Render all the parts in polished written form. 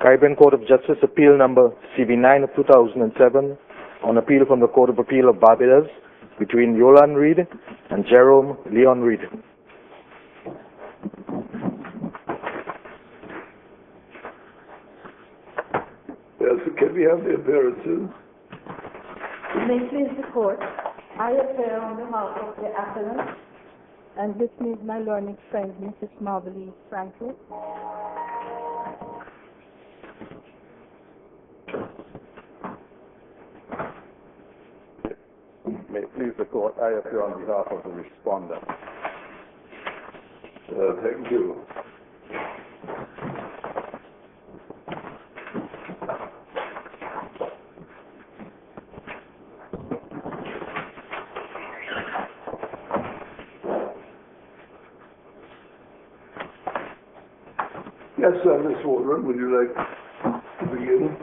Caribbean Court of Justice Appeal Number CV9 of 2007 on appeal from the Court of Appeal of Barbados between Yolande Reid and Jerome Reid. Yes, can we have the appearances? May it please the court, I appear on behalf of the appellant, and with me is my learned friend, Mrs. Marvelly Franklin. May it please the court, I appear on behalf of the respondent. Thank you. Yes, Miss Warren, would you like to begin?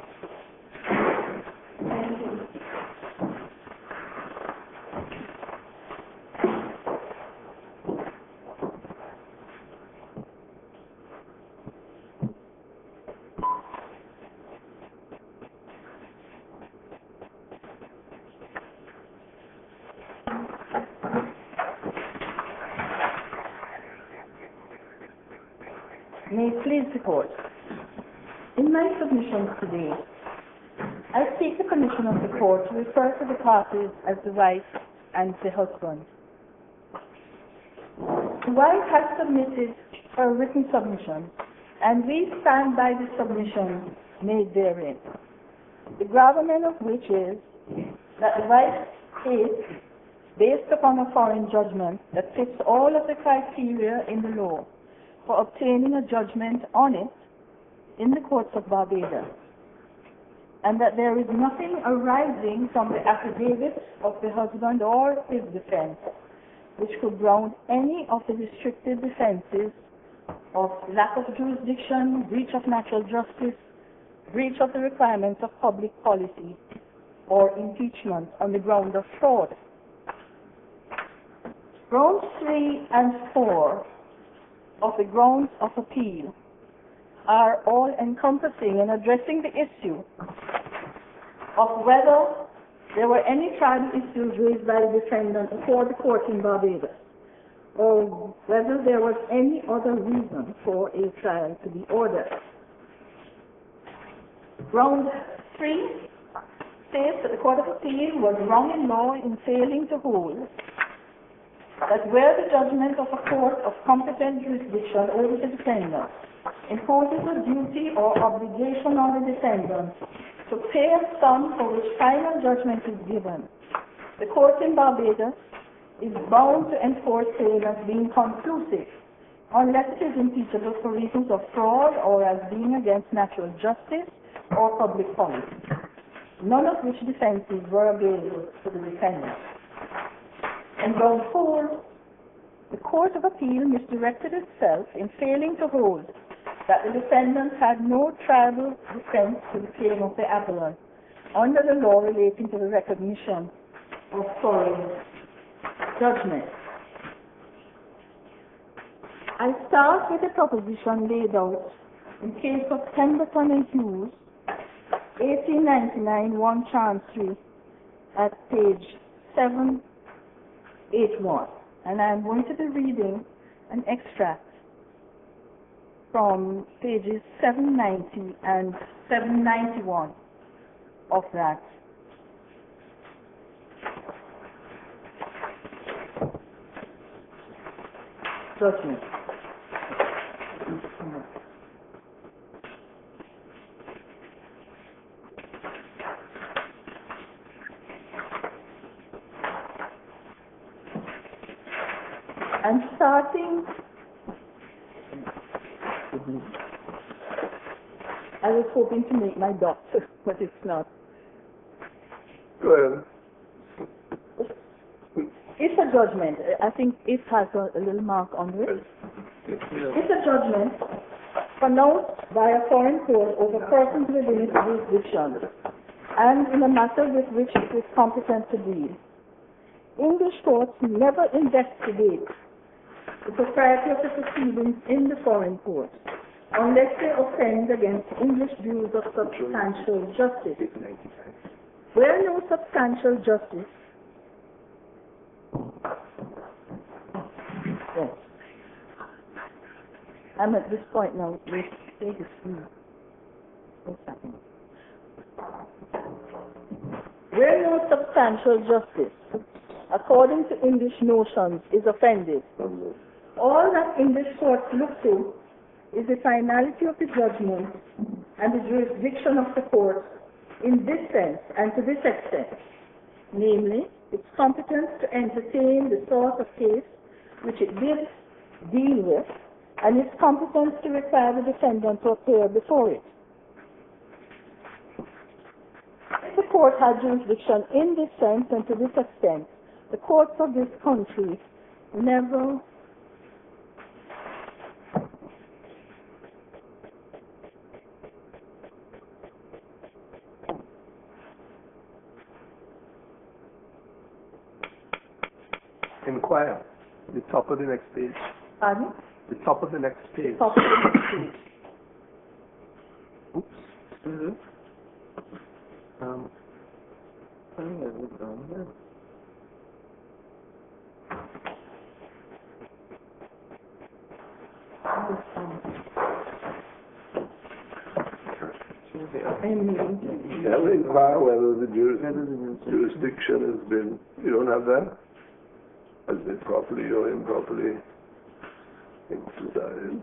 May it please the court. In my submissions today, I seek the permission of the court to refer to the parties as the wife and the husband. The wife has submitted her written submission, and we stand by the submission made therein. The gravamen of which is that the wife states, based upon a foreign judgment that fits all of the criteria in the law for obtaining a judgment on it in the courts of Barbados, and that there is nothing arising from the affidavits of the husband or his defense which could ground any of the restricted defenses of lack of jurisdiction, breach of natural justice, breach of the requirements of public policy, or impeachment on the ground of fraud. Grounds 3 and 4 of the grounds of appeal are all encompassing in addressing the issue of whether there were any tribal issues raised by the defendant before the court in Barbados, or whether there was any other reason for a trial to be ordered. Ground 3 states that the Court of Appeal was wrong in law in failing to hold that where the judgment of a court of competent jurisdiction over the defendant imposes a duty or obligation on the defendant to pay a sum for which final judgment is given, the court in Barbados is bound to enforce payment being conclusive unless it is impeachable for reasons of fraud or as being against natural justice or public policy, none of which defenses were available to the defendant. In ground 4, the Court of Appeal misdirected itself in failing to hold that the defendant had no tribal defense to the claim of the appellant under the law relating to the recognition of foreign judgment. I start with the proposition laid out in case of Pemberton and Hughes, 1899, 1 Chancery, at page 781, and I'm going to be reading an extract from pages 790 and 791 of that. Judgment. And starting, I was hoping to make my dot, but it's not. Go ahead. It's a judgment. I think it has a little mark under it. It's a judgment pronounced by a foreign court over persons within its jurisdiction and in a matter with which it is competent to deal. English courts never investigate the propriety of the proceedings in the foreign court, unless they offend against English views of substantial justice. Where no substantial justice, yes. I'm at this point now. Wait, take it slow. What's happening? Where no substantial justice, according to English notions, is offended, all that English courts look to is the finality of the judgment and the jurisdiction of the court in this sense and to this extent, namely, its competence to entertain the sort of case which it did deal with, and its competence to require the defendant to appear before it. If the court had jurisdiction in this sense and to this extent, the courts of this country never Inquire. The top of the next page. pardon? The top of the next page. Top of the next page. Oops. I have it down there. Shall inquire whether the jurisdiction has been, you don't have that? Has been properly or improperly exercised.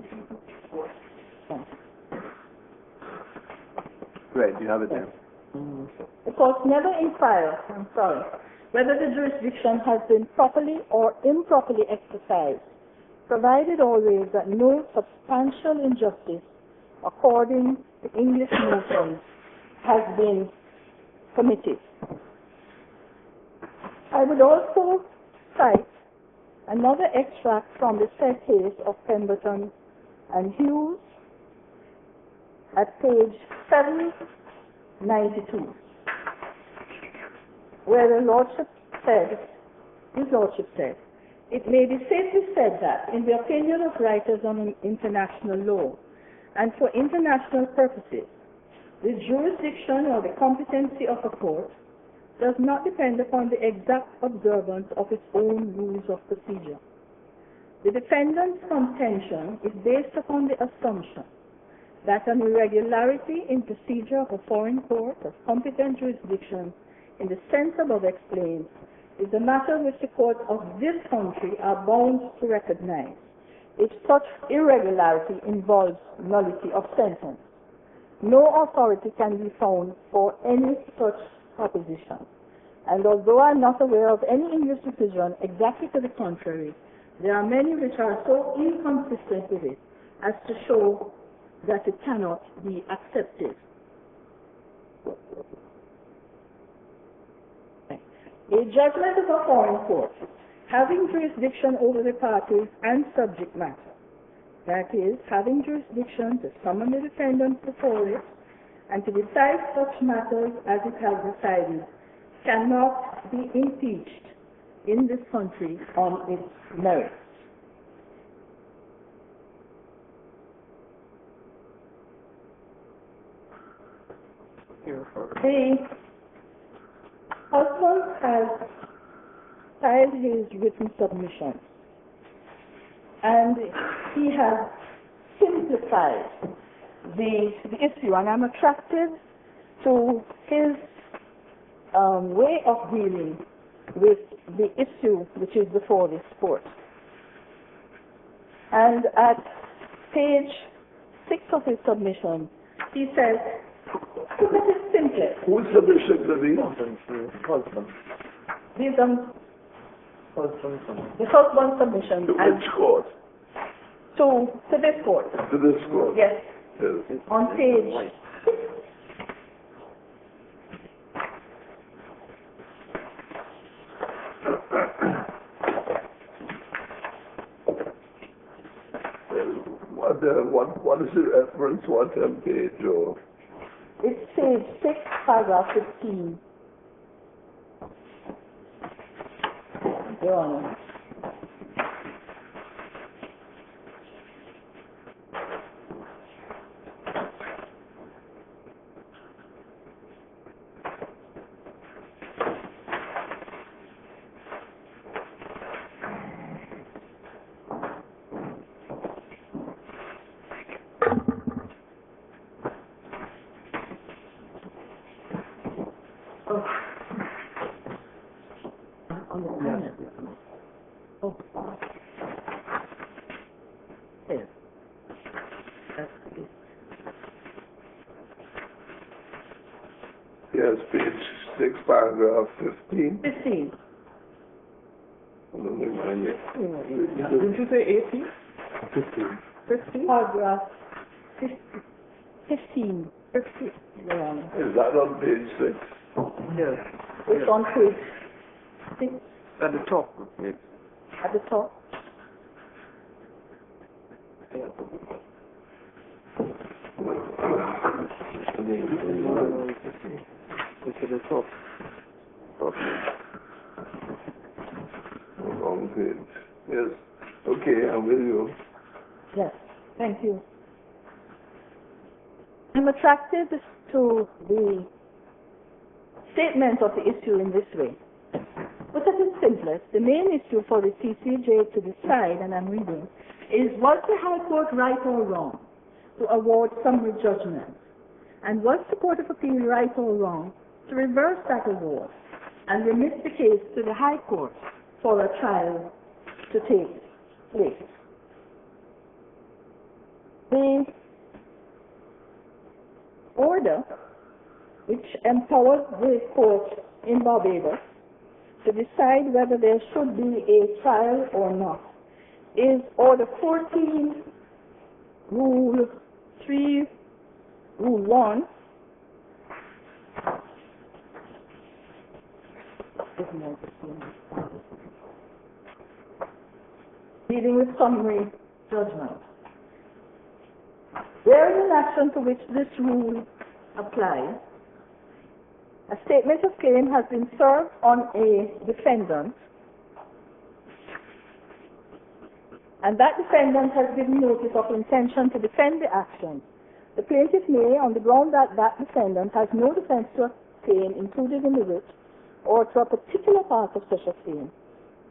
Right, you have it there. The courts never inquire, whether the jurisdiction has been properly or improperly exercised, provided always that no substantial injustice, according to English notions, has been committed. I would also cite another extract from the said case of Pemberton and Hughes at page 792, where his lordship said, it may be safely said that, in the opinion of writers on international law, and for international purposes, the jurisdiction or the competency of a court does not depend upon the exact observance of its own rules of procedure. The defendant's contention is based upon the assumption that an irregularity in procedure of a foreign court of competent jurisdiction in the sense above explained is a matter which the courts of this country are bound to recognize if such irregularity involves nullity of sentence. No authority can be found for any such proposition. And although I am not aware of any English decision exactly to the contrary, there are many which are so inconsistent with it as to show that it cannot be accepted. A judgment of a foreign court having jurisdiction over the parties and subject matter, that is, having jurisdiction to summon the defendant before it and to decide such matters as it has decided, cannot be impeached in this country on its merits. The husband has filed his written submission, and he has simplified the issue, and I'm attracted to his way of dealing with the issue which is before this court. And at page 6 of his submission, he says, to put it simply, Whose submission did he? these the husband's submission To and which court? to this court. To this court? Yes, Yes. on page 6. What is the reference? What page or? It's page 6, paragraph 15. Your Honor. Yes. That's it. Yes, page 6, paragraph 15. 15. Didn't you say 18? 15? Paragraph 15. 15. Your Honor. Is that on page 6? Yes. It's on page 6 At the top. Yes. at the top. It's at the top. Wrong page. Yes. Okay, I'm with you. Yes, thank you. I'm attracted to the statement of the issue in this way. But at its simplest, the main issue for the CCJ to decide, and I'm reading, is was the High Court right or wrong to award summary judgment? And was the Court of Appeal right or wrong to reverse that award and remit the case to the High Court for a trial to take place? The order which empowers the court in Barbados to decide whether there should be a trial or not is Order 14, Rule 3, Rule 1. Dealing with summary judgment. There is an action to which this rule applies. A statement of claim has been served on a defendant, and that defendant has given notice of intention to defend the action. The plaintiff may, on the ground that that defendant has no defense to a claim included in the writ, or to a particular part of such a claim,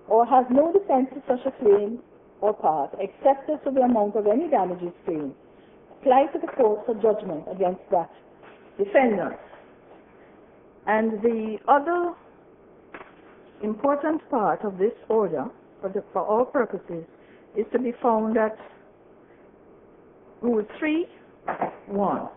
or has no defense to such a claim or part, except as to the amount of any damages claimed, apply to the court for judgment against that defendant. And the other important part of this order, for all purposes, is to be found at Rule 3.1.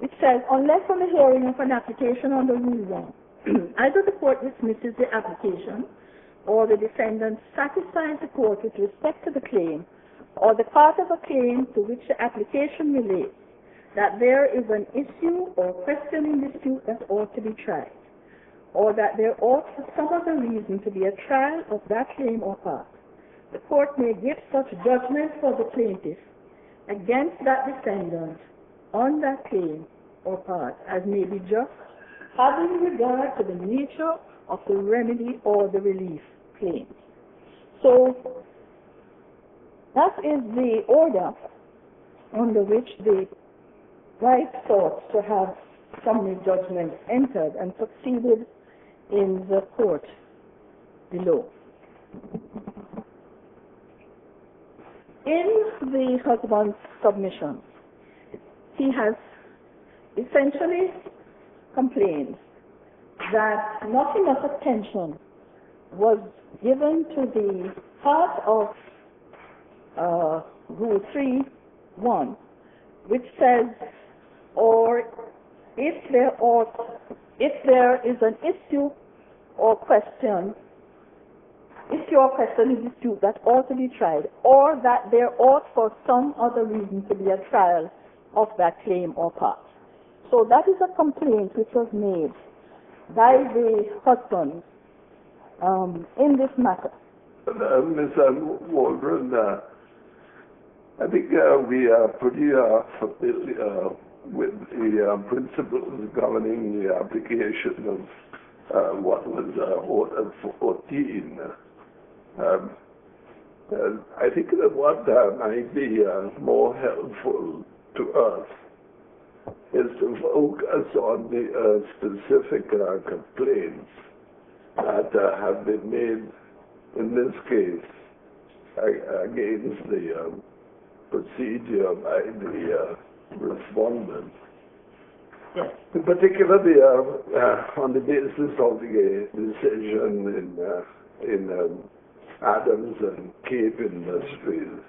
It says, unless on the hearing of an application under Rule 1, either the court dismisses the application or the defendant satisfies the court with respect to the claim or the part of a claim to which the application relates, that there is an issue or question in dispute that ought to be tried, or that there ought for some other reason to be a trial of that claim or part, the court may give such judgment for the plaintiff against that defendant on that claim or part as may be just, having regard to the nature of the remedy or the relief claimed. So, that is the order under which the right sought to have summary judgment entered and succeeded in the court below. In the husband's submission, he has essentially complained that not enough attention was given to the part of Rule 3.1, which says, or if there is an issue or question in dispute that ought to be tried, or that there ought for some other reason to be a trial of that claim or part. So that is a complaint which was made by the husband in this matter. Ms. Waldron, I think we are pretty familiar with the principles governing the application of what was Order 14. I think that what might be more helpful to us is to focus on the specific complaints that have been made in this case against the procedure by the respondent. Yes. In particular, on the basis of the decision in Adams and Cape Industries,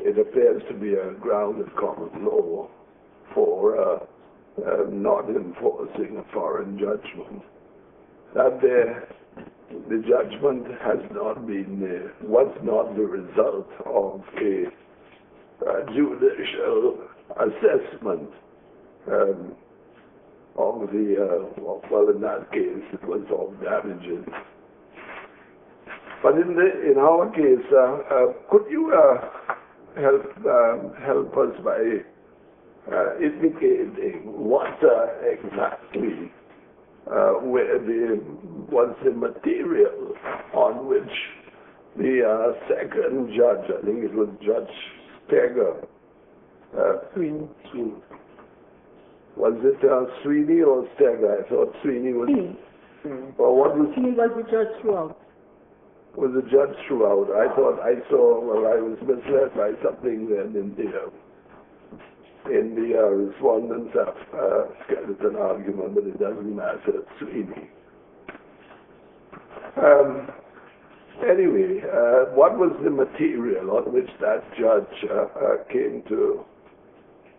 it appears to be a ground of common law for not enforcing a foreign judgment. That the judgment was not the result of a judicial assessment of well, in that case, it was of damages. But in our case, could you help us by indicating what exactly was the material on which the second judge, I think it was Judge Steger, Sweeney. was it Sweeney or Steger? I thought Sweeney was. Or what was? He was the judge throughout. Was the judge throughout? I saw. Well, I was misled by something then in the respondent's skeleton argument, but it doesn't matter. Sweeney. Anyway, what was the material on which that judge came to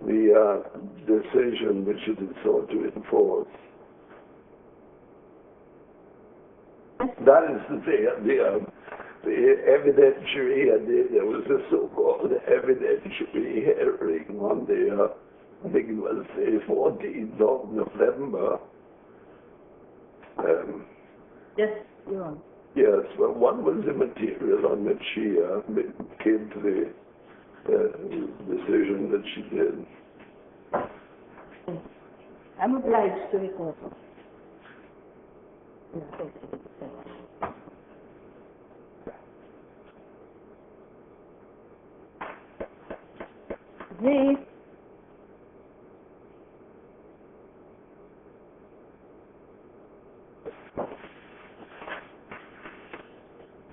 the decision which it is sought to enforce? That is to say, the evidentiary, there was a so-called evidentiary hearing on the, I think it was the 14th of November. Yes, Your Honor. Yes, well, what was the material on which she came to the decision that she did? I'm obliged to report.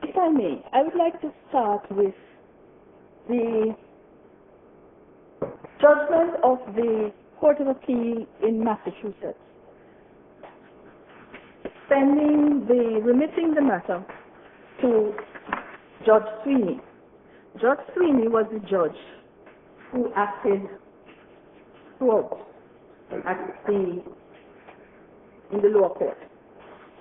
If I may, I would like to start with the judgment of the Court of Appeal in Massachusetts, remitting the matter to Judge Sweeney. Judge Sweeney was the judge who acted throughout in the lower court.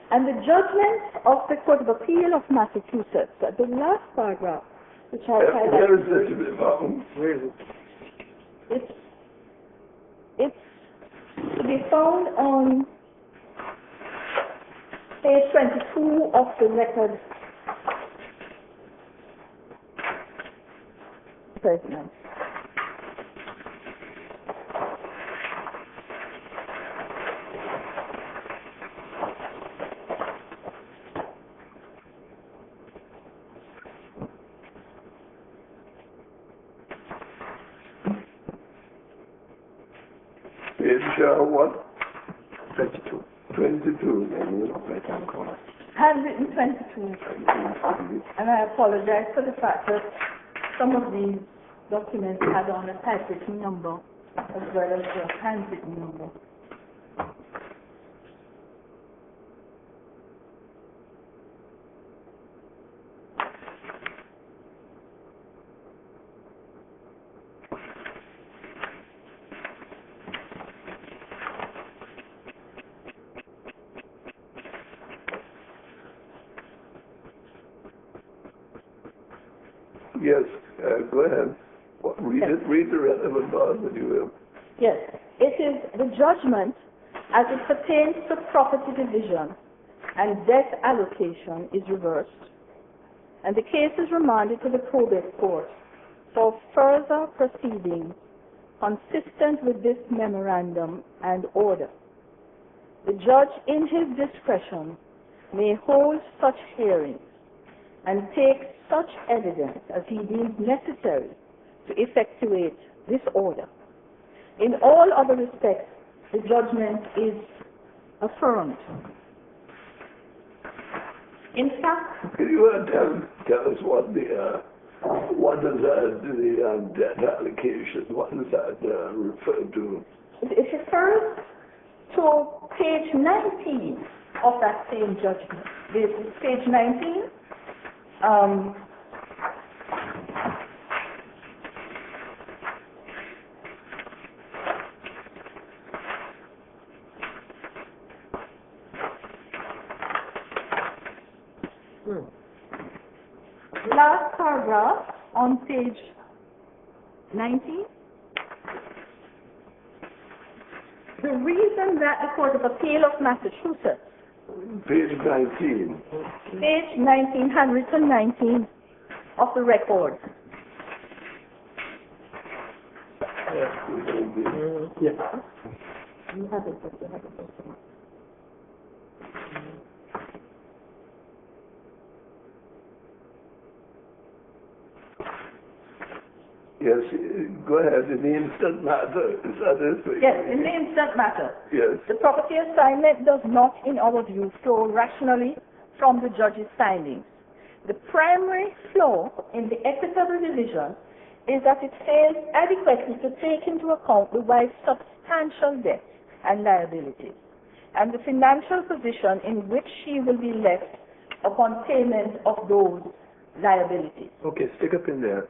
And the judgment of the Court of Appeal of Massachusetts, the last paragraph, which I highlighted. Where is this to be found? Where is it? It's to be found on page 22 of the record. President. Page what? 22. 22. Right-hand corner. Handwritten 22. And I apologize for the fact that some of these documents had on a typewritten number as well as a handwritten number. Yes, go ahead. Read the relevant part that you will. Yes, it is the judgment as it pertains to property division and debt allocation is reversed, and the case is remanded to the probate court for further proceedings consistent with this memorandum and order. The judge, in his discretion, may hold such hearings and take such evidence as he deems necessary to effectuate this order. In all other respects, the judgment is affirmed. In fact, Can you tell us what is the debt allocation? What does that refer to? It refers to page 19 of that same judgment. Page 19. Last paragraph on page 19. The reason that the Court of Appeal of Massachusetts, Page 19. page 19, handwritten 19 of the record. Yes. You have it, you have it. Yes, go ahead. In the instant matter, is that it? Yes, in the instant matter. Yes. The property assignment does not, in our view, flow rationally from the judge's findings. The primary flaw in the equitable division is that it fails adequately to take into account the wife's substantial debts and liabilities, and the financial position in which she will be left upon payment of those liabilities. Okay, stick up in there.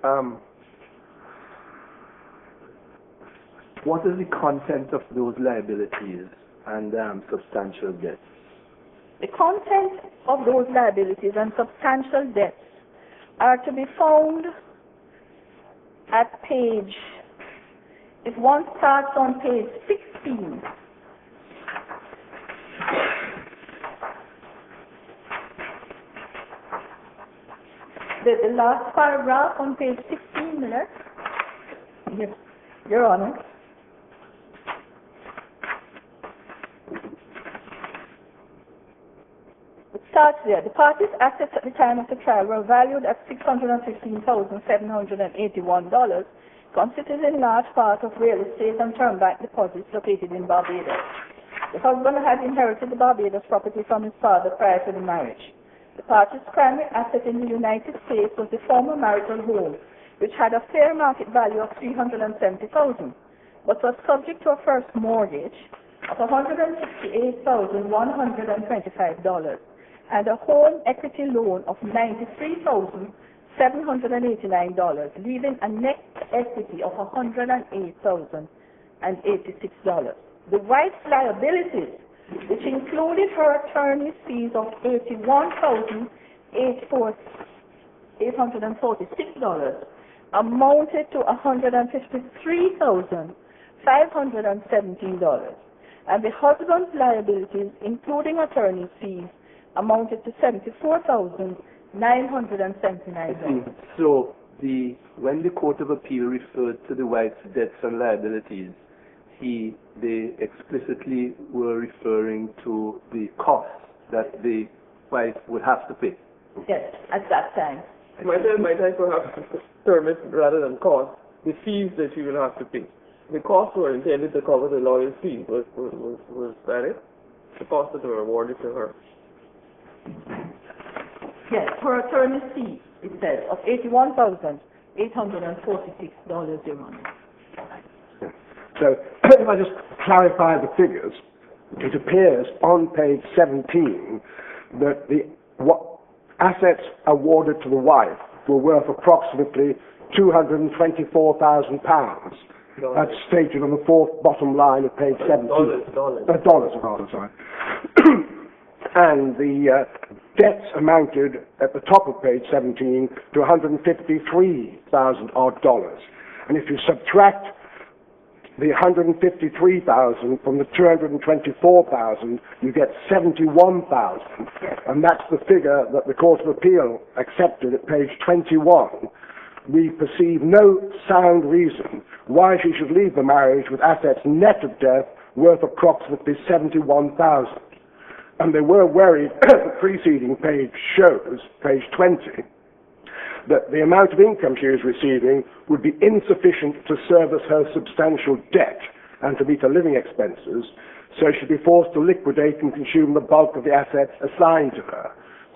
What is the content of those liabilities and substantial debts? The content of those liabilities and substantial debts are to be found at page, if one starts on page 16, the last paragraph on page 16, Miller. Yes, Your Honor. It starts there. The parties' assets at the time of the trial were valued at $615,781, consisted in large part of real estate and term bank deposits located in Barbados. The husband had inherited the Barbados property from his father prior to the marriage. The parties' primary asset in the United States was the former marital home, which had a fair market value of $370,000, but was subject to a first mortgage of $168,125 and a home equity loan of $93,789, leaving a net equity of $108,086. The wife's liabilities, which included her attorney's fees of $81,846, amounted to $153,517, and the husband's liabilities, including attorney's fees, amounted to $74,979. So when the Court of Appeal referred to the wife's debts and liabilities, they explicitly were referring to the costs that the wife would have to pay. Yes, at that time. Might I perhaps term it rather than cost, the fees that she will have to pay. The costs were intended to cover the lawyer's fees. Was that it? The costs that were awarded to her. Yes, her attorney's fee, it says, of $81,846, Your Honor. So, if I just clarify the figures, it appears on page 17 that the assets awarded to the wife were worth approximately £224,000. That's stated on the fourth bottom line of page 17. Dollars, sorry. And the debts amounted at the top of page 17 to $153,000 odd. And if you subtract the $153,000 from the $224,000, you get $71,000, and that's the figure that the Court of Appeal accepted at page 21. We perceive no sound reason why she should leave the marriage with assets net of death worth approximately $71,000. And they were worried, the preceding page shows, page 20, that the amount of income she was receiving would be insufficient to service her substantial debt and to meet her living expenses, so she'd be forced to liquidate and consume the bulk of the assets assigned to her.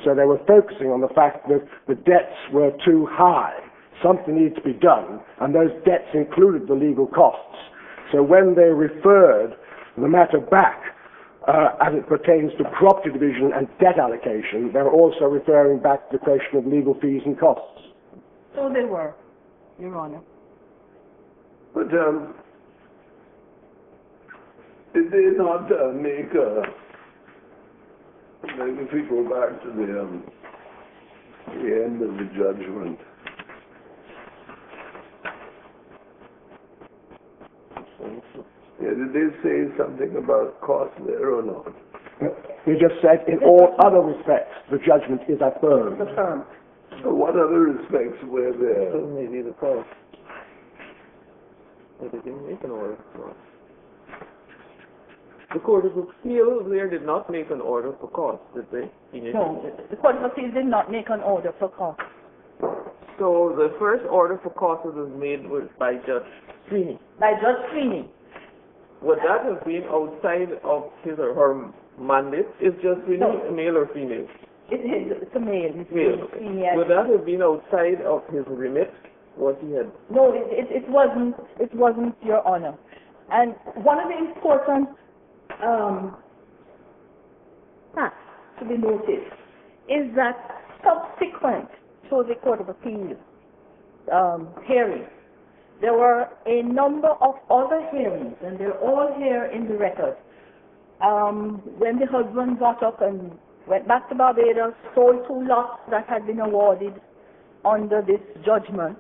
So they were focusing on the fact that the debts were too high. Something needed to be done, and those debts included the legal costs. So when they referred the matter back, as it pertains to property division and debt allocation, they were also referring back to the question of legal fees and costs. So they were, Your Honor. But did they not make a, like if we go back to the end of the judgment, did they say something about cost there or not? He just said, in all other respects, the judgment is affirmed. Affirmed. So what other respects were there? So maybe the cost. But they didn't make an order for cost. The Court of Appeal there did not make an order for cost, did they? No, the Court of Appeal did not make an order for cost. So the first order for cost that was made was by Judge Sweeney. By Judge Sweeney. Would that have been outside of his or her mandate? Is Judge Sweeney No. male or female? It's a male. Male. Sweeney. Would that have been outside of his remit? What he had? No, it wasn't. It wasn't, Your Honor. And one of the important facts to be noticed is that subsequent to the Court of Appeal hearing, there were a number of other hearings, and they're all here in the record. When the husband got up and went back to Barbados, sold 2 lots that had been awarded under this judgment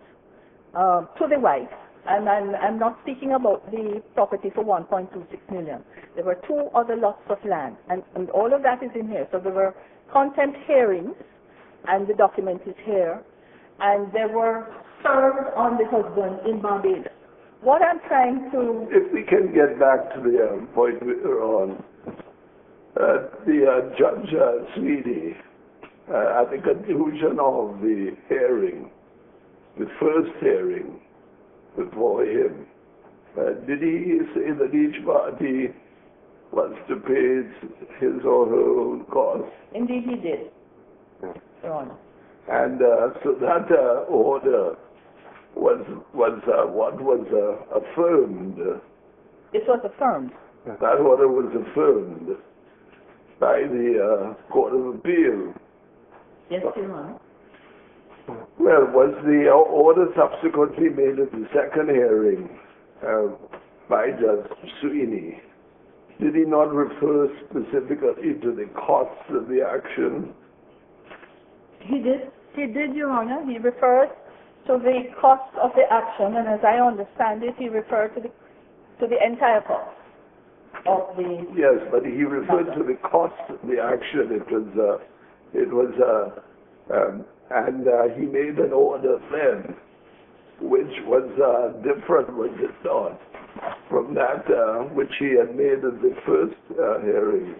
to the wife, and I'm not speaking about the property for 1.26 million. There were 2 other lots of land, and all of that is in here. So there were contempt hearings, and the document is here, and they were served on the husband in Barbados. What I'm trying to... If we can get back to the point we were on, the Judge Sweeney, at the conclusion of the hearing, the first hearing before him, did he say that each party was to pay his or her own costs? Indeed he did, Your Honor. And so that order was affirmed. It was affirmed. That order was affirmed by the Court of Appeal. Yes, Your Honor. Well, was the order subsequently made at the second hearing by Judge Sweeney? Did he not refer specifically to the costs of the action? He did, Your Honor. He referred to the cost of the action, and as I understand it, he referred to the entire cost of the... Yes, but he referred to the cost of the action. And he made an order then, which was different, was it not, from that which he had made at the first hearing.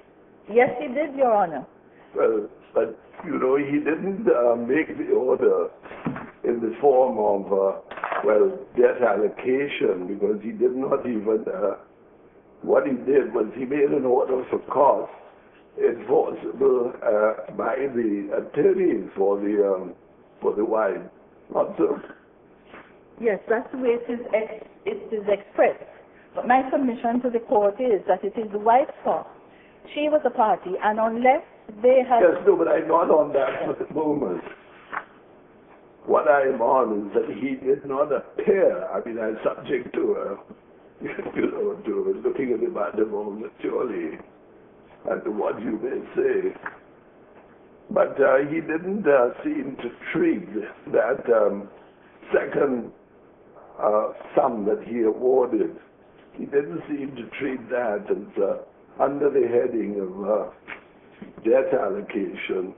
Yes, he did, Your Honor. Well, but, you know, he didn't make the order in the form of, debt allocation, because he did not even, what he did was he made an order for costs enforceable by the attorneys for the wife. Not so? Yes, that's the way it is expressed. But my submission to the court is that it is the wife's cost. She was a party, and unless they had... Yes, no, but I'm not on that for the moment. What I'm on is that he did not appear, I mean, I'm subject to, to looking at him at the moment, surely, and to what you may say. But he didn't seem to treat that second sum that he awarded. He didn't seem to treat that as under the heading of debt allocation.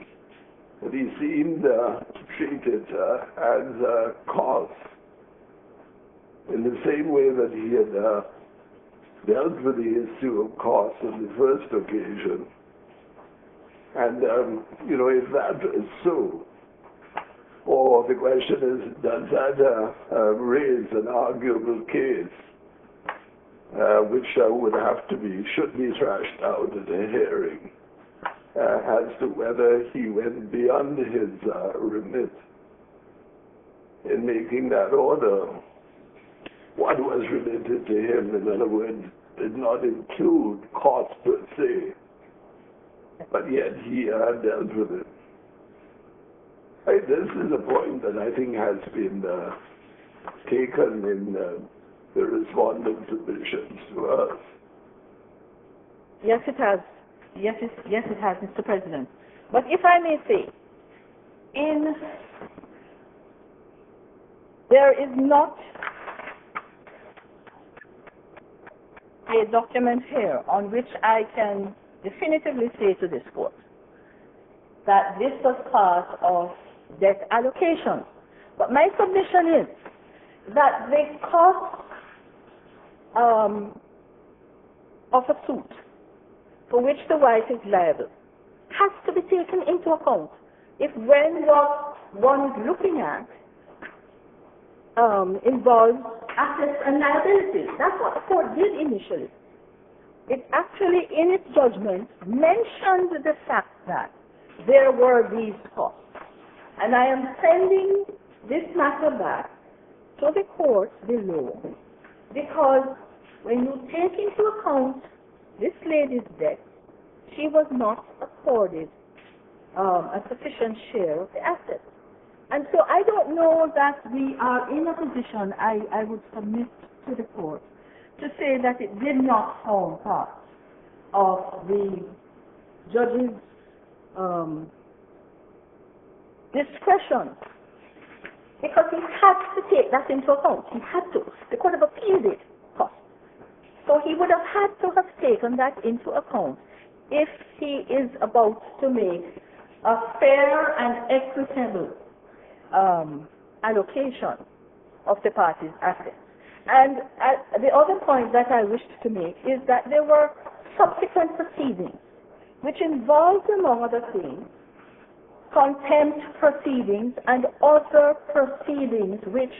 But he seemed to treat it as cost, in the same way that he had dealt with the issue of cost on the first occasion. And, if that is so, or the question is, does that raise an arguable case, which should be thrashed out at a hearing, as to whether he went beyond his remit in making that order. what was related to him, in other words, did not include cost per se, but yet he dealt with it. This is a point that I think has been taken in the respondent submissions to us. Yes, it has. Yes, it has, Mr. President. But if I may say, there is not a document here on which I can definitively say to this court that this was part of debt allocation. But my submission is that the cost of a suit for which the wife is liable has to be taken into account if when what one is looking at involves assets and liabilities. That's what the court did initially. It actually, in its judgment, mentioned the fact that there were these costs. And I am sending this matter back to the court below because when you take into account this lady's debt, she was not afforded a sufficient share of the assets. And so I don't know that we are in a position, I would submit to the court, to say that it did not form part of the judge's discretion, because he had to take that into account. He had to. The Court of Appeal did cost. So he would have had to have taken that into account if he is about to make a fair and equitable allocation of the party's assets. And the other point that I wished to make is that there were subsequent proceedings which involved, among other things, contempt proceedings and other proceedings which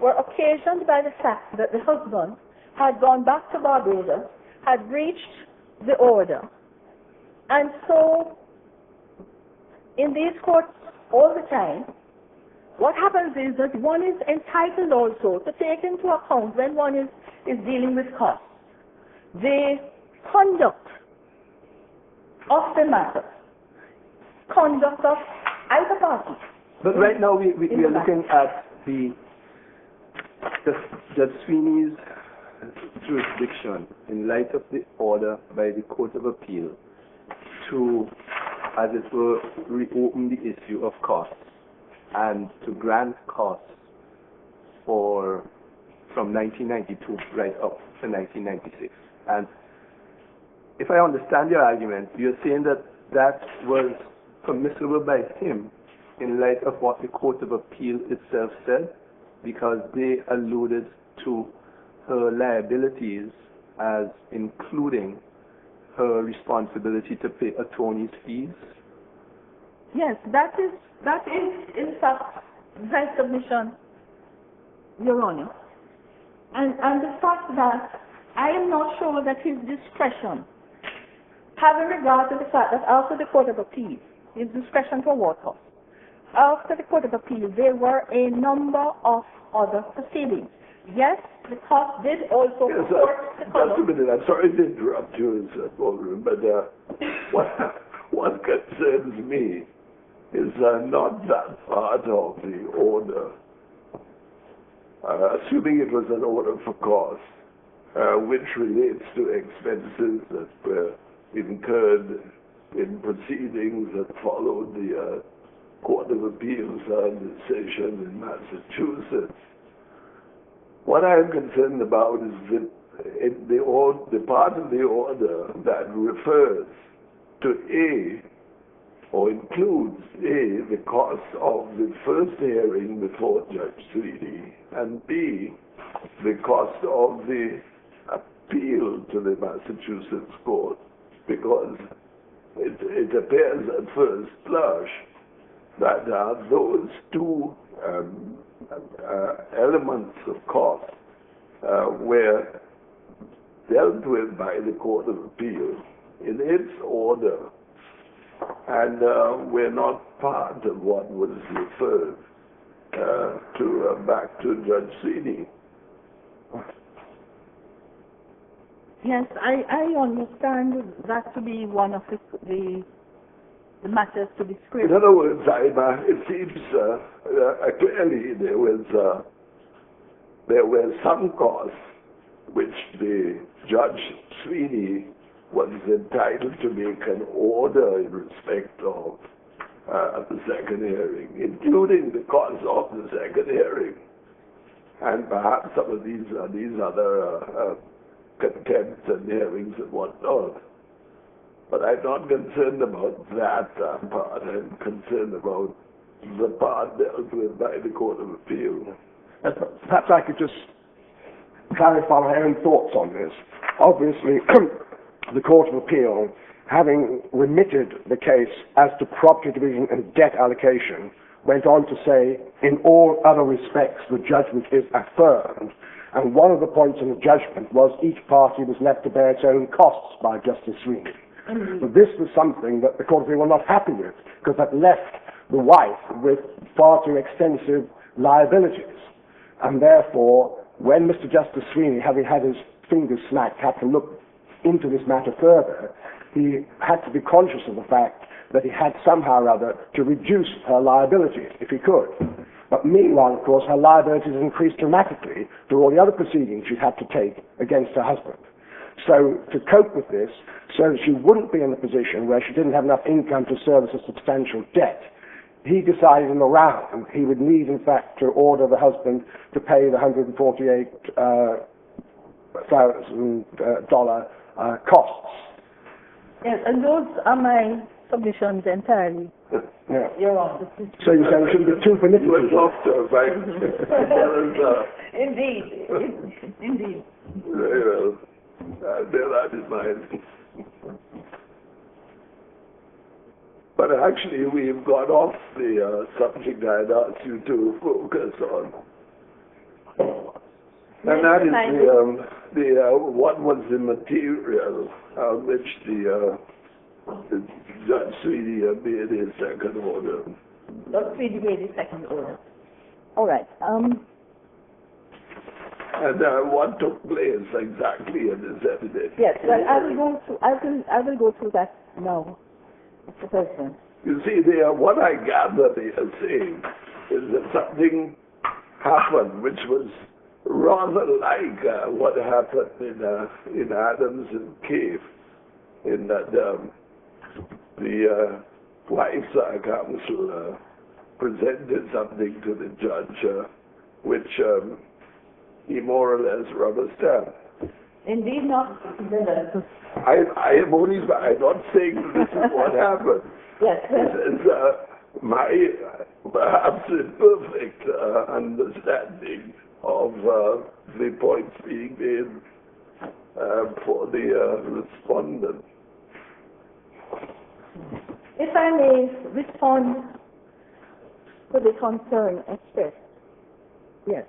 were occasioned by the fact that the husband had gone back to Barbados, had breached the order. And so, in these courts all the time, what happens is that one is entitled also to take into account, when one is dealing with costs, the conduct of the matter, conduct of either party. But right now we are looking at the Judge Sweeney's jurisdiction in light of the order by the Court of Appeal to, as it were, reopen the issue of costs and to grant costs from 1992 right up to 1996. And if I understand your argument, you're saying that that was permissible by him in light of what the Court of Appeal itself said, because they alluded to her liabilities as including her responsibility to pay attorney's fees? Yes, that is in fact my submission, Your Honor. And the fact that I am not sure that his discretion, having regard to the fact that after the Court of Appeal, his discretion for what costs, after the Court of Appeal, there were a number of other proceedings. Yes, the court did also report the just a minute, I'm sorry to interrupt you, Mr. Baldwin, but what concerns me is not that part of the order. Assuming it was an order for cost, which relates to expenses that were incurred in proceedings that followed the Court of Appeals decision in Massachusetts. What I am concerned about is that the part of the order that refers to A, or includes A, the cost of the first hearing before Judge Sweeney, and B, the cost of the appeal to the Massachusetts court, because it appears at first blush that those two elements of cost were dealt with by the Court of Appeal in its order, and were not part of what was referred back to Judge Sweeney. Yes, I understand that to be one of the matters to be In screened. other words, it seems clearly there were some costs which the Judge Sweeney was entitled to make an order in respect of the second hearing, including the cost of the second hearing, and perhaps some of these other contempt and hearings and whatnot. But I'm not concerned about that part. I'm concerned about the part dealt with by the Court of Appeal. Perhaps I could just clarify my own thoughts on this. Obviously, the Court of Appeal, having remitted the case as to property division and debt allocation, went on to say, in all other respects, the judgment is affirmed. And one of the points in the judgment was each party was left to bear its own costs by Justice Sweeney. But this was something that the Court of Appeal were not happy with, because that left the wife with far too extensive liabilities. And therefore, when Mr. Justice Sweeney, having had his fingers smacked, had to look into this matter further, he had to be conscious of the fact that he had somehow or other to reduce her liabilities, if he could. But meanwhile, of course, her liabilities increased dramatically through all the other proceedings she'd had to take against her husband. So to cope with this, so that she wouldn't be in a position where she didn't have enough income to service a substantial debt, he decided in the round he would need, in fact, to order the husband to pay the $148,000 costs. Yes, and those are my submissions entirely. Yeah. Your Honor. So you say we shouldn't be too You were manipulative. off to Indeed, indeed. very well. I'll bear that in mind. But actually, we've got off the subject I'd asked you to focus on. And that is what was the material on which the Judge Sweeney made his second order. Judge Sweeney made his second order. All right. And what took place exactly in this evidence? Yes. Well, I will go through that now, Mr. President. You see, what I gather they are saying is that something happened which was rather like what happened in Adams and Cave, in that the wife's counsel presented something to the judge which he more or less rubber stamped. Indeed not. I'm not saying that this is what happened. Yes. This is my perhaps imperfect understanding of the points being made for the respondent. If I may respond to the concern expressed. Yes.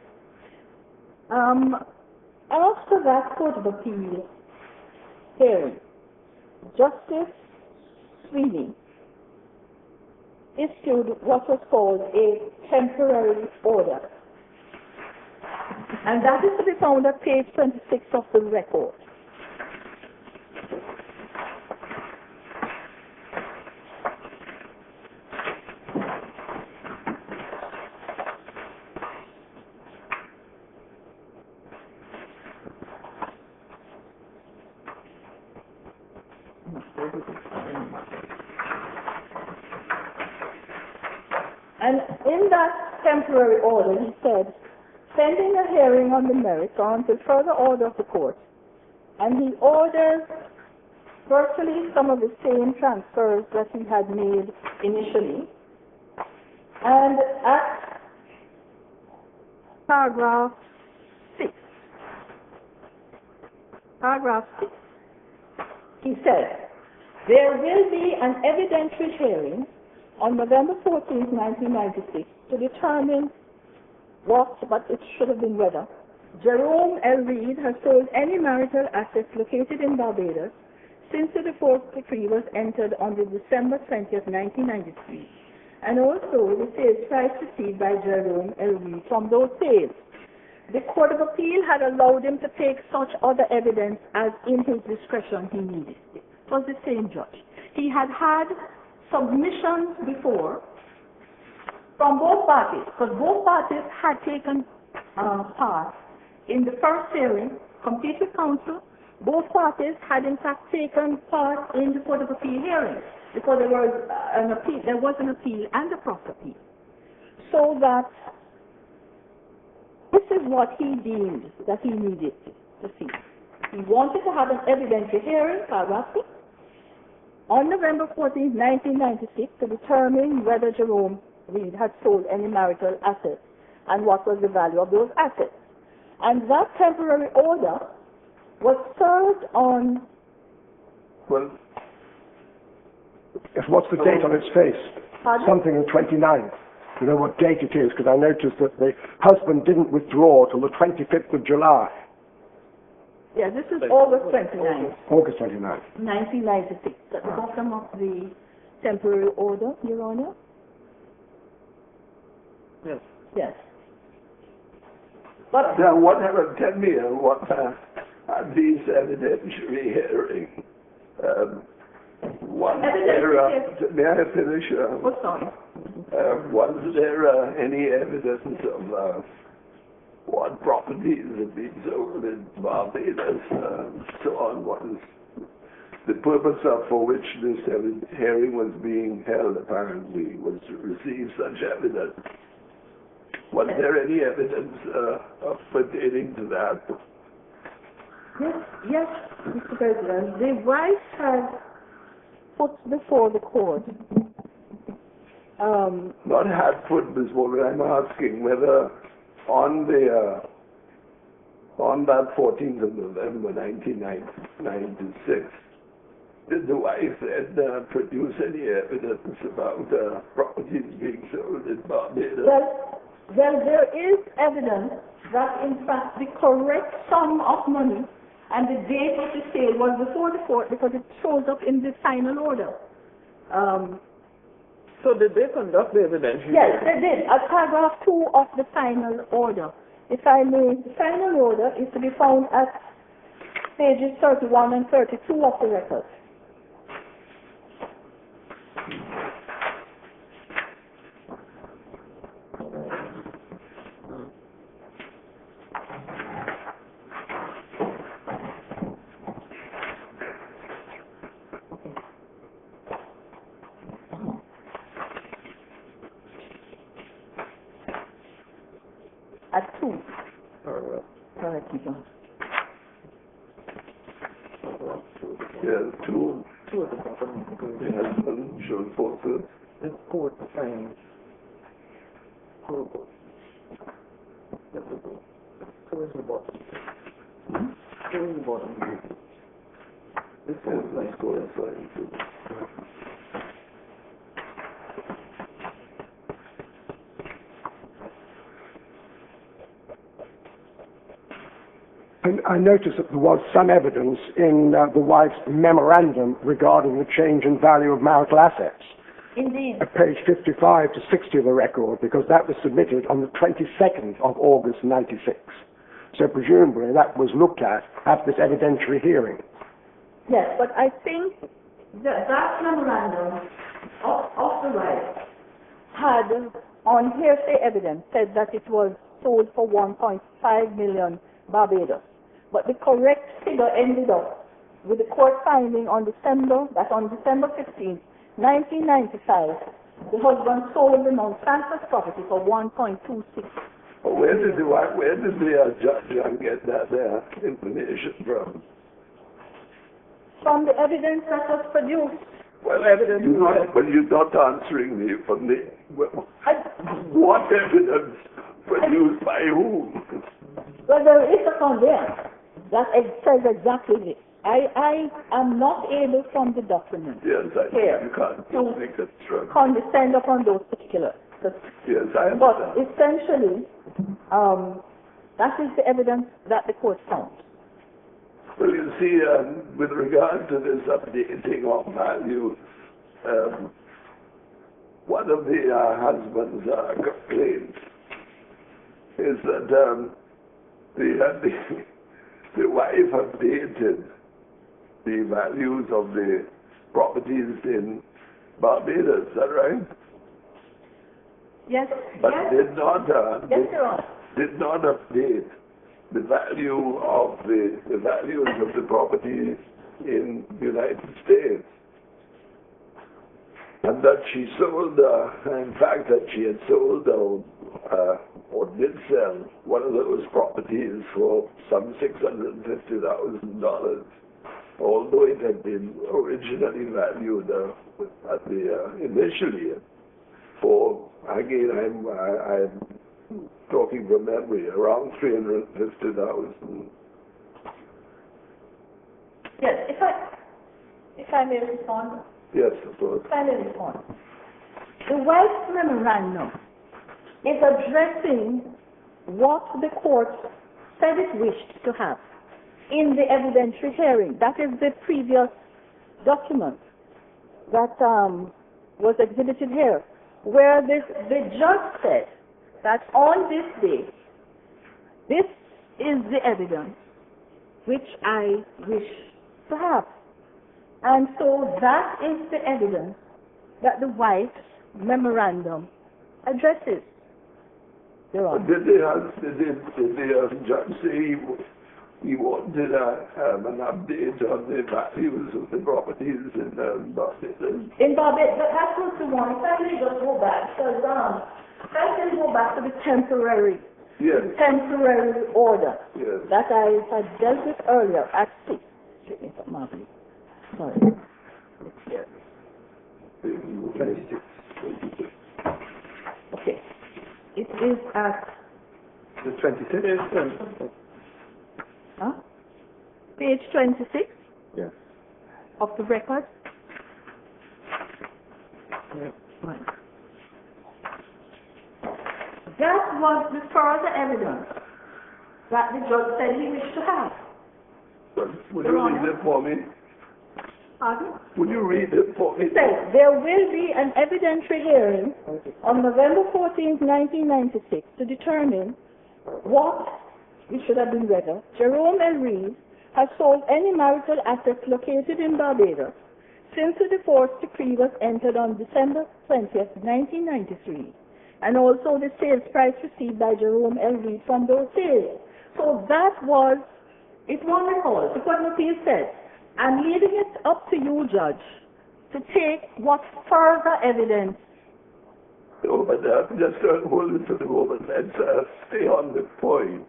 After that Court of Appeal hearing, Justice Sweeney issued what was called a temporary order. And that is to be found at page 26 of the record. And in that temporary order, he said, pending a hearing on the merits or until further order of the court, and he ordered virtually some of the same transfers that he had made initially. And at paragraph 6, he said, there will be an evidentiary hearing on November 14, 1996, to determine what, but it should have been whether, Jerome L. Reid has sold any marital assets located in Barbados since the divorce decree was entered on December 20, 1993, and also the sales price received by Jerome L. Reid from those sales. the Court of Appeal had allowed him to take such other evidence as in his discretion he needed. It was the same judge. He had had submissions before from both parties, because both parties had taken part in the first hearing, complete with counsel. Both parties had in fact taken part in the Court of Appeal hearing, because there was an appeal and a cross appeal. So that this is what he deemed that he needed to see. He wanted to have an evidentiary hearing, paragraph 6, on November 14, 1996, to determine whether Jerome Reid had sold any marital assets and what was the value of those assets. And that temporary order was served on... Well, What's the date on its face? Pardon? Something the 29th. You know what date it is, because I noticed that the husband didn't withdraw till the 25th of July. Yeah, this is August 29th, August 29th. 1996, at the bottom of the temporary order, Your Honor. Yes. Yes. But now tell me what at these evidentiary hearings, was there, may I finish? oh, sorry. Was there any evidence of what properties have been sold in Barbados, so on? What is the purpose for which this hearing was being held, apparently, was to receive such evidence? Was there any evidence pertaining to that? Yes, Mr. President. The wife had put before the court Not had put before, but I'm asking whether on that 14th of November 1996, did the wife then produce any evidence about properties being sold in Barbados? Well, there is evidence that, in fact, the correct sum of money and the date of the sale was before the court, because it shows up in the final order. So did they conduct the evidence? Yes, they did. At paragraph 2 of the final order. If I may, the final order is to be found at pages 31 and 32 of the record. At 2. Paragraph. Correct, Your Honor. Yeah, two. Two at the bottom. The husband showed forces. The court finds. Two in the bottom. Two in the bottom. This Yes, is like let's go inside. And I noticed that there was some evidence in the wife's memorandum regarding the change in value of marital assets. Indeed. At page 55 to 60 of the record, because that was submitted on the 22nd of August 96. So presumably that was looked at this evidentiary hearing. Yes, but I think that memorandum of the wife had, on hearsay evidence, said that it was sold for 1.5 million Barbados. But the correct figure ended up with the court finding on December 15, 1995, the husband sold the Mount Francis property for 1.26. Where did the judge get that information from? From the evidence that was produced. Well, you're not answering me from the... what evidence produced by whom? Well, there is a conveyance that says exactly this. I am not able from the document Yes, here you can't to make that strong. condescend upon those particulars. Yes, I understand. But essentially, that is the evidence that the court found. Well, you see, with regard to this updating of value, one of the husband's complaints is that the wife updated the values of the properties in Barbados, is that right? Yes, But yes, did not yes, Your Honor. did not update the value of the values of the properties in the United States. And that she sold, in fact, that she had sold or did sell one of those properties for some $650,000, although it had been originally valued at the initially for, again, I'm talking from memory, around $350,000. Yes, if I may respond. Yes, of course. If I may respond. The wife's memorandum is addressing what the court said it wished to have in the evidentiary hearing. That is the previous document that was exhibited here, where the judge said that on this day, this is the evidence which I wish to have. And so that is the evidence that the wife's memorandum addresses, Your Honor. Did the judge say he wanted an update on the values of the properties in Barbados? In Barbados, that was the one. If I may just go back, because if I can go back to the temporary order that I had dealt with earlier at 6. Let me put my please. Sorry. Yes. 26. Okay. It is at The 26th? page 26 Yes. of the record. Yeah. Right. That was the further evidence that the judge said he wished to have. Would you read it for me? Pardon? Would you read it for me? It says, there will be an evidentiary hearing on November 14, 1996 to determine what, it should have been read, Jerome Reid has sold any marital assets located in Barbados since the divorce decree was entered on December 20th, 1993, and also the sales price received by Jerome Reid from those sales. So that was, it was recalled. The Court of Appeal said, I'm leaving it up to you, Judge, to take what further evidence. No, but just hold it for the moment. Let's stay on the point.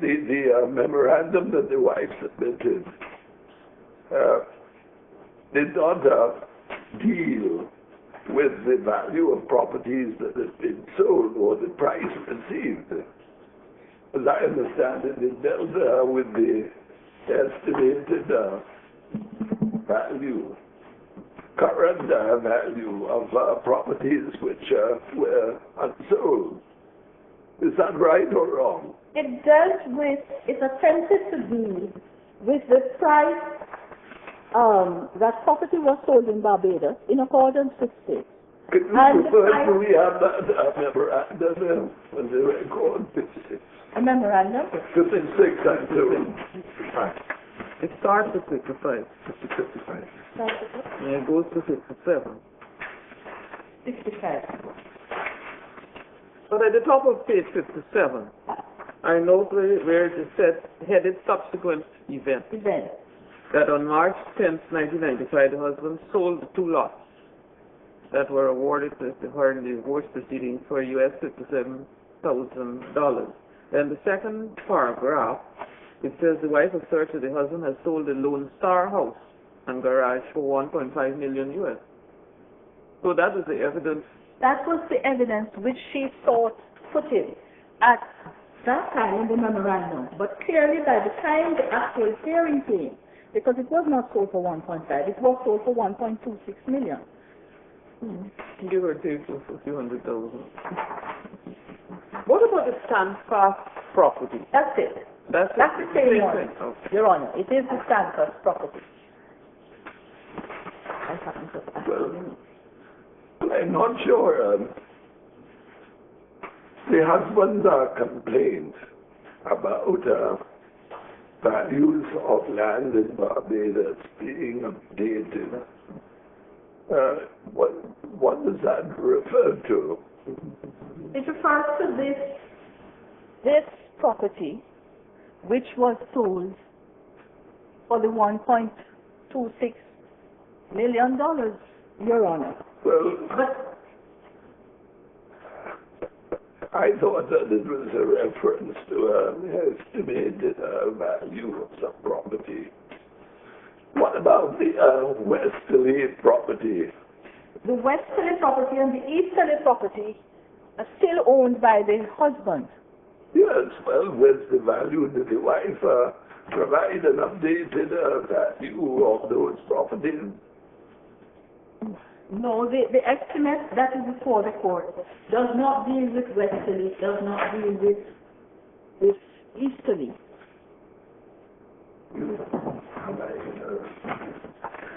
The memorandum that the wife submitted did not deal with the value of properties that had been sold or the price received. As I understand it, it dealt with the estimated value, current value of properties which were unsold. Is that right or wrong? It dealt with, it attempted to deal with the price that property was sold in Barbados in accordance with state. Could you prefer to we have that memorandum on the record? A memorandum? 56 and 2. It starts at 55. 55. And it goes to 57. 65. But at the top of page 57, I note where it is said, headed subsequent event, that on March 10, 1995, the husband sold the 2 lots that were awarded to her in the divorce proceedings for US $57,000. Then the second paragraph, it says the wife asserts that the husband has sold the Lone Star house and garage for $1.5 million US. So that was the evidence. That was the evidence which she sought footage at that time in the memorandum. But clearly by the time the actual hearing came, because it was not sold for 1.5, it was sold for 1.26 million. Give or take a few $100,000. What about the Standfast property? That's it. That's the same one, Okay. Your Honor. It is the Standfast property. Well, I'm not sure. The husband's complaint about values of land in Barbados being updated. What does that refer to? It refers to this property, which was sold for the $1.26 million, Your Honor. Well, But I thought that it was a reference to an estimated value of some property. What about the westerly property? the westerly property and the easterly property are still owned by the husband. Yes, well, where's the value? Did the wife provide an updated value of those properties? No, the estimate that is before the court does not deal with westerly, does not deal with easterly.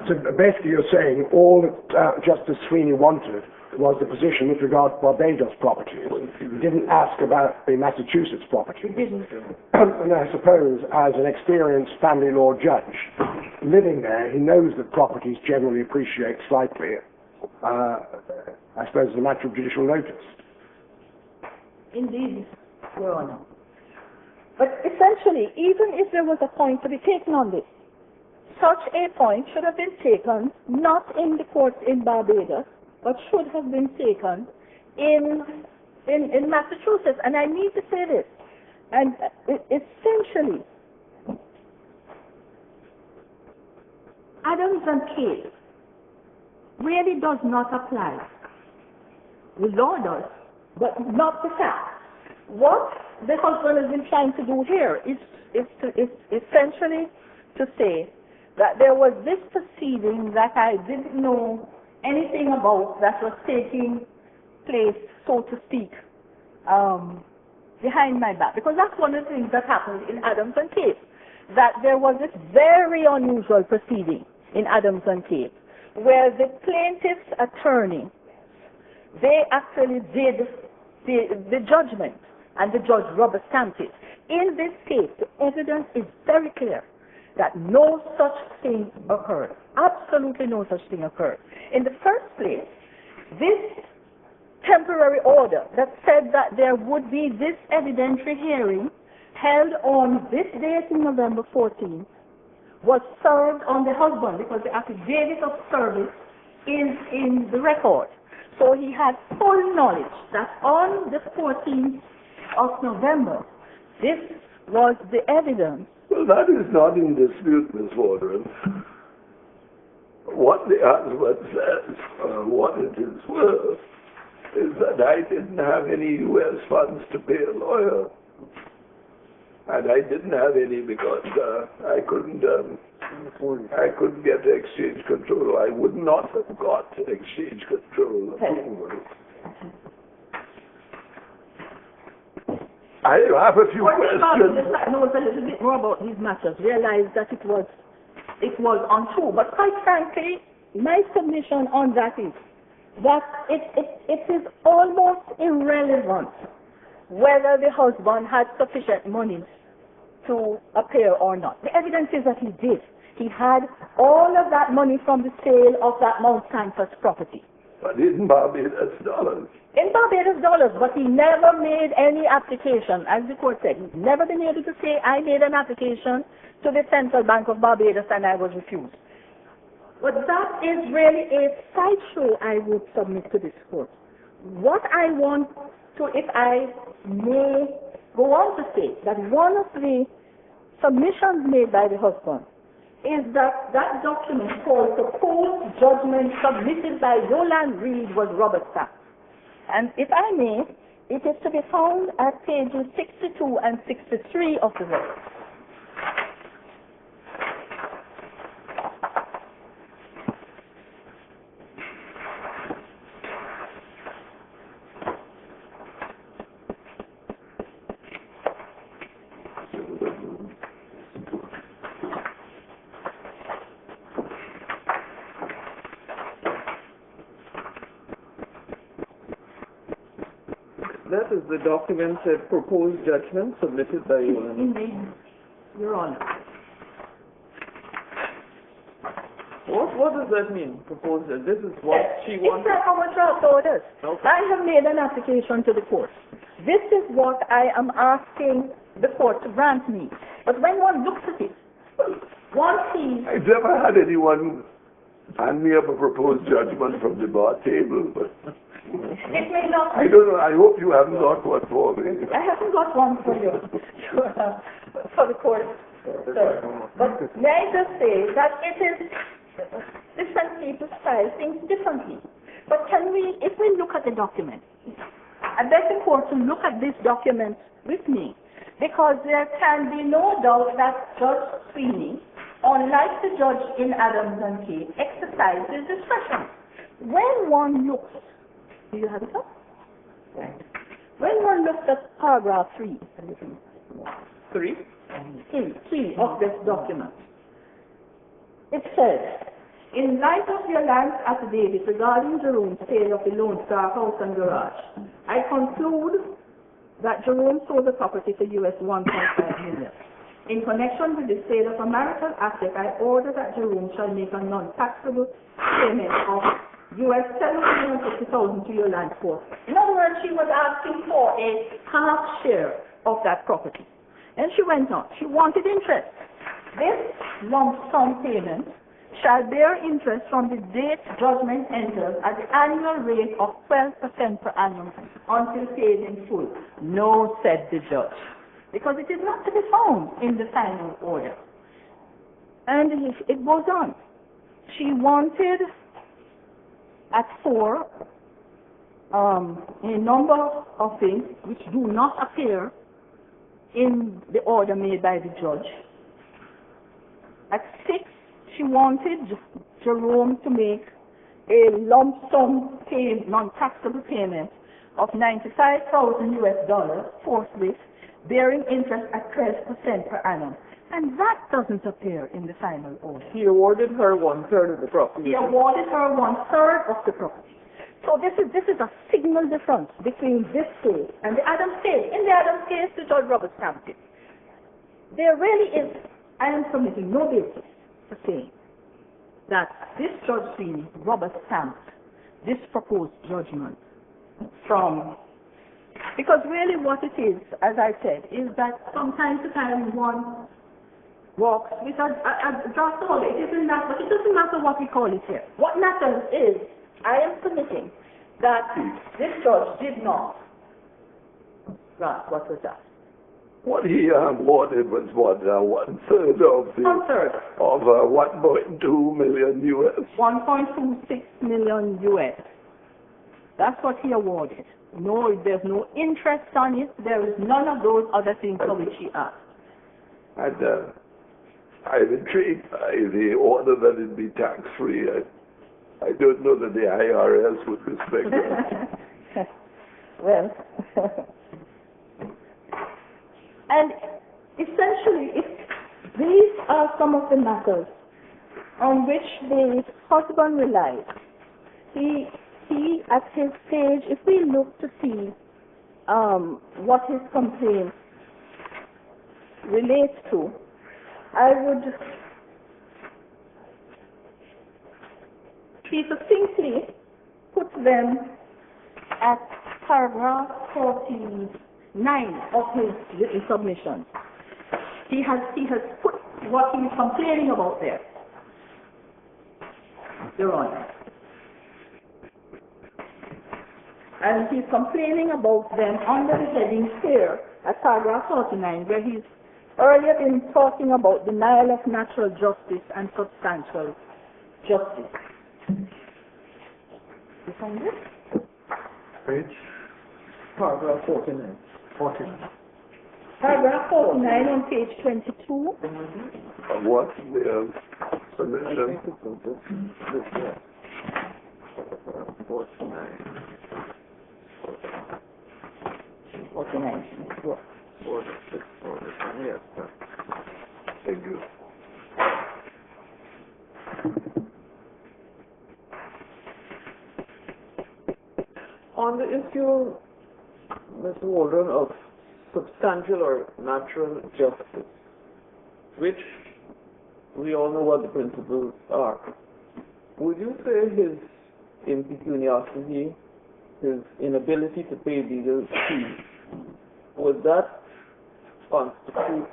So basically you're saying all that Justice Sweeney wanted was the position with regard to Barbados properties. He didn't ask about the Massachusetts property. He didn't. And I suppose as an experienced family law judge living there, he knows that properties generally appreciate slightly, I suppose as a matter of judicial notice. Indeed, Your Honor. But essentially, even if there was a point to be taken on this, such a point should have been taken not in the courts in Barbados, but should have been taken in Massachusetts. And I need to say this. And essentially, Adams and Case really does not apply. The law does, but not the fact. What the husband has been trying to do here is essentially to say that there was this proceeding that I didn't know anything about that was taking place, so to speak, behind my back. Because that's one of the things that happened in Adams and Case, that there was this very unusual proceeding in Adams and Case, where the plaintiff's attorney, they actually did the judgment, and the judge rubber stamped it. In this case, the evidence is very clear that no such thing occurred. Absolutely no such thing occurred. In the first place, this temporary order that said that there would be this evidentiary hearing held on this date in November 14th was served on the husband because the affidavit of service is in the record. So he had full knowledge that on the 14th of November, this was the evidence. Well, that is not in dispute, Ms. Warden. What the husband says, what it is worth, is that I didn't have any U.S. funds to pay a lawyer. And I didn't have any because I couldn't get exchange control. I would not have got exchange control approval. I have a few questions. That knows a little bit more about these matters realized that it was untrue. But quite frankly, my submission on that is that it is almost irrelevant whether the husband had sufficient money to appear or not. The evidence is that he did. He had all of that money from the sale of that Mount Sanford property. But in Barbados dollars. In Barbados dollars, but he never made any application. As the court said, he's never been able to say, I made an application to the Central Bank of Barbados and I was refused. But that is really a sideshow I would submit to this court. What I want to, if I may go on to say, that one of the submissions made by the husband is that that document called the post-judgment submitted by Yolande Reid was rubber stamped. And if I may, it is to be found at pages 62 and 63 of the record. That is the document, proposed judgment submitted by Yolande. Indeed, Your Honor. What does that mean, proposed? This is what she It's wants. like our draft orders. Okay. I have made an application to the court. This is what I am asking the court to grant me. But when one looks at it, one sees I've never had anyone hand me up a proposed judgment from the bar table, but it may not. I don't know. I hope you haven't got one for me. I haven't got one for you, for the court. Sir. But may I just say that it is different people style things differently. But can we, if we look at the document, I beg the court to look at this document with me, because there can be no doubt that Judge Sweeney, unlike the judge in Adams and Kay, exercises discretion. When one looks, do you have it up? Right. When one looks at paragraph 3, 3 of this document, it says, in light of Yolande's affidavit regarding Jerome's sale of the Lone Star House and Garage, I conclude that Jerome sold the property for US $1.5 million. In connection with the sale of a marital asset, I order that Jerome shall make a non-taxable payment of US $750,000 to Yolande Court. In other words, she was asking for a half share of that property. And she went on. She wanted interest. This lump sum payment shall bear interest from the date judgment enters at the annual rate of 12% per annum until paid in full. No, said the judge, because it is not to be found in the final order. And it goes on. She wanted at 4 a number of things which do not appear in the order made by the judge. At 6, she wanted Jerome to make a lump sum non-taxable payment of $95,000 US forthwith, bearing interest at 12% per annum. And that doesn't appear in the final order. He awarded her 1/3 of the property. He awarded her 1/3 of the property. So this is a signal difference between this case and the Adams case. In the Adams case, the Judge Robert stamped it. There really is, I am submitting no basis for saying that this Judge Sweeney, Robert stamped this proposed judgment from, because really what it is, as I said, is that from time to time one walks with a draft order. It isn't that, but it doesn't matter what we call it here. What matters is, I am submitting that this judge did not draft what was that. What he awarded was what, 1/3 of the 1/3. of 1.2 million US. 1.26 million US. That's what he awarded. No, there's no interest on it. There is none of those other things for which he asked. And I'm intrigued by the order that it be tax-free. I don't know that the IRS would respect that. Well, and essentially, these are some of the matters on which the husband relied. He at his stage, if we look to see what his complaint relates to, I would succinctly put them at paragraph 49 of his written submission. He has put what he is complaining about there. Your Honor. And he's complaining about them under the heading here at paragraph 49, where he's earlier been talking about denial of natural justice and substantial justice. You find it? Page? Paragraph 49. 49. Paragraph 49 on page 22. What's the submission? This here. 49. 49. Yes. 46, 47, yes, sir. Thank you. On the issue Mr. Waldron, of substantial or natural justice, which we all know what the principles are. Would you say his impecuniosity, his inability to pay legal fees, would that constitute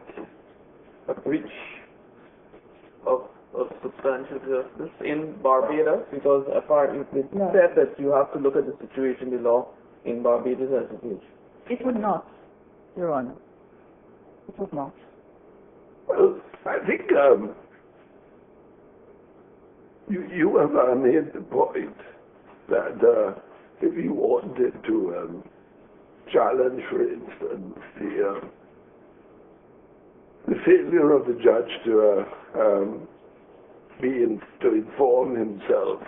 a breach of substantial justice in Barbados? Because apparently it said that you have to look at the situation, the law in Barbados as it is. It would not, Your Honor. It would not. Well, I think you have made the point that if you wanted to challenge, for instance, the failure of the judge to inform himself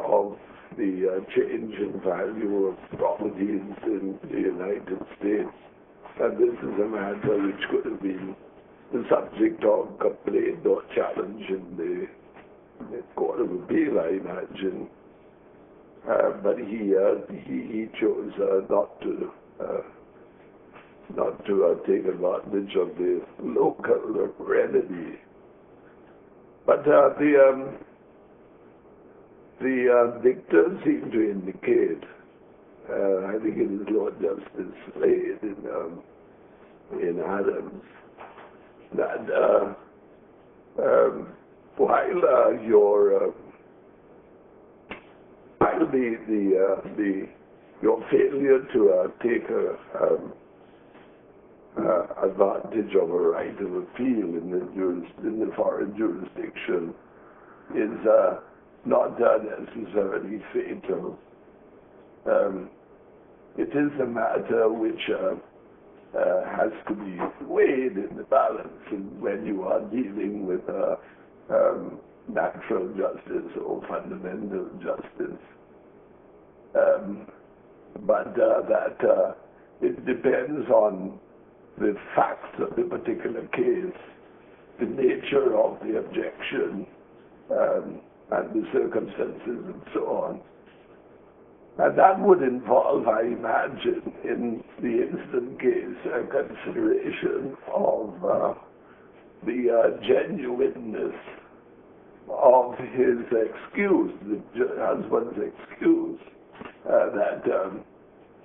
of the change in value of properties in the United States, and this is a matter which could have been the subject of complaint or challenge in the Court of Appeal, I imagine. But he chose not to take advantage of the local remedy. But the dicta seem to indicate, I think it is Lord Justice Slade in Adams, that while your failure to take advantage of a right of appeal in the foreign jurisdiction is not necessarily fatal. It is a matter which has to be weighed in the balance when you are dealing with natural justice or fundamental justice. But that it depends on the facts of the particular case, the nature of the objection, and the circumstances and so on. And that would involve, I imagine, in the instant case, a consideration of the genuineness of his excuse, the husband's excuse, that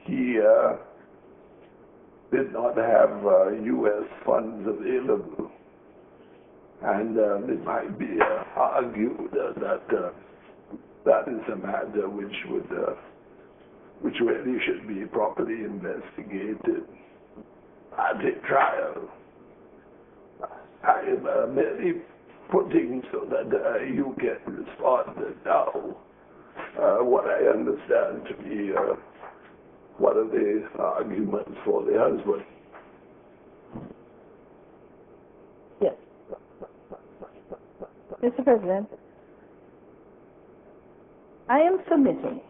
he did not have U.S. funds available. And it might be argued that that is a matter which really should be properly investigated at a trial. I am merely putting so that you can respond now what I understand to be one of the arguments for the husband. Yes. Mr. President, I am submitting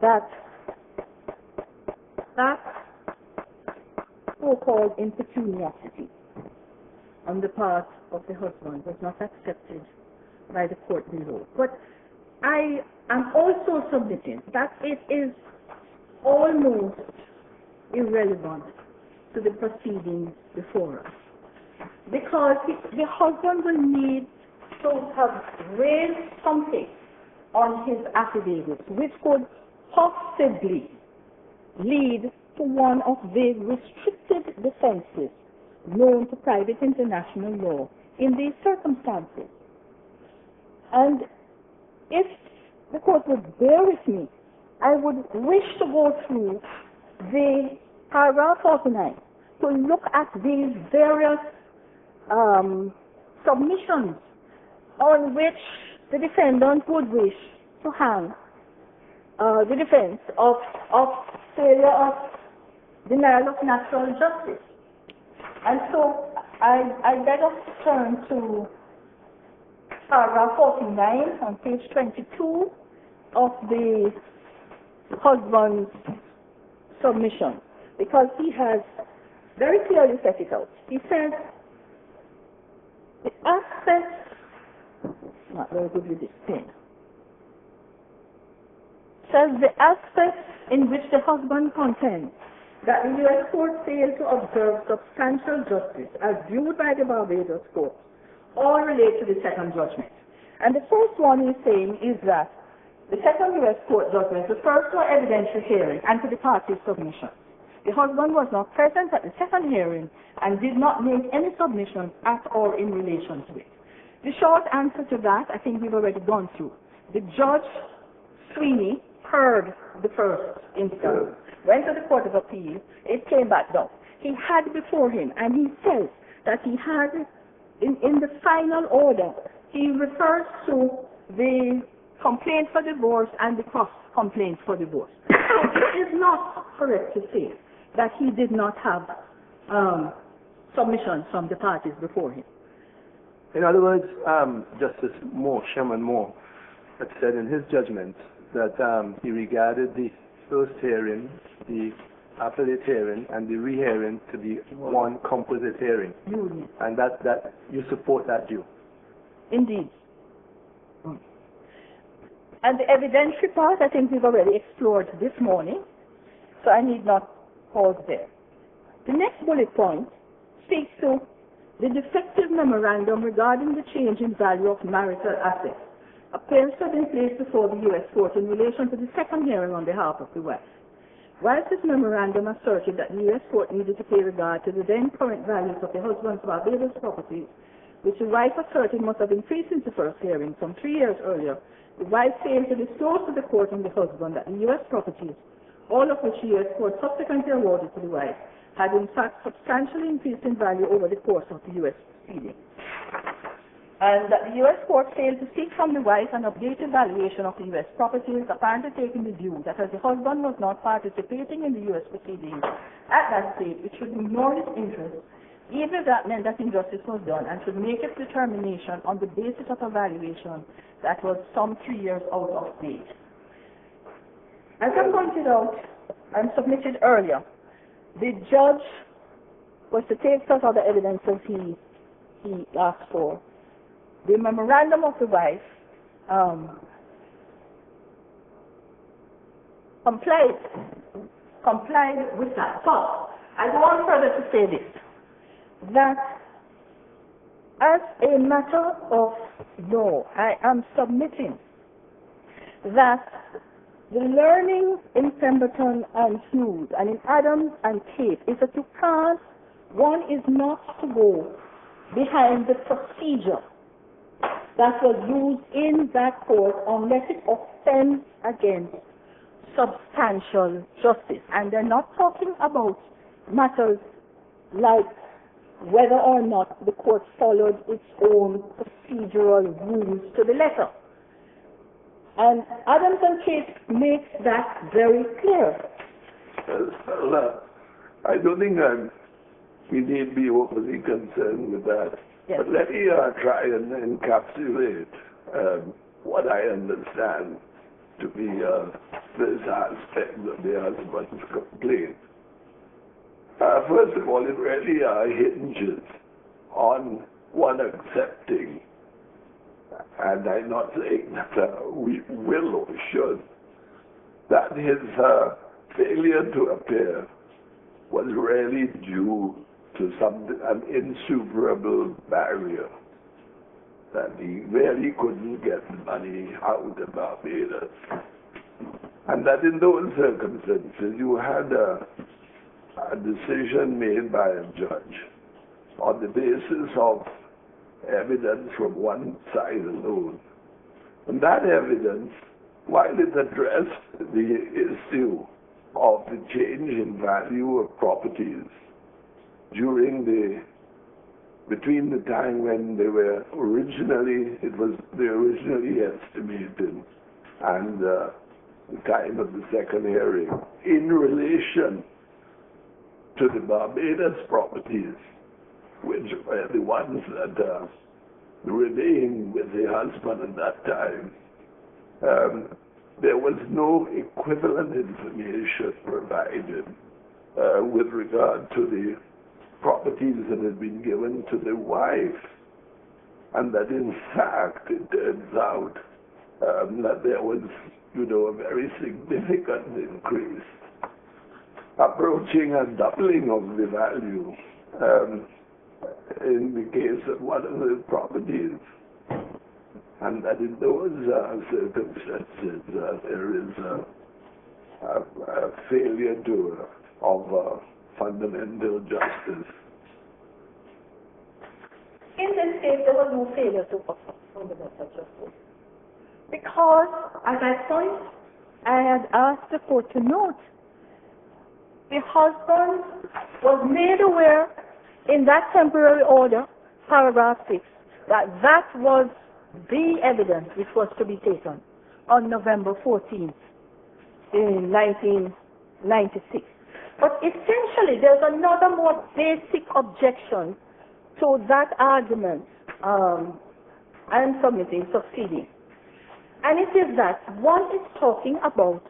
that so-called impecuniosity on the part of the husband was not accepted by the court below. But I am also submitting that it is almost irrelevant to the proceedings before us, because the husband will need to have raised something on his affidavit which could possibly lead to one of the restricted defenses known to private international law in these circumstances. And if the court would bear with me, I would wish to go through the paragraph 49 to look at these various submissions on which the defendant would wish to hang the defense of failure of denial of natural justice. And so I beg us to turn to paragraph 49 on page 22 of the husband's submission, because he has very clearly set it out. He says, the aspects, not very good with this pen, says the aspects in which the husband contends that the U.S. court failed to observe substantial justice as viewed by the Barbados court all relate to the second judgment. And the first one he's saying is that the second U.S. court judgment refers to an evidentiary hearing and to the parties' submission. The husband was not present at the second hearing and did not make any submissions at all in relation to it. The short answer to that, I think we've already gone through. The judge, Sweeney, heard the first instance, went to the Court of Appeal, it came back down. He had before him, and he says that he had, in the final order, he refers to the complaint for divorce and the cross-complaint for divorce. So it is not correct to say that he did not have submissions from the parties before him. In other words, Justice Moore, Chairman Moore, had said in his judgment that he regarded the first hearing, the appellate hearing, and the rehearing to be one composite hearing. And that you support that view? Indeed. And the evidentiary part, I think we've already explored this morning, so I need not pause there. The next bullet point speaks to the defective memorandum regarding the change in value of marital assets appears to have been placed before the U.S. court in relation to the second hearing on behalf of the wife. Whilst this memorandum asserted that the U.S. court needed to pay regard to the then current values of the husband's Barbados properties, which the wife asserted must have increased since the first hearing some 3 years earlier, the wife failed to disclose to the court and the husband that the U.S. properties, all of which the U.S. court subsequently awarded to the wife, had in fact substantially increased in value over the course of the U.S. proceeding. And that the U.S. court failed to seek from the wife an updated valuation of the U.S. properties, apparently taking the view that as the husband was not participating in the U.S. proceedings at that stage, it should ignore his interest, even if that meant that injustice was done, and should make its determination on the basis of a valuation that was some 3 years out of date. As I pointed out and submitted earlier, the judge was to take such other evidences he asked for. The memorandum of the wife complied with that. But I go on further to say this, that as a matter of law, I am submitting that the learning in Pemberton and Hughes and in Adams and Cape is that you can't, one is not to go behind the procedure that was used in that court unless it offends against substantial justice. And they're not talking about matters like whether or not the court followed its own procedural rules to the letter. And Adams and Cape makes that very clear. Well, I don't think we need be overly concerned with that. Yes. But let me try and encapsulate what I understand to be this aspect of the husband's complaint. First of all, it really hinges on one accepting, and I'm not saying that we will or should, that his failure to appear was really due to an insuperable barrier, that he really couldn't get the money out of Barbados. And that in those circumstances you had a decision made by a judge on the basis of evidence from one side alone. And that evidence, while it addressed the issue of the change in value of properties between the time when they were originally estimated and the time of the second hearing, in relation to the Barbados properties, which were the ones that remained with the husband at that time, there was no equivalent information provided with regard to the properties that had been given to the wife, and that in fact it turns out that there was, a very significant increase, approaching a doubling of the value in the case of one of the properties, and that in those circumstances there is a failure of fundamental justice. In this case, there was no failure to fundamental justice. Because, at that point, I had asked the court to note the husband was made aware in that temporary order, paragraph 6, that was the evidence which was to be taken on November 14th in 1996. But essentially, there's another more basic objection to that argument I'm submitting, succeeding. And it is that one is talking about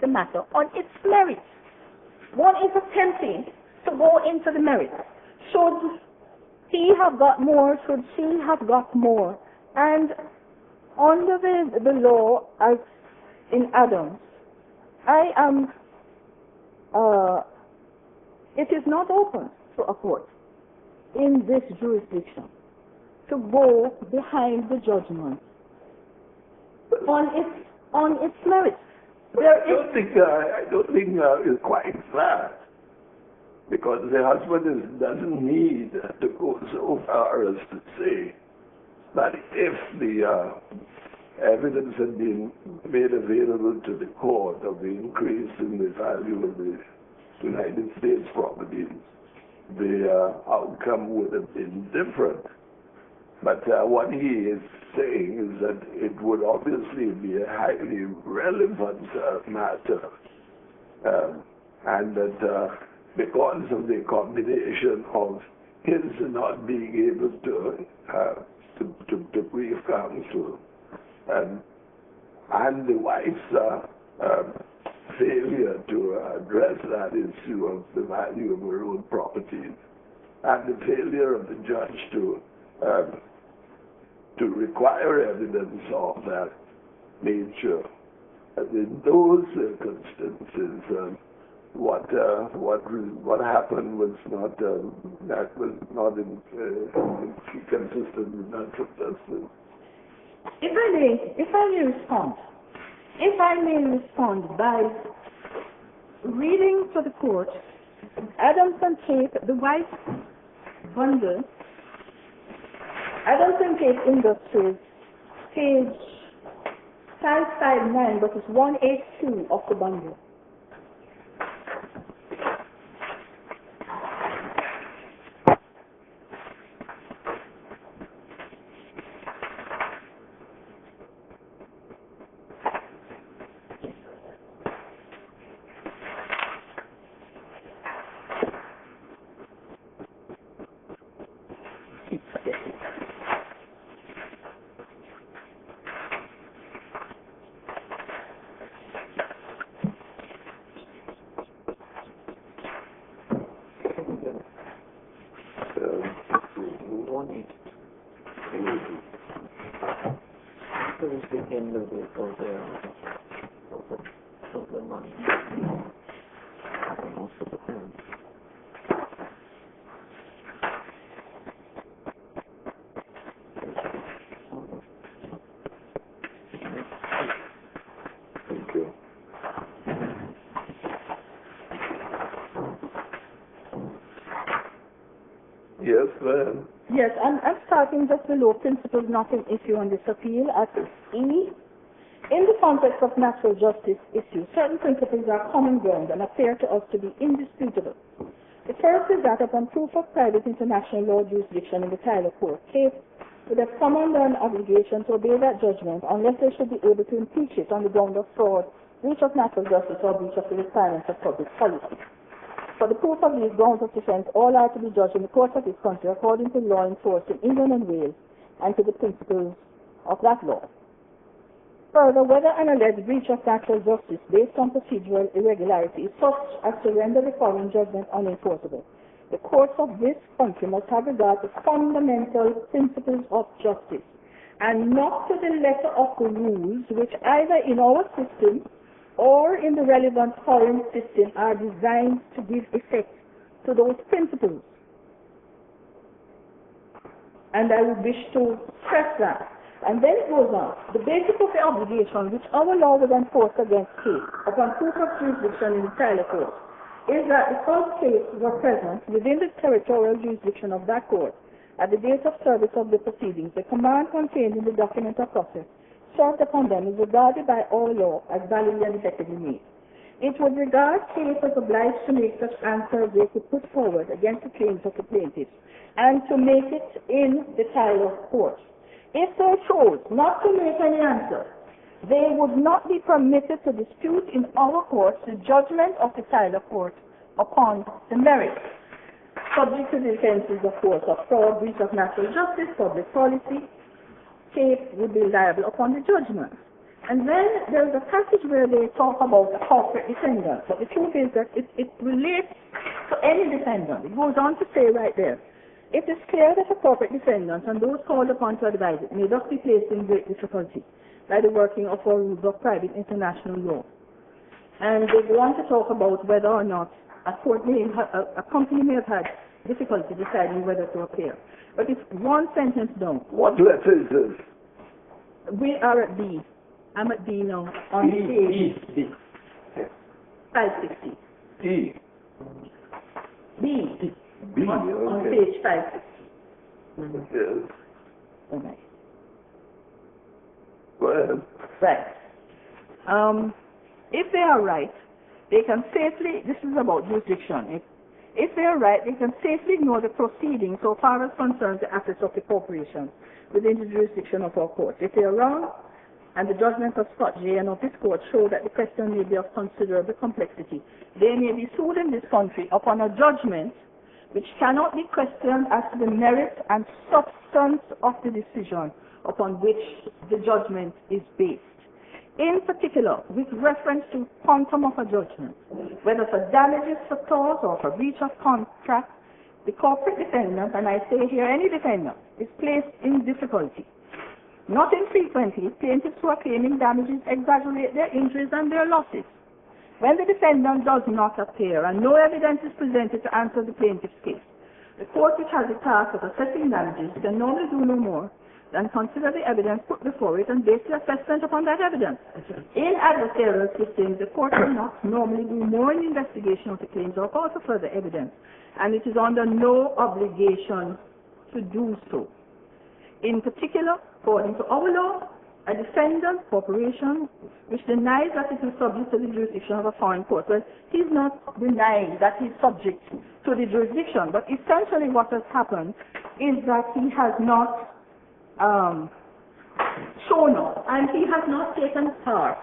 the matter on its merits. One is attempting to go into the merits. Should he have got more? Should she have got more? And under the law, as in Adams, it is not open to a court in this jurisdiction to go behind the judgment on its merits. I don't think it's quite flat, because the husband doesn't need to go so far as to say that if the evidence had been made available to the court of the increase in the value of the United States properties, the outcome would have been different. But what he is saying is that it would obviously be a highly relevant matter, and that because of the combination of his not being able to brief counsel and the wife's failure to address that issue of the value of her own properties, and the failure of the judge to require evidence of that nature. And in those circumstances, what happened was not consistent with natural justice. If I may respond by reading to the court Adams and Cape, the white bundle, Adams and Cape Industries, page 559, but it's 182 of the bundle. Yes, ma'am. Yes, I'm starting just below principles not in issue on this appeal at E. In the context of natural justice issues, certain principles are common ground and appear to us to be indisputable. The first is that upon proof of private international law jurisdiction in the Tyler Court case, would have summoned an obligation to obey that judgment unless they should be able to impeach it on the ground of fraud, breach of natural justice, or breach of the requirements of public policy. For the proof of these grounds of defense, all are to be judged in the courts of this country according to law enforced in England and Wales and to the principles of that law. Further, whether an alleged breach of natural justice based on procedural irregularity is such as to render the foreign judgment unenforceable, the courts of this country must have regard to fundamental principles of justice, and not to the letter of the rules which either in our system or in the relevant foreign system are designed to give effect to those principles. And I would wish to stress that. And then it goes on. The basis of the obligation which our law would enforce against states upon proof of jurisdiction in the trial court is that the false states were present within the territorial jurisdiction of that court at the date of service of the proceedings. The command contained in the document or process served upon them is regarded by our law as validly and effectively made. It would regard states as obliged to make such answers they could put forward against the claims of the plaintiffs and to make it in the trial court. If they chose not to make any answer, they would not be permitted to dispute in our courts the judgment of the trial court upon the merits, subject to the offences, of course, of fraud, breach of natural justice, public policy. States would be liable upon the judgment. And then there's a passage where they talk about a corporate defendant, but the truth is that it relates to any defendant. It goes on to say right there, it is clear that a corporate defendant and those called upon to advise it may thus be placed in great difficulty by the working of our rules of private international law. And they go on to talk about whether or not a company may have had difficulty deciding whether to appear. But it's one sentence down. What letter is this? We are at B. I'm at B now, on page 560. E. B. B, on okay. page 560. Yes. Okay. Go ahead. Right. If they are right, they can safely, this is about jurisdiction, if they are right, they can safely ignore the proceedings so far as concerns the assets of the corporation within the jurisdiction of our court. If they are wrong, and the judgment of Scott J. and of this court show that the question may be of considerable complexity, they may be sued in this country upon a judgment which cannot be questioned as to the merit and substance of the decision upon which the judgment is based. In particular, with reference to quantum of a judgment, whether for damages for tort or for breach of contract, the corporate defendant, and I say here any defendant, is placed in difficulty. Not infrequently, plaintiffs who are claiming damages exaggerate their injuries and their losses. When the defendant does not appear and no evidence is presented to answer the plaintiff's case, the court, which has the task of assessing damages, can normally do no more than consider the evidence put before it and base the assessment upon that evidence. In adversarial systems, the court will not normally do more in the investigation of the claims or call for further evidence, and it is under no obligation to do so. In particular, according to our law, a defendant, corporation, which denies that it is subject to the jurisdiction of a foreign court. Well, he's not denying that he's subject to the jurisdiction, but essentially what has happened is that he has not shown up, and he has not taken part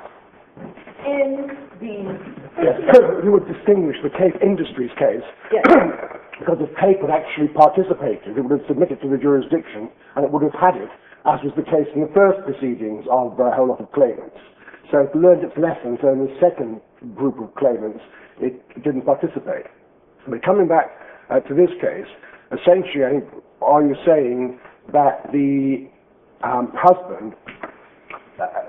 in the... Yes, we would distinguish the Cape Industries case. Yes. Because if Cape had actually participated, it would have submitted to the jurisdiction, and it would have had it, as was the case in the first proceedings of a whole lot of claimants. So it learned its lessons, and in the second group of claimants, it didn't participate. But coming back to this case, essentially, I think, are you saying that the husband,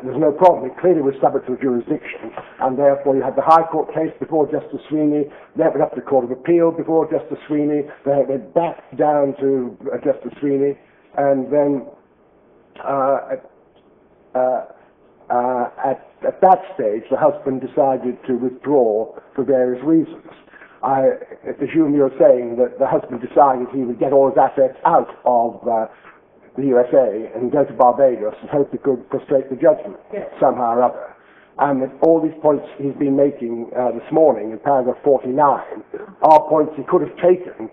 there's no problem, it clearly was subject to jurisdiction, and therefore you had the High Court case before Justice Sweeney, then went up to the Court of Appeal before Justice Sweeney, then it went back down to Justice Sweeney, and then at that stage the husband decided to withdraw for various reasons. I presume you're saying that the husband decided he would get all his assets out of the USA and go to Barbados and hope he could frustrate the judgment somehow or other. And that all these points he's been making this morning in paragraph 49 are points he could have taken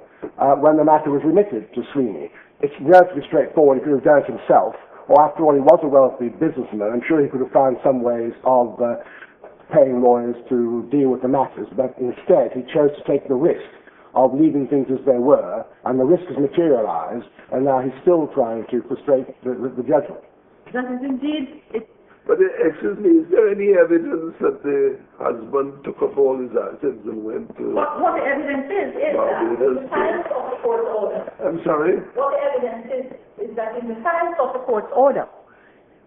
when the matter was remitted to Sweeney. It's relatively straightforward. He could have done it himself, or after all, he was a wealthy businessman. I'm sure he could have found some ways of paying lawyers to deal with the matters, but instead he chose to take the risk of leaving things as they were, and the risk has materialized, and now he's still trying to frustrate the judgment. That is indeed it. But excuse me, is there any evidence that the husband took up all his assets and went to... What the evidence is that in the silence of the court's order. I'm sorry? What the evidence is that in the silence of the court's order,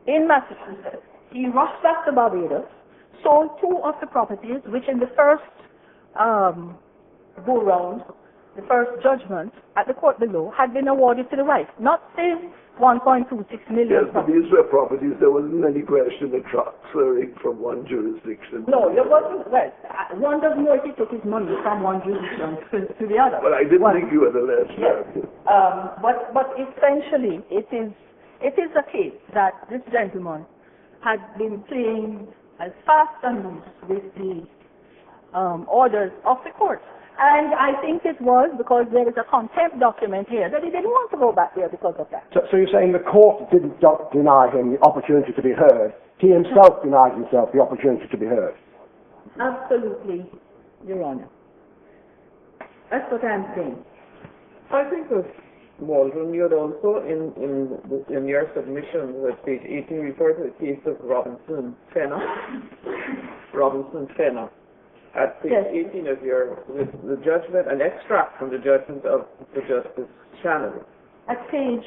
in Massachusetts. He rushed back to Barbados, sold 2 of the properties, which in the first go-round, the first judgment at the court below, had been awarded to the wife, not the 1.26 million. Yes, but these were properties. There wasn't any question of transferring from one jurisdiction. No, there wasn't. Well, one doesn't know if he took his money from one jurisdiction to the other. But I didn't think you were the last yes. But essentially, it is a case that this gentleman had been playing as fast and loose with the orders of the court. And I think it was because there is a contempt document here that he didn't want to go back there because of that. So you're saying the court didn't deny him the opportunity to be heard. He himself denied himself the opportunity to be heard. Absolutely, Your Honor. That's what I'm saying. I think that Waldron, you had also in your submission at page 18 referred to the case of Robinson Fenner. At page Yes. 18 of with the judgment, an extract from the judgment of the Justice Shannon. At page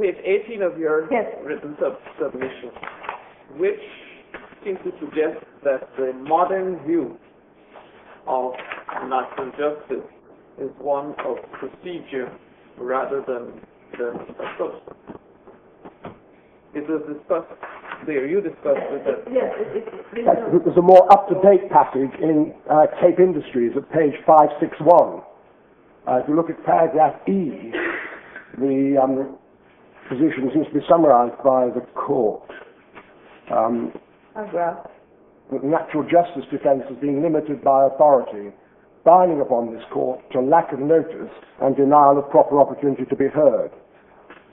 18 of your Yes. written submission, which seems to suggest that the modern view of natural justice is one of procedure rather than a substance. It was discussed there. You discussed it. yes, There's a more up-to-date passage in Cape Industries at page 561. If you look at paragraph E, the position seems to be summarized by the court. paragraph. The natural justice defense is being limited by authority, binding upon this court to lack of notice and denial of proper opportunity to be heard.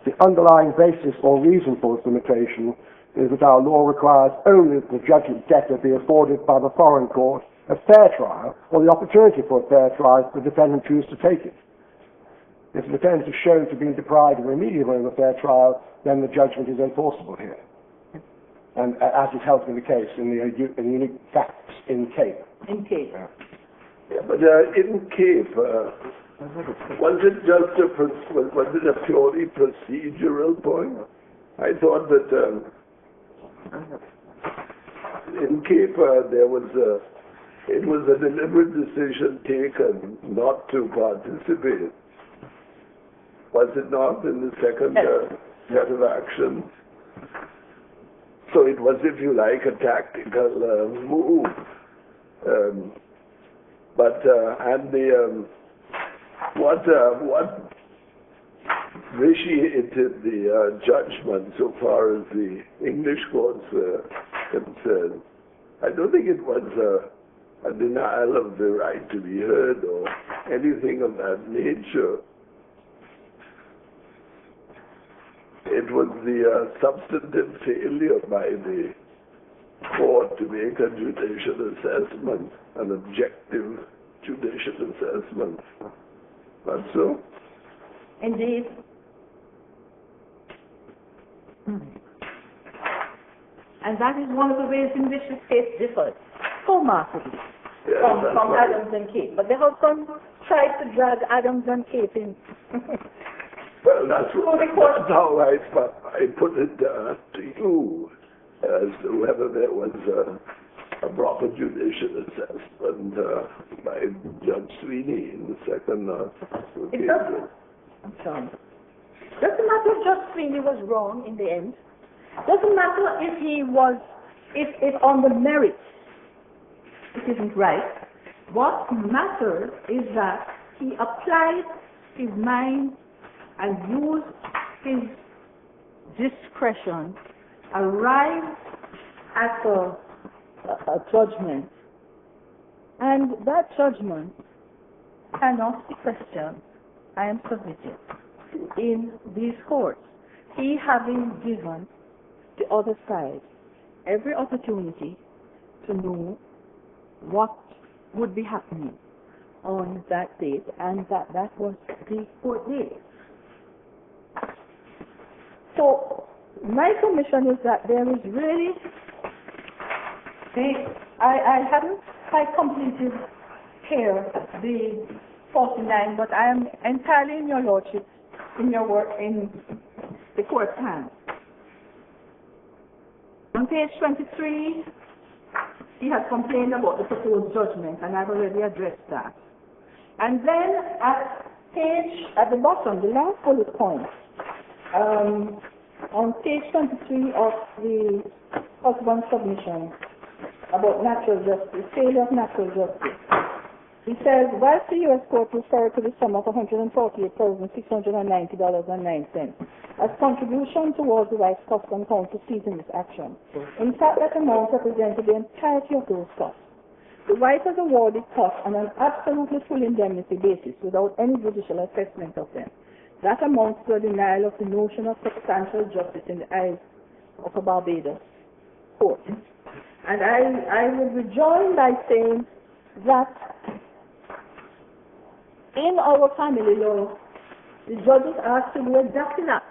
The underlying basis or reason for this limitation is that our law requires only that the judgment debtor be afforded by the foreign court a fair trial or the opportunity for a fair trial if the defendant chooses to take it. If the defendant is shown to have been deprived of immediately of a fair trial, then the judgment is enforceable here. And as is held in the case in the unique facts in Cape. In Cape. Yeah, but in Cape, was it just was it a purely procedural point? I thought that in Cape it was a deliberate decision taken not to participate. Was it not in the second set of actions? So it was, if you like, a tactical move. What vitiated the judgment so far as the English courts were concerned? I don't think it was a denial of the right to be heard or anything of that nature. It was the substantive failure by the court to make a judicial assessment, an objective judicial assessment. Not so? Indeed. And that is one of the ways in which this case differs so markedly from Adams and Cape. But the husband tried to drag Adams and Cape in. Well, that's how I put it to you, as to whether there was a proper judicial assessment by Judge Sweeney in the second It doesn't. I'm sorry. Doesn't matter if Judge Sweeney was wrong in the end. Doesn't matter if he was, if on the merits it isn't right. What matters is that he applied his mind and used his discretion, arrived at a judgment, and that judgment cannot be questioned. I am submitted in these courts. He having given the other side every opportunity to know what would be happening on that date, and that was the court date. So my submission is that there is really, I haven't quite completed here the 49, but I am entirely in your lordship, in your work, in the court's hands. On page 23, he has complained about the proposed judgment, and I've already addressed that. And then at the bottom, the last bullet point, on page 23 of the husband's submission about natural justice, failure of natural justice. He says, whilst the U.S. court referred to the sum of $148,690.09 as contribution towards the rights costs on count proceeds in this action, in fact that amount represented the entirety of those costs. The right was awarded costs on an absolutely full indemnity basis without any judicial assessment of them. That amounts to a denial of the notion of substantial justice in the eyes of a Barbados court. And I would rejoin by saying that in our family law, the judges are to do exactly that.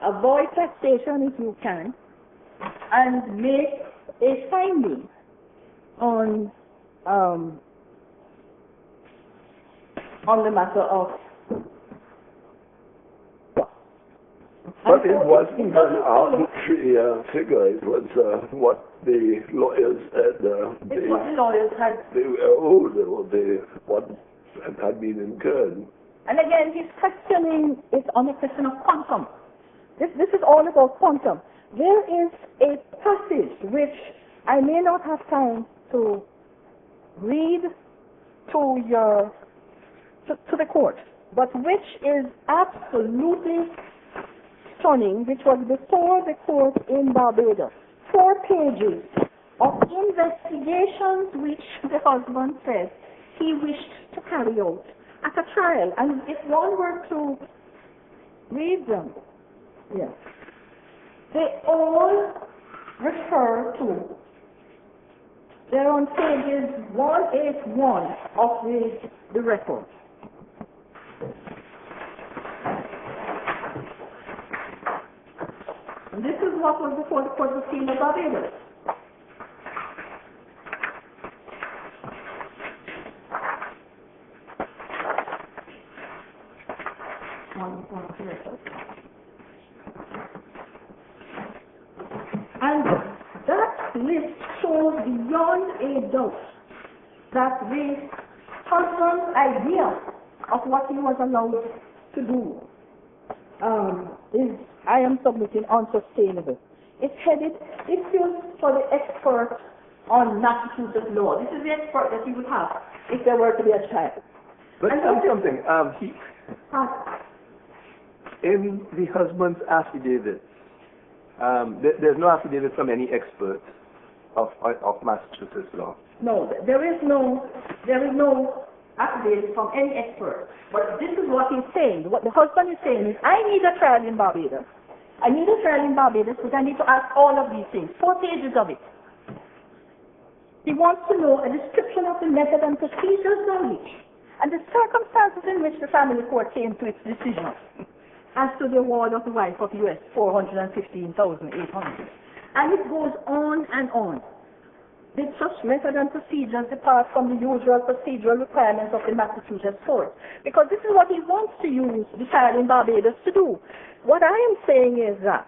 Avoid taxation if you can, and make a finding on the matter of. But it wasn't an arbitrary figure. It was what the lawyers had. It's what the lawyers had. They were owed, or what had been incurred. And again, he's questioning it on a question of quantum. This is all about quantum. There is a passage which I may not have time to read to the court, but which is absolutely stunning, which was before the court in Barbados. 4 pages of investigations which the husband said he wished to carry out at a trial. And if one were to read them, yes, they all refer to, they're on pages 181 of the record. And this is what was before the Court of Appeal of Barbados. And that list shows beyond a doubt that the husband's idea of what he was allowed to do is, I am submitting, unsustainable. It's headed issues for the expert on Massachusetts law. This is the expert that he would have if there were to be a trial. But tell me something. In the husband's affidavit, there's no affidavit from any expert of Massachusetts law. No, there is no affidavit from any expert. But this is what he's saying. What the husband is saying is, I need a trial in Barbados. I need a trial in Barbados because I need to ask all of these things. 4 pages of it. He wants to know a description of the method and procedures by which, and the circumstances in which the family court came to its decision as to the award of the wife of US $415,800. And it goes on and on. Did such method and procedures depart from the usual procedural requirements of the Massachusetts court? Because this is what he wants to use the trial in Barbados to do. What I am saying is that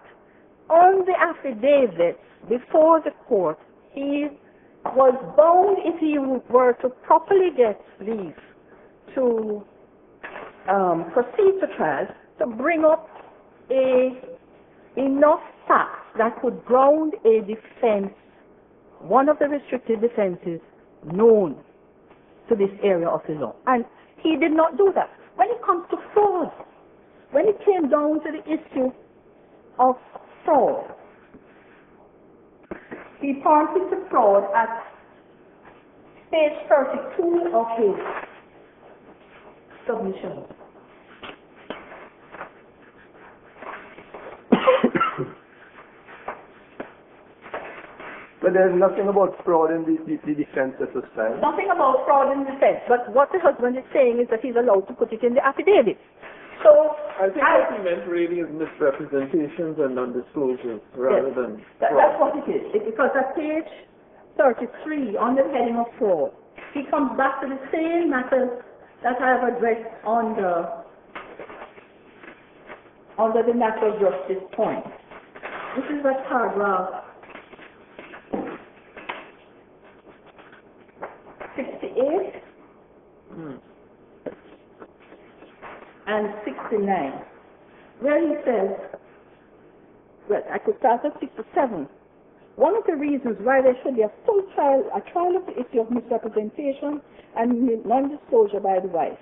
on the affidavit before the court, he was bound, if he were to properly get leave to proceed to trial, to bring up enough facts that could ground a defense, one of the restricted defenses known to this area of the law. And he did not do that. When it comes to fraud, when it came down to the issue of fraud, he pointed to fraud at page 32 of his submission. But there's nothing about fraud in the defense at this time. Nothing about fraud in defense, but what the husband is saying is that he's allowed to put it in the affidavit. So I think what he meant really is misrepresentations and non-disclosures rather than fraud. That's what it is. Because at page 33, on the heading of fraud, he comes back to the same matters that I have addressed under the natural justice point. This is at paragraph 68 and 69, where he says, well, I could start at 67. One of the reasons why there should be a full trial, a trial of the issue of misrepresentation and non-disclosure by the wife,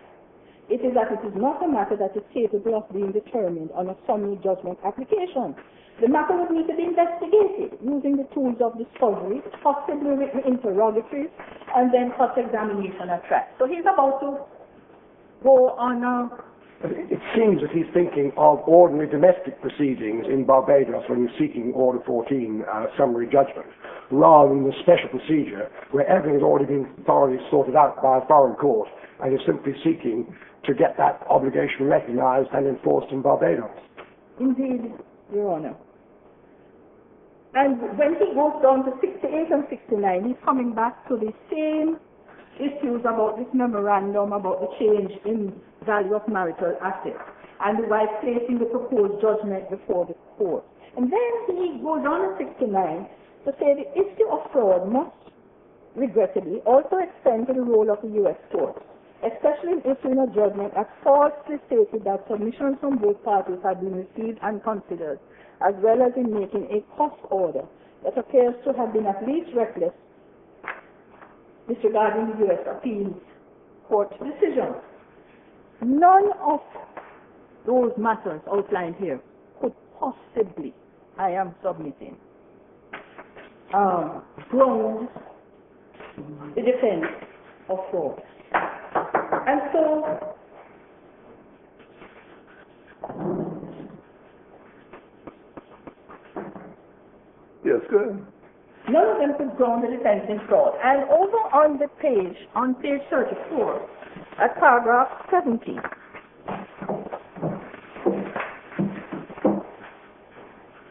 it is that it is not a matter that is capable of being determined on a summary judgment application. The matter would need to be investigated using the tools of discovery, possibly written interrogatories, and then cross-examination at trial. So he's about to go on a... It seems that he's thinking of ordinary domestic proceedings in Barbados when he's seeking Order 14 summary judgment, rather than the special procedure where everything has already been thoroughly sorted out by a foreign court and is simply seeking to get that obligation recognized and enforced in Barbados. Indeed, Your Honor. And when he goes down to 68 and 69, he's coming back to the same issues about this memorandum about the change in value of marital assets and the wife placing the proposed judgment before the court. And then he goes on in 69 to say the issue of fraud must, regrettably, also extend to the role of the U.S. courts, especially in issuing a judgment that falsely stated that submissions from both parties had been received and considered, as well as in making a cost order that appears to have been at least reckless disregarding the U.S. appeals court decision. None of those matters outlined here could possibly, I am submitting, ground the defense of fraud. And so, Yes, go ahead. none of them could ground the defense in fraud. And over on the page, on page 34, at paragraph 70,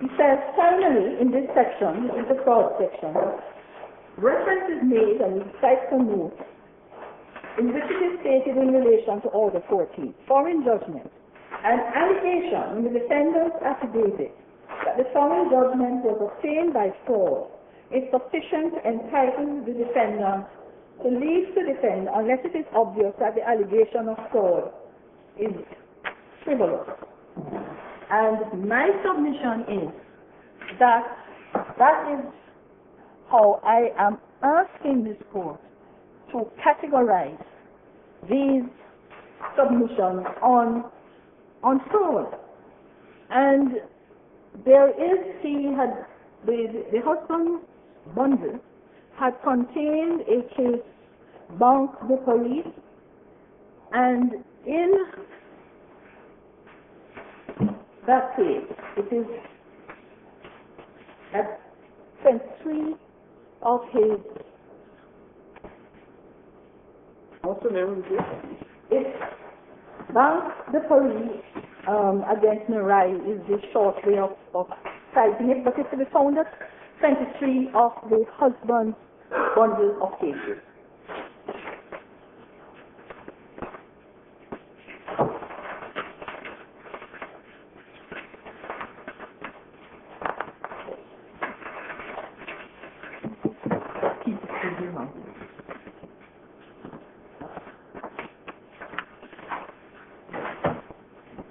he says, finally, in this section, this is the fraud section, reference is made and he cites a note in which it is stated in relation to Order 14, foreign judgment, an allegation in the defendant's affidavit that the foreign judgment was obtained by fraud is sufficient to entitle the defendant to leave to defend unless it is obvious that the allegation of fraud is frivolous. And my submission is that that is how I am asking this court to categorize these submissions on fraud. And there is, the husband's bundle had contained a case, Banque de Paris, and in that case, it is at 23 of his, What's the name of the case? it's Banque de Paris against Mirai is the short way of citing it, but it's to be found at 23 of the husband's bundle of cases.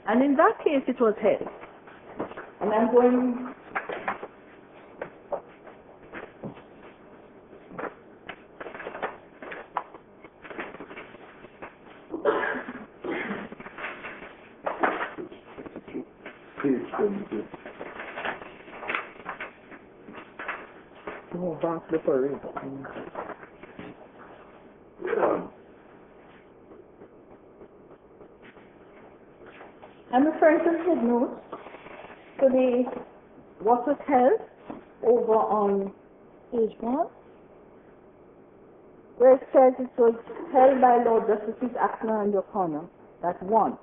And in that case, it was held. And I'm going... Please, continue. Oh, Banque de Paris. Yeah. I'm referring to footnotes to the what was held over on page 1, where it says it was held by Lord Justices Ackner and O'Connor that 1.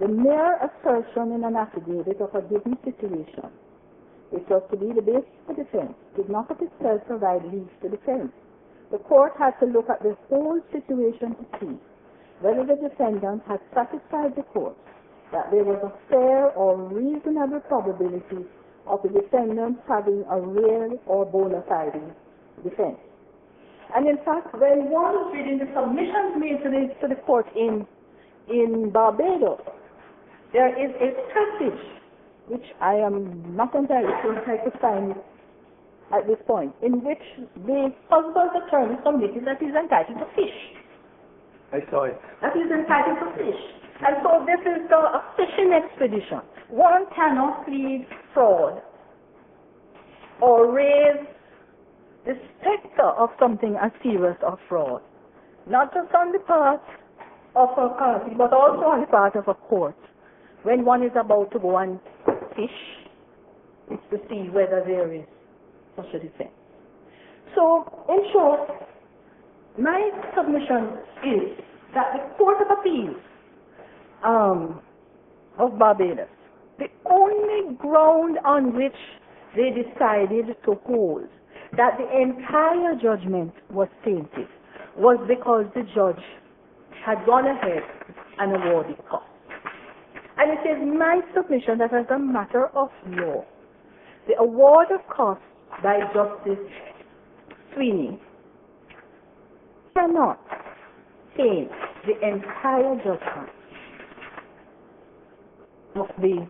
The mere assertion in an affidavit of a given situation, which was to be the basis for defense, did not of itself provide leave to defense. The court had to look at the whole situation to see whether the defendant had satisfied the court that there was a fair or reasonable probability of the defendant having a real or bona fide defense. And in fact, when one is reading the submissions made to the court in Barbados, there is a passage which I am not entirely sure if I could find it at this point, in which the husband's attorney submitted that he's entitled to fish. I saw it. That he's entitled to fish. And so this is a fishing expedition. One cannot plead fraud or raise the specter of something as serious as fraud, not just on the part of a party, but also on the part of a court. When one is about to go and fish, to see whether there is such a defense. So, in short, my submission is that the Court of Appeals of Barbados, the only ground on which they decided to hold that the entire judgment was tainted was because the judge had gone ahead and awarded costs. And it is my submission that as a matter of law, the award of costs by Justice Sweeney cannot taint the entire judgment of the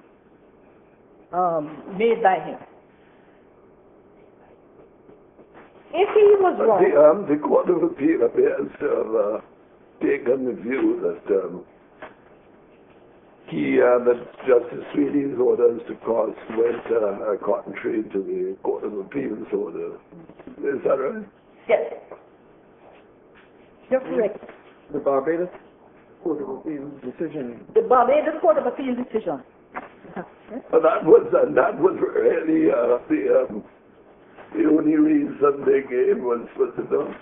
made by him. If he was wrong, The Court of Appeal appears to have taken the view that that Justice Sweeney's orders to cost went contrary to the Court of Appeal's order. Is that right? yes, you're correct. The Barbados Court of Appeal decision. The Barbados Court of Appeal decision. That was really the only reason they gave was for the done.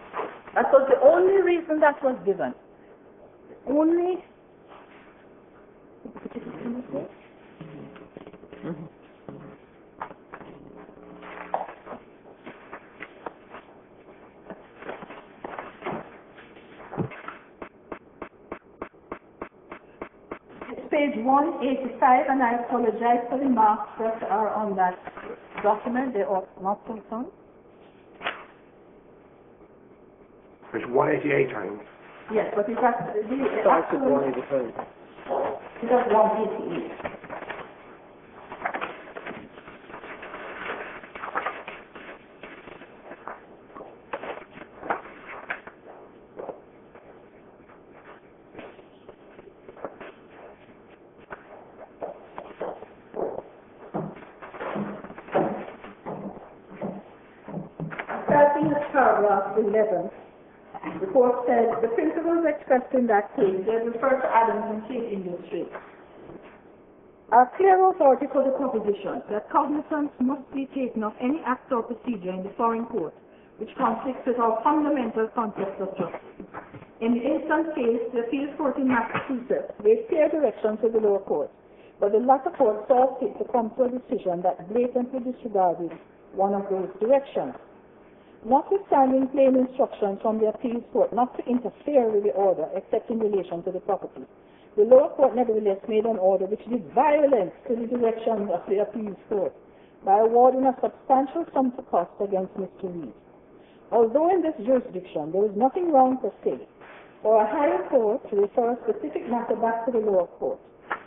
That was the only reason that was given. Only. It's page 185, and I apologize for the marks that are on that document. They are not so done. It's 188, I think. Yes, but it's actually the Starts at actual. 185. It was 188. Starting at paragraph 11, the court said the principles expressed in that case, they refer to Adams and Tate Industries, are clear authority for the proposition that cognizance must be taken of any act or procedure in the foreign court which conflicts with our fundamental concepts of justice. In the instant case, the appeals court in Massachusetts gave clear directions to the lower court, but the latter court saw fit to come to a decision that blatantly disregarded one of those directions. Notwithstanding plain instructions from the appeals court not to interfere with the order except in relation to the property, the lower court nevertheless made an order which did violence to the directions of the appeals court by awarding a substantial sum to cost against Mr. Reid. Although in this jurisdiction there is nothing wrong per se for a higher court to refer a specific matter back to the lower court,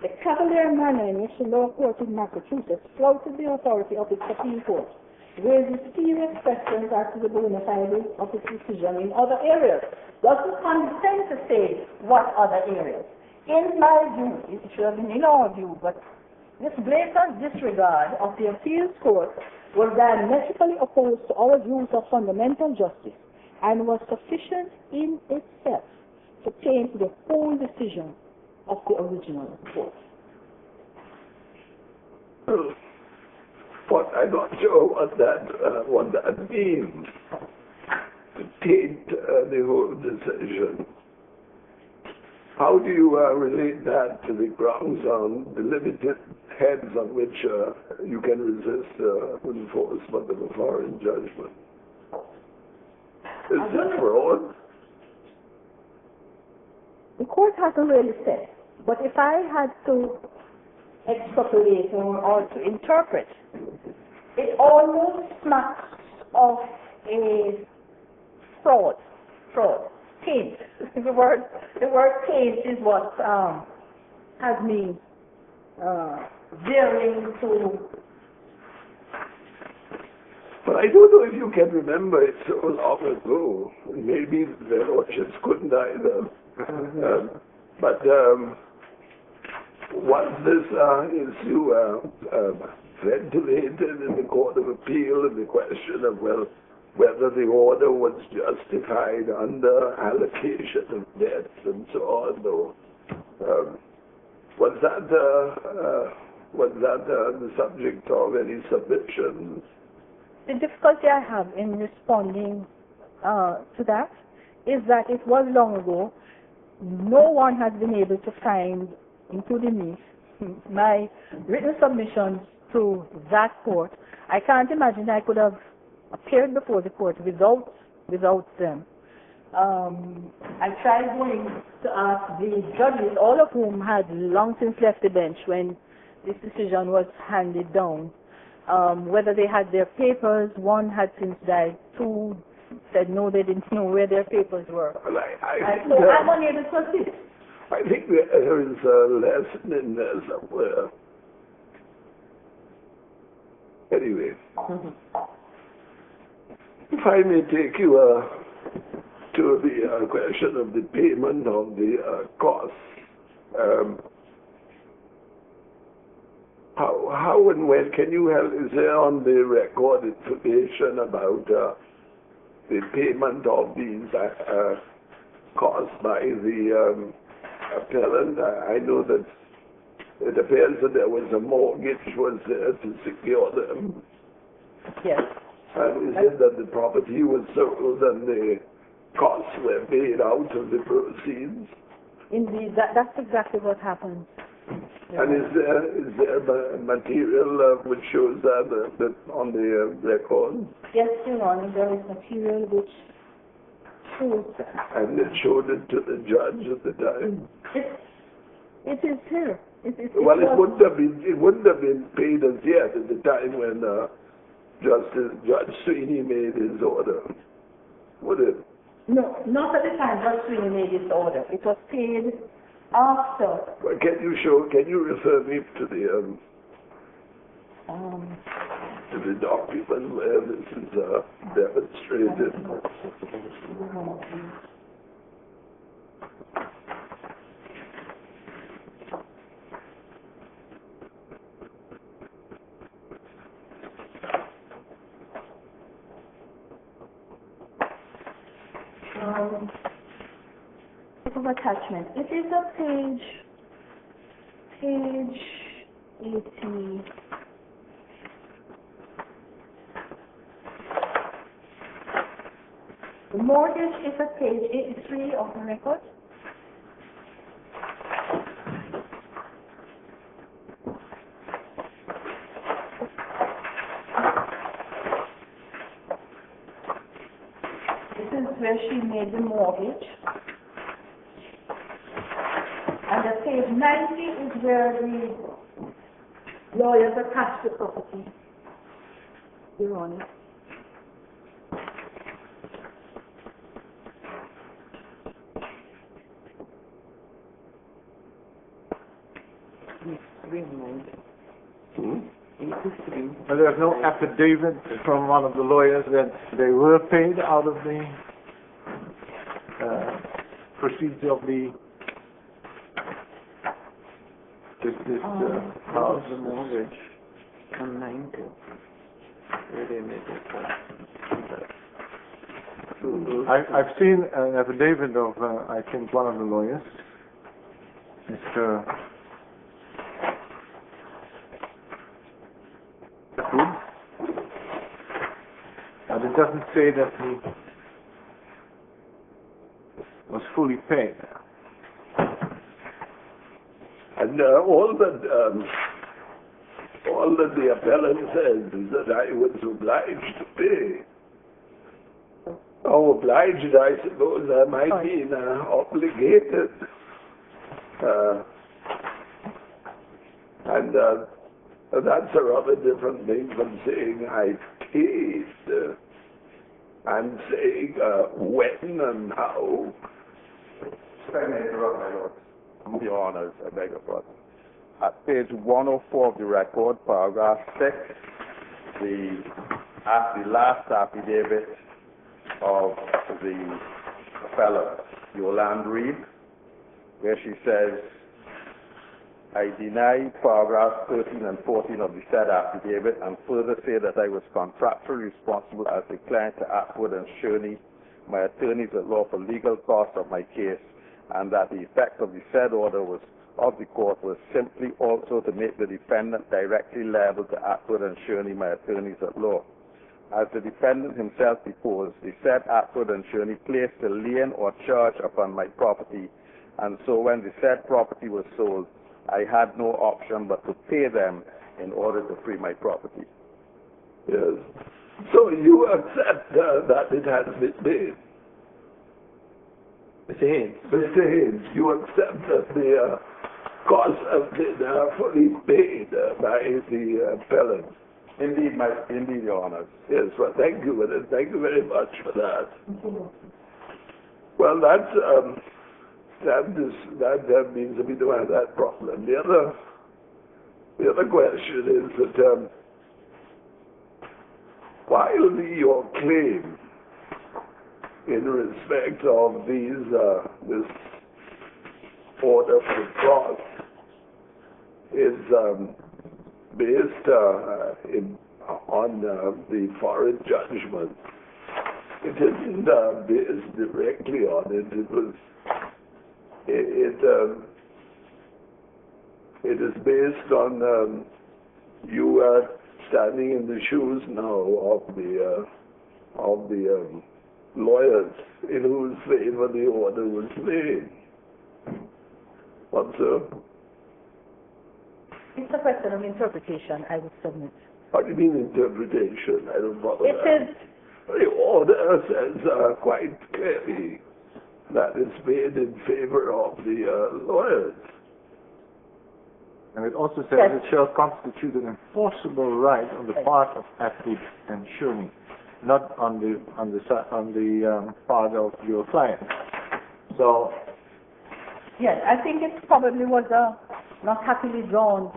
the cavalier manner in which the lower court in Massachusetts flouted the authority of its appeal court raises serious questions as to the bona fides of its decision in other areas. Doesn't condescend to say what other areas. In my view, it should have been in our view, but this blatant disregard of the appeals court was diametrically opposed to our views of fundamental justice and was sufficient in itself to taint the whole decision of the original court. But I'm not sure what that means, to taint the whole decision. How do you relate that to the grounds on the limited heads on which you can resist enforcement of a foreign judgment? Is this fraud? The court hasn't really said, but if I had to extrapolate or to interpret, it almost smacks of a fraud. Taint. The word taint is what has me veering to. But I don't know if you can remember it so long ago. Maybe the lordships couldn't either. Was this issue ventilated in the Court of Appeal in the question of, well, whether the order was justified under allocation of debts and so on? Or, was that the subject of any submissions? The difficulty I have in responding to that is that it was long ago. No one has been able to find, including me, my written submissions to that court. I can't imagine I could have appeared before the court without them. I tried going to ask the judges, all of whom had long since left the bench when this decision was handed down, whether they had their papers. One had since died. Two said no, they didn't know where their papers were. Well, So I'm unable to assist. I think there is a lesson in there somewhere. Anyway, if I may take you to the question of the payment of the costs, how and when can you help? Is there on the record information about the payment of these costs by the appellant? I know that it appears that there was a mortgage was there to secure them. Yes. And is it that the property was sold and the costs were paid out of the proceeds? Indeed, that's exactly what happened. And is there material which shows that on the record? Yes, Your Honor, there is material which shows that. And it showed it to the judge at the time? It is here. Well, it wouldn't have been paid as yet at the time when Judge Sweeney made his order, would it? No, not at the time Judge Sweeney made his order. It was paid after. Well, can you refer me to the document where this is demonstrated? Of attachment. It is on page 80. The mortgage is at page 83 of the record. This is where she made the mortgage. And at page 90 is where the lawyers attached the property. Your Honor. But there's no affidavit from one of the lawyers that they were paid out of the proceeds of the house. The mortgage on 90. Where they made it. I've seen an affidavit of, I think, one of the lawyers, Mr. But it doesn't say that he was fully paid. And all that the appellant says is that I was obliged to pay. Oh, obliged, I suppose I might be obligated. And that's a rather different thing from saying I paid. and saying when and how. Your Honors, I beg your pardon. At page 104 of the record, paragraph 6, the last affidavit of the fellow, Yolande Reid, where she says, I deny paragraphs 13 and 14 of the said affidavit and further say that I was contractually responsible as a client to Atwood and Shirley, my attorneys at law, for legal costs of my case, and that the effect of the said order of the court was simply also to make the defendant directly liable to Atwood and Shirley, my attorneys at law. As the defendant himself deposed, the said Atwood and Shirley placed a lien or charge upon my property, and so when the said property was sold, I had no option but to pay them in order to free my property. Yes. So you accept that it has been paid? Mr. Haynes. Mr. Haynes, you accept that the costs have been fully paid by the appellant? Indeed, Your Honors. Yes, well, thank you very much for that. Well, that means that we don't have that problem. The other question is that while your claim in respect of this order for cost is based on the foreign judgment, it isn't based directly on it. It is based on you standing in the shoes now of the lawyers in whose favor the order was made. What, sir? It's a question of interpretation, I would submit. What do you mean interpretation? I don't follow It that. is. The order says quite clearly that it's made in favor of the lawyers. And it also says it shall constitute an enforceable right on the part of Atwood and Shirley, not on the part of your client. So. Yes, I think it probably was a not happily drawn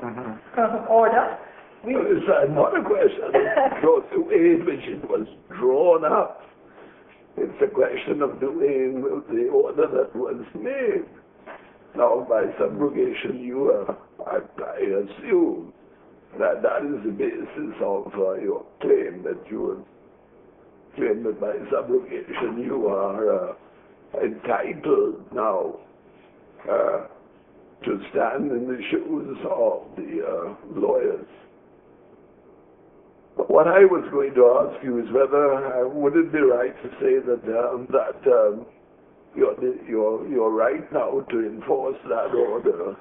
order. Well, it's not a question of the way in which it was drawn up. It's a question of the way in the order that was made. Now, by subrogation, I assume that is the basis of your claim, that you claim that by subrogation you are entitled now to stand in the shoes of the lawyers. But what I was going to ask you is whether would it be right to say that your right now to enforce that order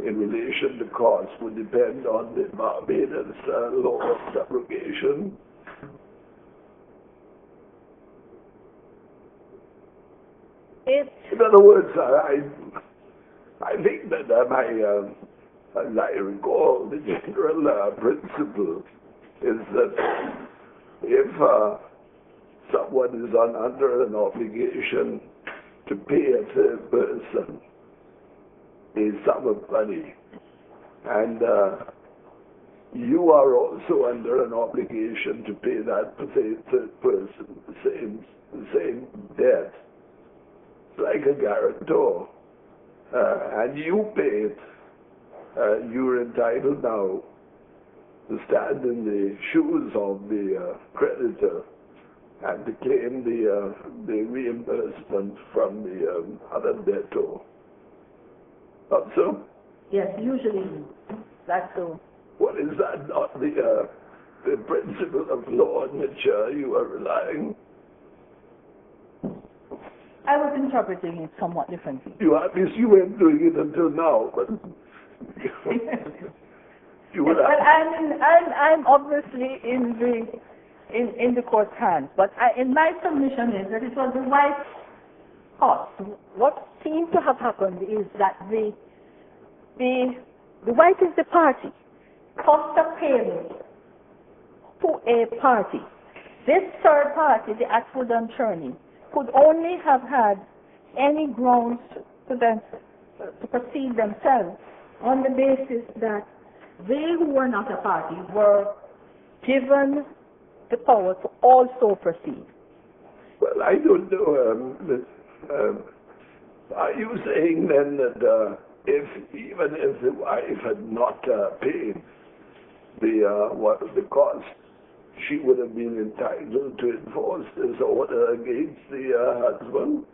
in relation to costs would depend on the Barbados law of subrogation? In other words, I think that as I recall, the general principle is that if someone is under an obligation to pay a third person a sum of money, and you are also under an obligation to pay that third person the same debt, like a guarantor, and you pay it, you're entitled now to stand in the shoes of the creditor and to claim the reimbursement from the other debtor. Not so? Yes, usually that's so. What is that not the principle of law on which you are relying? I was interpreting it somewhat differently. You weren't doing it until now, but you were. Well, I'm obviously in the court's hands, but in my submission is that it was the right cost. What seems to have happened is that the white is the party. Cost of payment to a party this third party, the Atwood and Cherney, could only have had any grounds to proceed themselves on the basis that they who were not a party were given the power to also proceed. Well, I don't know. Are you saying then that even if the wife had not paid the cost, she would have been entitled to enforce this order against the husband?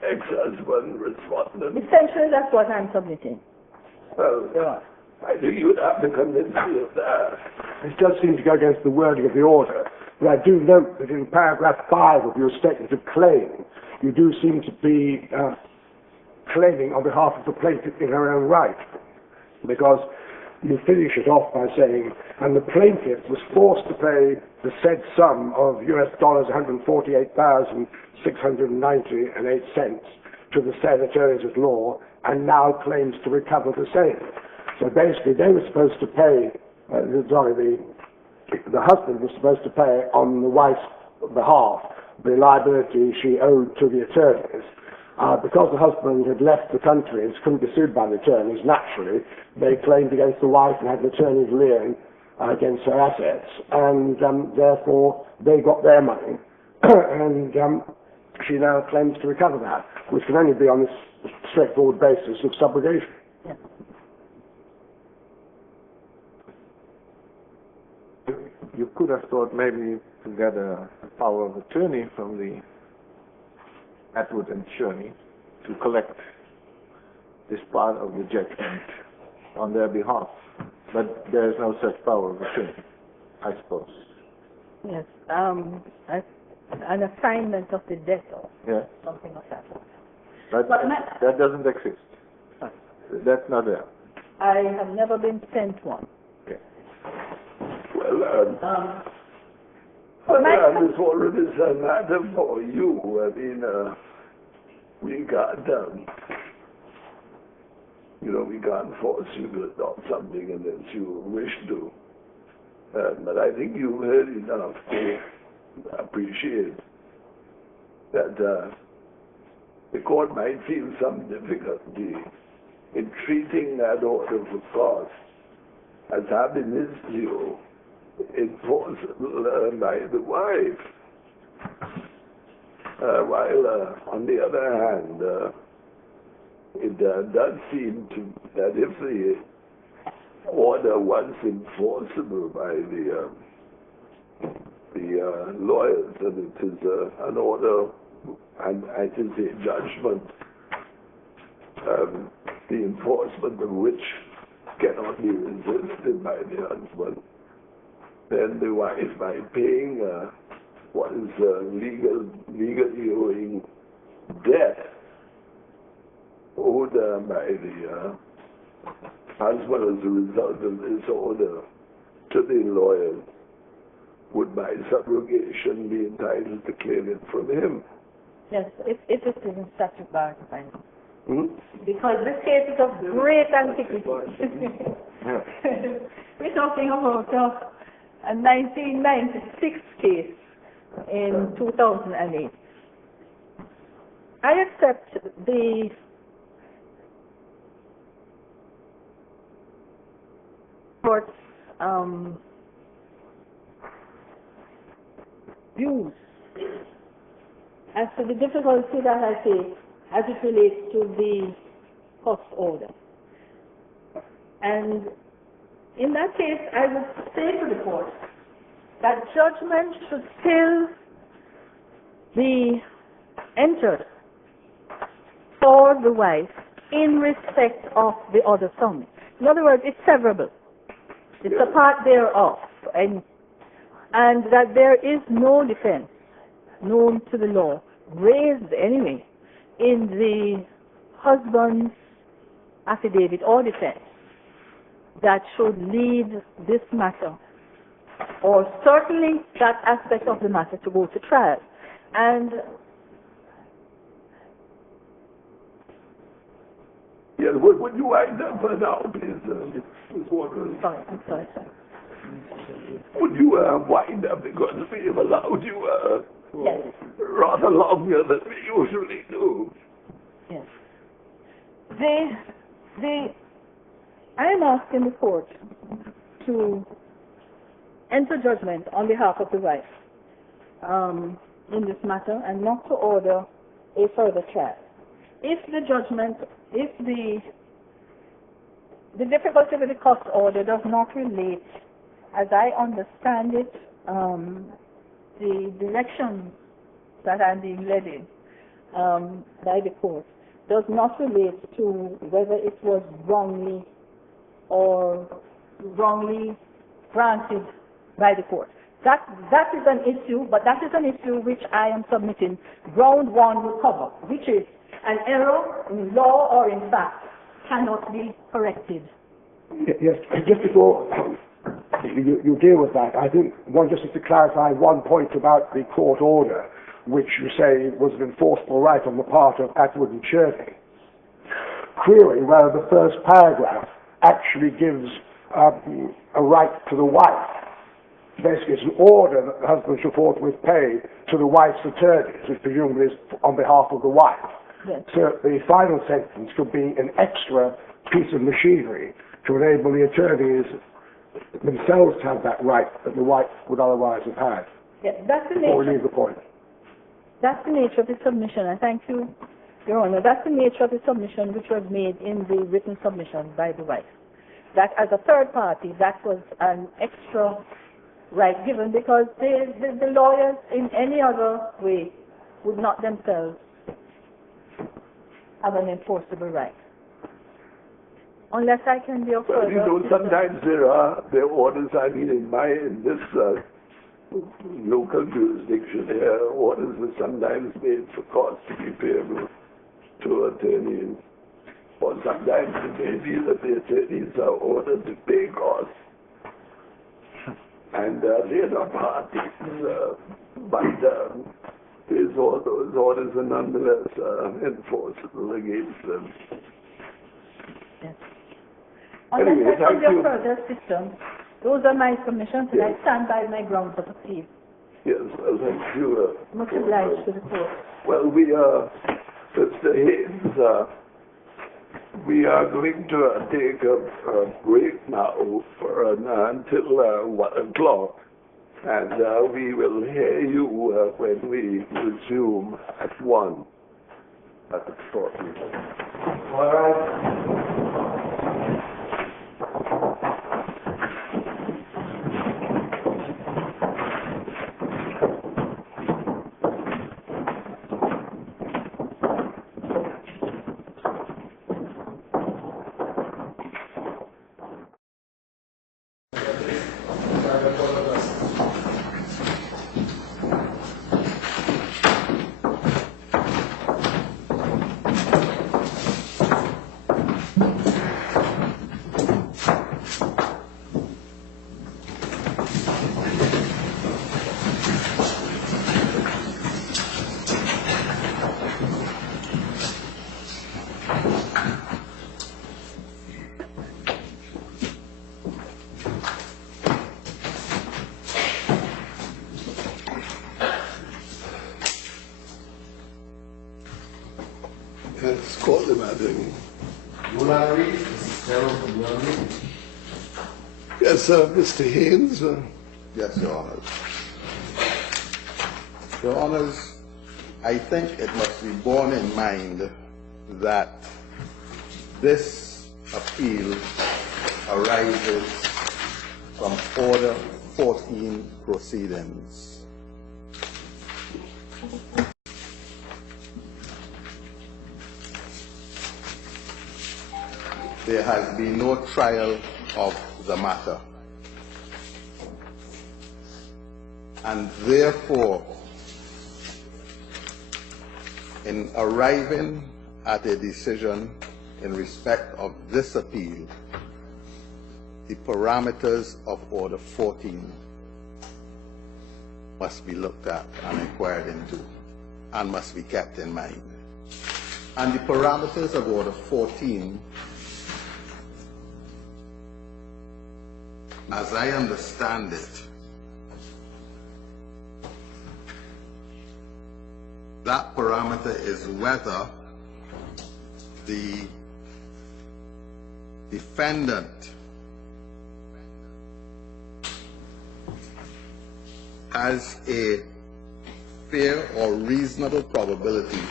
Ex-husband respondent. Essentially, that's what I'm submitting. Well, Yeah. I think you'd have to convince me of that. It does seem to go against the wording of the order. But I do note that in paragraph 5 of your statement of claim, you do seem to be claiming on behalf of the plaintiff in her own right. Because you finish it off by saying, and the plaintiff was forced to pay the said sum of US dollars 148,690.08 to the said attorneys at law, and now claims to recover the same. So basically, they were supposed to pay, the husband was supposed to pay on the wife's behalf the liability she owed to the attorneys. Because the husband had left the country and couldn't be sued by the attorneys, naturally, they claimed against the wife and had the attorneys lien against her assets, and therefore they got their money, and she now claims to recover that, which can only be on this straightforward basis of subrogation. Yeah. You could have thought maybe to get a power of attorney from the Atwood and Cherney to collect this part of the judgment on their behalf. But there is no such power of attorney, I suppose. Yes. An assignment of the debt or Yeah. something of that. But that doesn't exist. That's not there. I have never been sent one. Okay. Well, this order is a matter for you. I mean, we can't, we can't force you to adopt something unless you wish to. But I think you've heard enough to appreciate that the court might feel some difficulty in treating that order for cost as having its due enforceable by the wife. While on the other hand, it does seem that if the order was enforceable by the lawyers, and it is an order, and it is a judgment, the enforcement of which cannot be resisted by the husband, then the wife, by paying what is legally owing debt owed by the husband as a result of this order to the lawyers, would by subrogation be entitled to claim it from him. Yes, if it is in statute bar to find it. Because this case is of great antiquity. We're talking about a 1996 case in 2008. I accept the court's views as to the difficulty that I face as it relates to the cost order. And in that case, I would say to the court that judgment should still be entered for the wife in respect of the other sum. In other words, it's severable. It's a part thereof. And that there is no defense known to the law, raised anyway, in the husband's affidavit or defense that should lead this matter, or certainly that aspect of the matter, to go to trial. And yes, would you wind up for now, please? sorry. would you wind up, because we have allowed you Yes. rather longer than we usually do. Yes. I am asking the court to enter judgment on behalf of the wife in this matter and not to order a further trial. If the judgment, if the difficulty with the cost order does not relate, as I understand it, the direction that I'm being led in by the court does not relate to whether it was wrongly or wrongly granted by the court. That is an issue, but that is an issue which I am submitting ground one will cover, which is an error in law or in fact cannot be corrected. Yes, just before you deal with that, I think one just has to clarify one point about the court order, which you say was an enforceable right on the part of Atwood and Cherney. Query whether the first paragraph actually gives a right to the wife. Basically, it's an order that the husband shall forthwith pay to the wife's attorneys, which presumably is on behalf of the wife. Yes. So the final sentence could be an extra piece of machinery to enable the attorneys themselves to have that right that the wife would otherwise have had. Yes, that's the Before we nature. leave the point. That's the nature of the submission, and thank you, Your Honor. That's the nature of the submission which was made in the written submission by the wife. That as a third party, that was an extra right given because the lawyers in any other way would not themselves have an enforceable right. Unless I can be of Well, further... you know, sometimes there are orders, I mean, in this local jurisdiction here, orders are sometimes made for costs to be payable to attorneys. Or sometimes it may be that the attorneys are ordered to pay costs. And they're not parties, but all those orders are nonetheless enforceable against them. Yes. Unless Anyway, I can thank be of you. further assistance, those are my submissions, and Yes. I stand by my grounds of appeal. Yes, well, thank you. Much obliged to the court. Well, Mr. Haynes, we are going to take a break now for until 1 o'clock, and we will hear you when we resume at 1. That's a short meeting. All right. Let's call them out again. Yolande Reid, Jerome from Yolande Reid. Yes, Mr. Haynes. Yes, Your Honors. Your Honors, I think it must be borne in mind that this appeal arises from Order 14 proceedings. There has been no trial of the matter. And therefore, in arriving at a decision in respect of this appeal, the parameters of Order 14 must be looked at and inquired into and must be kept in mind. And the parameters of Order 14, as I understand it, that parameter is whether the defendant has a fair or reasonable probability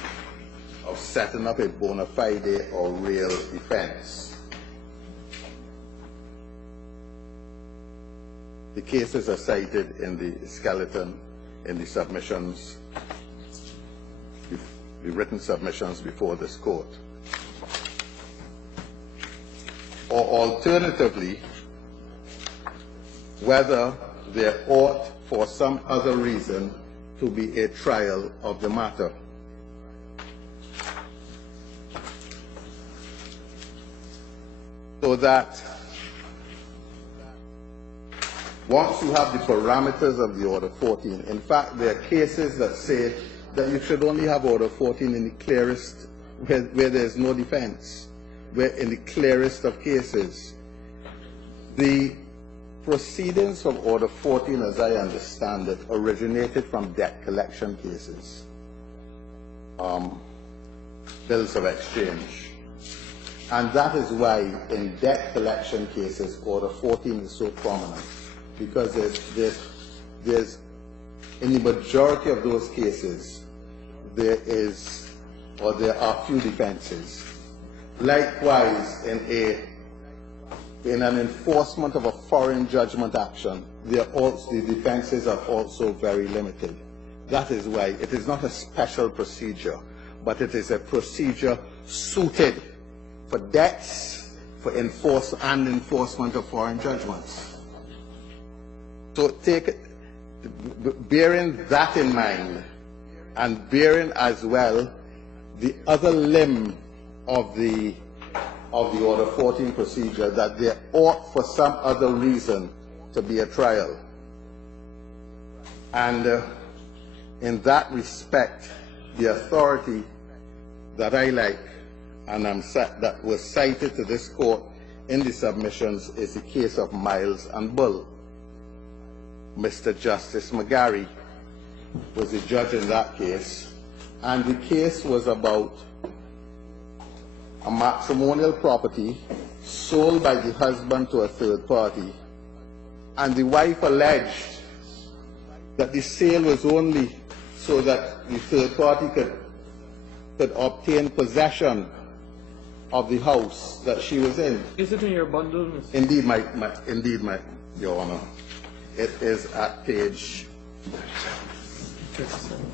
of setting up a bona fide or real defense. The cases are cited in the skeleton, in the submissions, the written submissions before this court. Or alternatively, whether there ought, for some other reason, to be a trial of the matter. So that once you have the parameters of the Order 14, in fact, there are cases that say that you should only have Order 14 in the clearest, where there is no defense, where in the clearest of cases. The proceedings from Order 14, as I understand it, originated from debt collection cases, bills of exchange. And that is why in debt collection cases, Order 14 is so prominent, because there's in the majority of those cases, there are few defenses. Likewise, in an enforcement of a foreign judgment action, the defenses are also very limited. That is why it is not a special procedure, but it is a procedure suited for debts, for enforcement of foreign judgments. So bearing that in mind, and bearing as well the other limb of the Order 14 procedure, that there ought for some other reason to be a trial. And in that respect, the authority that I like, and that was cited to this court in the submissions, is the case of Miles and Bull. Mr. Justice McGarry was the judge in that case, and the case was about a matrimonial property sold by the husband to a third party, and the wife alleged that the sale was only so that the third party could obtain possession of the house that she was in. Is it in your bundle, Mr.? Indeed, Your Honor. It is at page 37.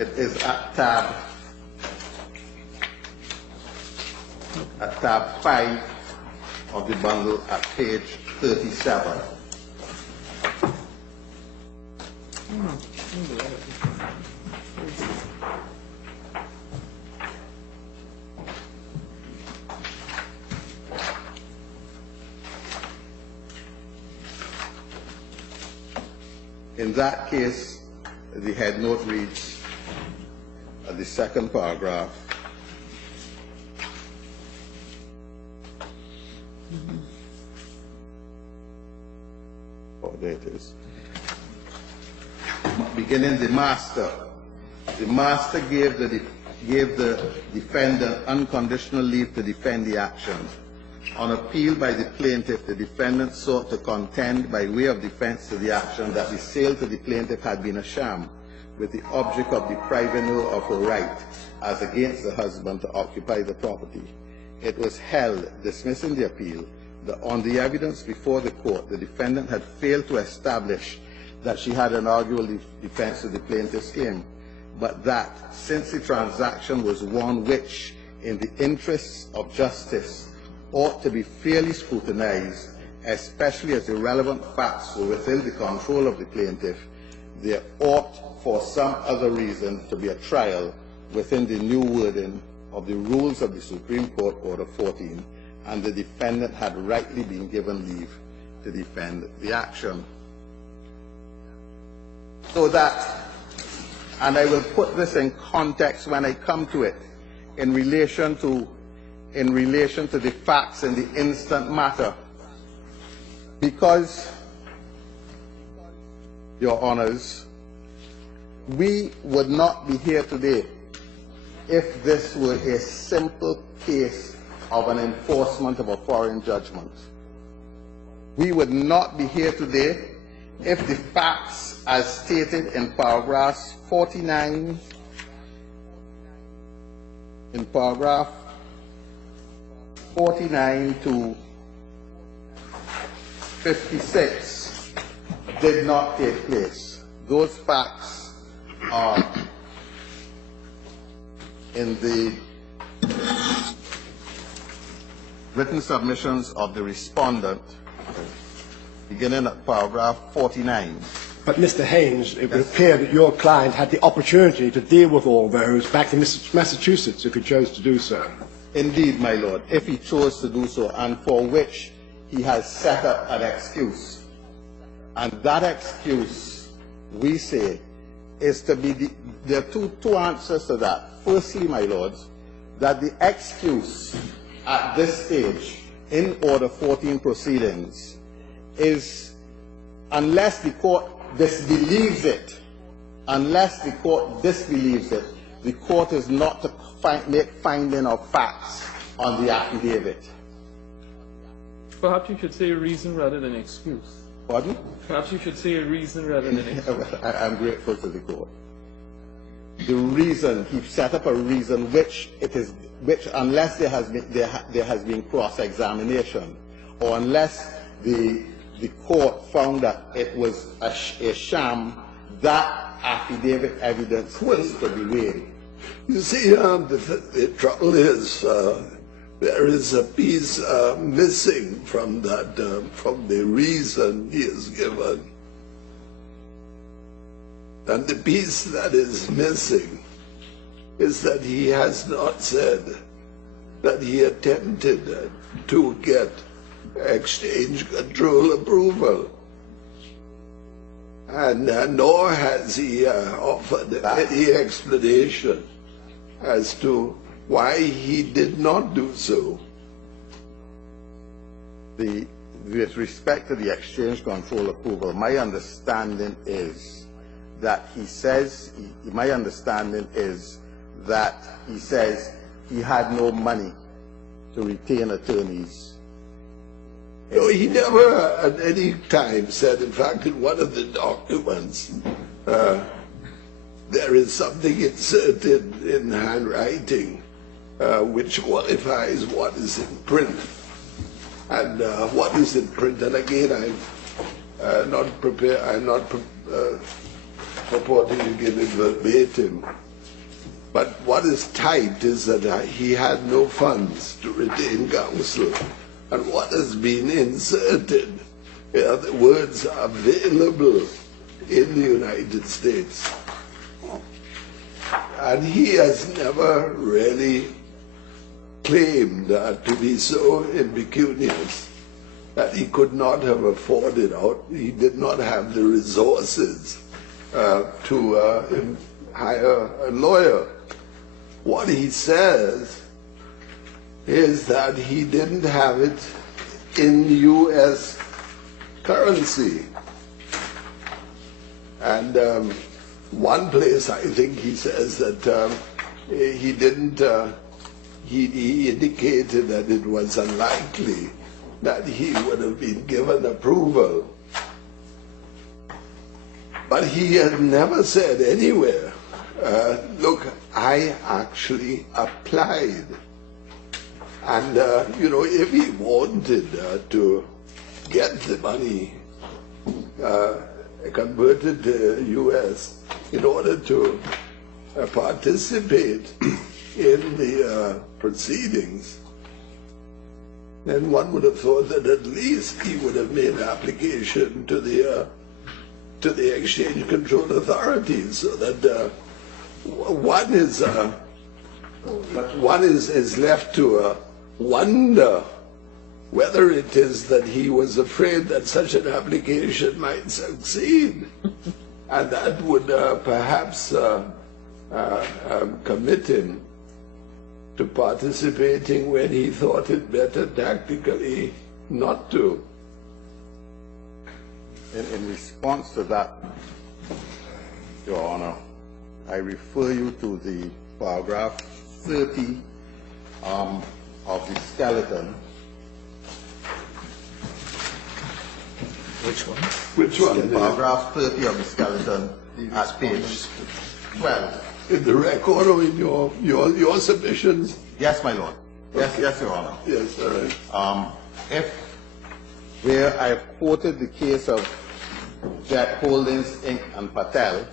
It is at tab 5 of the bundle at page 37. In that case, the head note reads, at the second paragraph, oh, there it is. Beginning the master gave the defendant unconditional leave to defend the action. On appeal by the plaintiff, the defendant sought to contend by way of defense to the action that the sale to the plaintiff had been a sham, with the object of depriving her of her right, as against the husband, to occupy the property. It was held, dismissing the appeal, that on the evidence before the court, the defendant had failed to establish that she had an arguable defense to the plaintiff's claim, but that since the transaction was one which, in the interests of justice, ought to be fairly scrutinized, especially as the relevant facts were within the control of the plaintiff, there ought, for some other reason, to be a trial within the new wording of the rules of the Supreme Court Order 14, and the defendant had rightly been given leave to defend the action. So that, and I will put this in context when I come to it, in relation to the facts in the instant matter, because Your Honors, we would not be here today if this were a simple case of an enforcement of a foreign judgment. We would not be here today if the facts as stated in paragraphs 49, in paragraph 49 to 56 did not take place. Those facts are in the written submissions of the respondent, beginning at paragraph 49. But Mr. Haynes, it would appear that your client had the opportunity to deal with all those back in Massachusetts if he chose to do so. Indeed, my lord, if he chose to do so, and for which he has set up an excuse. And that excuse, we say, is to be there are two answers to that. Firstly, my lords, that the excuse at this stage in Order 14 proceedings is, unless the court disbelieves it, the court is not to make finding of facts on the affidavit. Perhaps you should say a reason rather than excuse. Pardon? Perhaps you should say a reason rather than excuse. I'm grateful to the court. The reason, he set up a reason which unless there has been cross-examination, or unless the court found that it was a sham, that affidavit evidence is to be weighed. You see, the trouble is there is a piece missing from that, from the reason he is given. And the piece that is missing is that he has not said that he attempted to get exchange control approval. And nor has he offered any explanation as to why he did not do so. With respect to the exchange control approval, my understanding is that he says he had no money to retain attorneys. No, he never at any time said, in fact, in one of the documents, there is something inserted in handwriting which qualifies what is in print. And what is in print, and again, I'm not purporting to give it verbatim, but what is typed is that he had no funds to retain counsel. And what has been inserted are the words available in the United States. And he has never really claimed to be so impecunious that he could not have afforded out. He did not have the resources to hire a lawyer. What he says is that he didn't have it in U.S. currency. And one place I think he says that he didn't, he indicated that it was unlikely that he would have been given approval. But he had never said anywhere, look, I actually applied. And, if he wanted to get the money converted to U.S. in order to participate in the proceedings, then one would have thought that at least he would have made application to the exchange control authorities, so that one is left to wonder whether it is that he was afraid that such an application might succeed, and that would perhaps commit him to participating when he thought it better tactically not to. In response to that, Your Honor, I refer you to the paragraph 30 of the skeleton. Which one? Which one? Paragraph 30 of the skeleton at page 12. In the record or in your submissions? Yes, my lord. Yes, yes, Your Honor. Yes, all right. Where I have quoted the case of Jet Holdings, Inc. and Patel,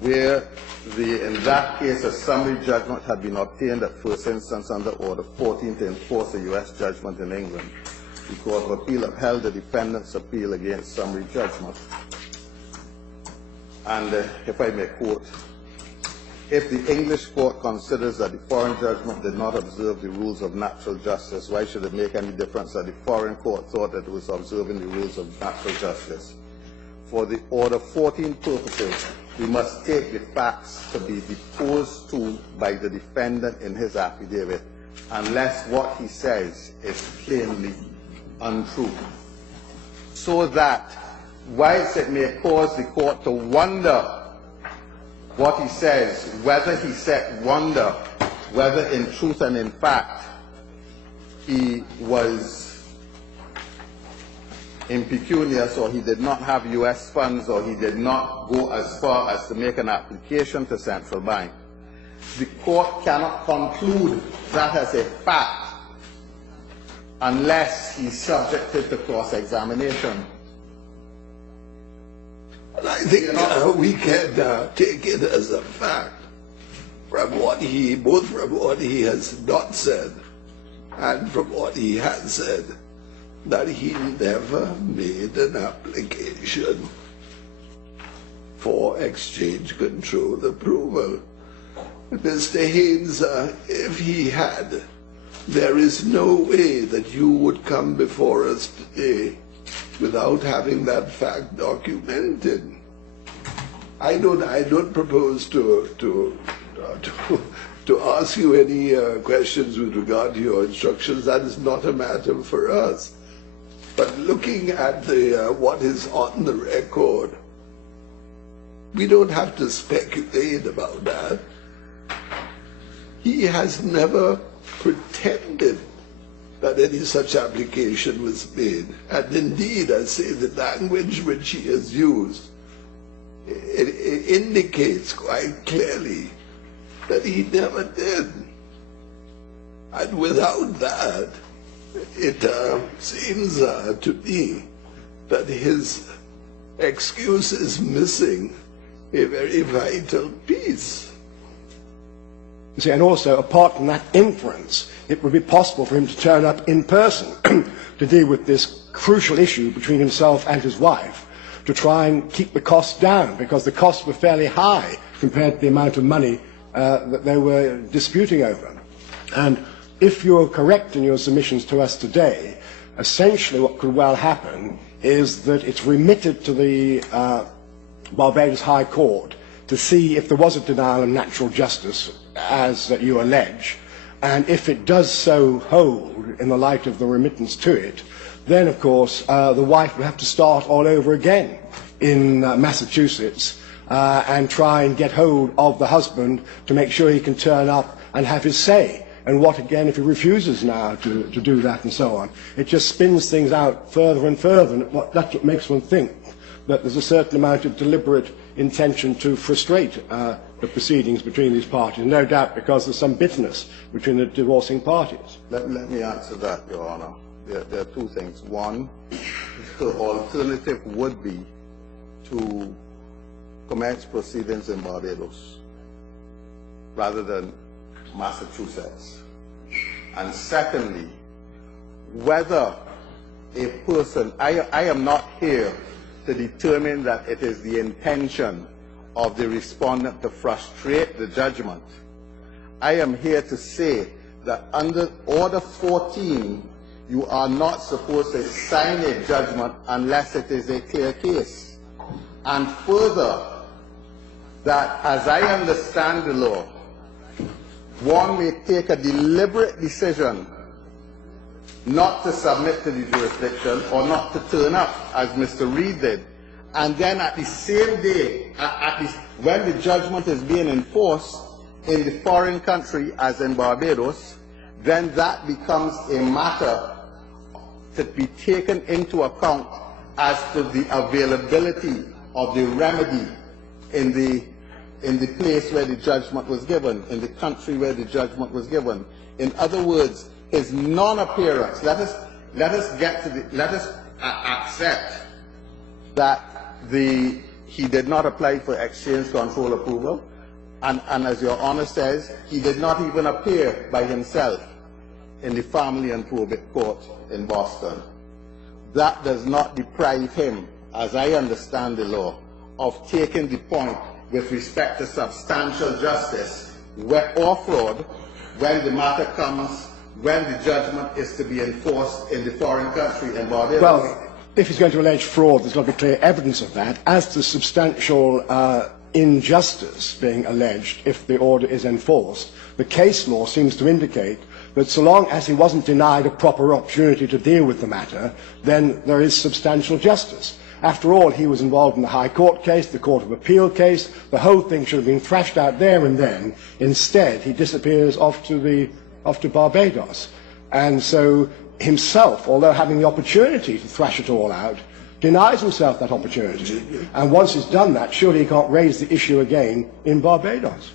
where in that case a summary judgment had been obtained at first instance under Order 14 to enforce a U.S. judgment in England. The Court of Appeal upheld the defendant's appeal against summary judgment. And if I may quote, if the English court considers that the foreign judgment did not observe the rules of natural justice, why should it make any difference that the foreign court thought that it was observing the rules of natural justice? For the Order 14 purposes, we must take the facts to be deposed to by the defendant in his affidavit, unless what he says is plainly untrue. So that, whilst it may cause the court to wonder what he says, whether in truth and in fact he was impecunious, or he did not have U.S. funds, or he did not go as far as to make an application to central bank, the court cannot conclude that as a fact unless he's subjected to cross-examination. I think we can take it as a fact from both from what he has not said and from what he has said, that he never made an application for exchange control approval. Mr. Haynes, if he had, there is no way that you would come before us today without having that fact documented. I don't propose to ask you any questions with regard to your instructions. That is not a matter for us. But looking at what is on the record, we don't have to speculate about that. He has never pretended that any such application was made. And indeed, I say the language which he has used, it indicates quite clearly that he never did. And without that, it seems to me that his excuse is missing a very vital piece. You see, and also, apart from that inference, it would be possible for him to turn up in person to deal with this crucial issue between himself and his wife, to try and keep the costs down, because the costs were fairly high compared to the amount of money that they were disputing over. And if you're correct in your submissions to us today, essentially what could well happen is that it's remitted to the Barbados High Court to see if there was a denial of natural justice, as you allege, and if it does so hold in the light of the remittance to it, then of course the wife will have to start all over again in Massachusetts and try and get hold of the husband to make sure he can turn up and have his say. And what again if he refuses now to do that, and so on? It just spins things out further and further, and that's what makes one think that there's a certain amount of deliberate intention to frustrate the proceedings between these parties, no doubt because there's some bitterness between the divorcing parties. Let me answer that, Your Honor. There are two things. One, the alternative would be to commence proceedings in Barbados rather than Massachusetts. And secondly, whether a person, I am not here to determine that it is the intention of the respondent to frustrate the judgment. I am here to say that under Order 14, you are not supposed to sign a judgment unless it is a clear case. And further, that as I understand the law, one may take a deliberate decision not to submit to the jurisdiction or not to turn up, as Mr. Reid did. And then at the same day, when the judgment is being enforced in the foreign country, as in Barbados, then that becomes a matter to be taken into account as to the availability of the remedy in the place where the judgment was given, in the country where the judgment was given. In other words, his non-appearance. Let us accept that he did not apply for exchange control approval, and as Your Honor says, he did not even appear by himself in the Family and Probate Court in Boston. That does not deprive him, as I understand the law, of taking the point with respect to substantial justice or fraud when the matter comes, when the judgment is to be enforced in the foreign country in Barbados. Well, if he's going to allege fraud, there's got to be clear evidence of that. As to substantial injustice being alleged if the order is enforced, the case law seems to indicate that so long as he wasn't denied a proper opportunity to deal with the matter, then there is substantial justice. After all, he was involved in the High Court case, the Court of Appeal case. The whole thing should have been thrashed out there and then. Instead, he disappears off to Barbados. And so himself, although having the opportunity to thrash it all out, denies himself that opportunity. And once he's done that, surely he can't raise the issue again in Barbados.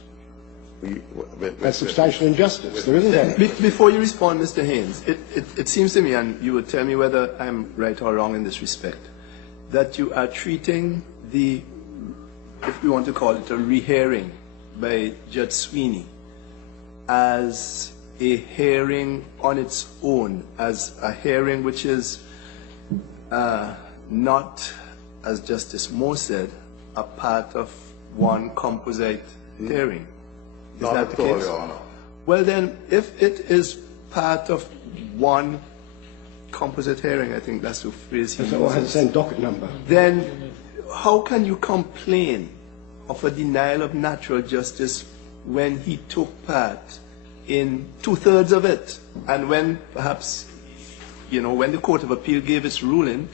That's substantial injustice. There isn't any. Before you respond, Mr. Haynes, it seems to me, and you would tell me whether I'm right or wrong in this respect, that you are treating the, if we want to call it a rehearing by Judge Sweeney, as a hearing on its own, as a hearing which is not, as Justice Moore said, a part of one composite hearing. Is Not that at the all, case? Your Honor. Well then, if it is part of one composite hearing, I think that's the phrase he That's what has the uses, same docket number. then how can you complain of a denial of natural justice when he took part in 2/3 of it? And when perhaps, when the Court of Appeal gave its ruling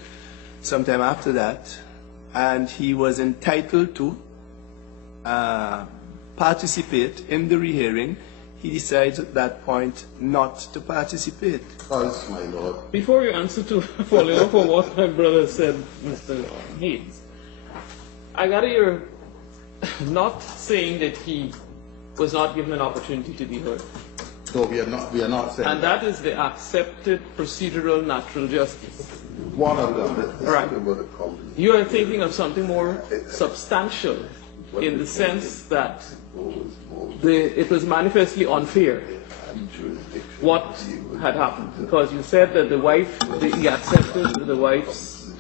sometime after that, and he was entitled to participate in the rehearing, he decides at that point not to participate. False, my lord. Before you answer to following up on what my brother said, Mr. Haynes, I gather you're not saying that he was not given an opportunity to be heard. No, we are not saying And that is the accepted procedural natural justice. one of them. Right. You are thinking of something more substantial in the sense that it was manifestly unfair what had happened, because you said that he accepted the wife's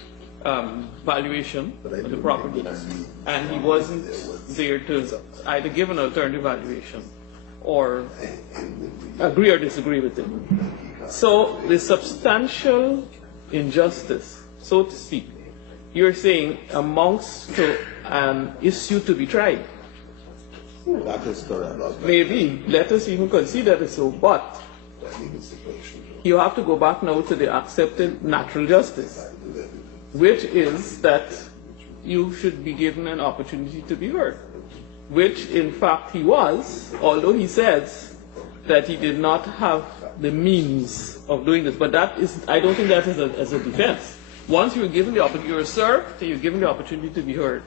valuation of the property, and he wasn't there to either give an alternative valuation or agree or disagree with it. So the substantial injustice, so to speak, you're saying amounts to an issue to be tried. That is correct. Maybe, let us even consider it so, but you have to go back now to the accepted natural justice, which is that you should be given an opportunity to be heard, which in fact he was, although he says that he did not have the means of doing this. But that is, I don't think that is as a defense. Once you're given the opportunity, you're served, you're given the opportunity to be heard.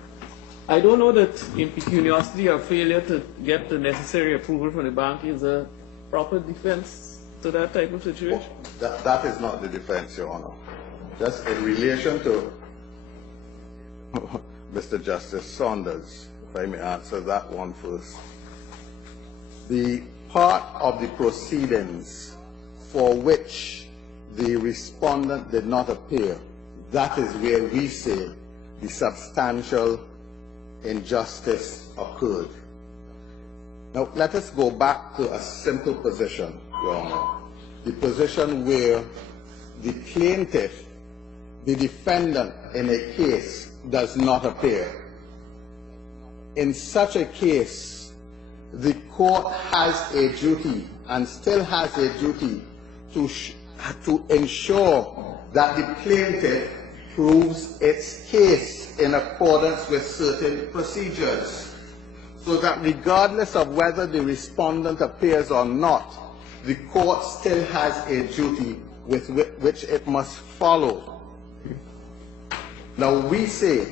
I don't know that impecuniosity or failure to get the necessary approval from the bank is a proper defense to that type of situation. That is not the defense, Your Honor. Just in relation to Mr. Justice Saunders, if I may answer that one first. The part of the proceedings for which the respondent did not appear, that is where we say the substantial injustice occurred. Now, let us go back to a simple position, Your Honor. The position where the plaintiff, the defendant in a case, does not appear. In such a case, the court has a duty, and still has a duty, to to ensure that the plaintiff proves its case in accordance with certain procedures, so that regardless of whether the respondent appears or not, the court still has a duty with which it must follow. Now, we say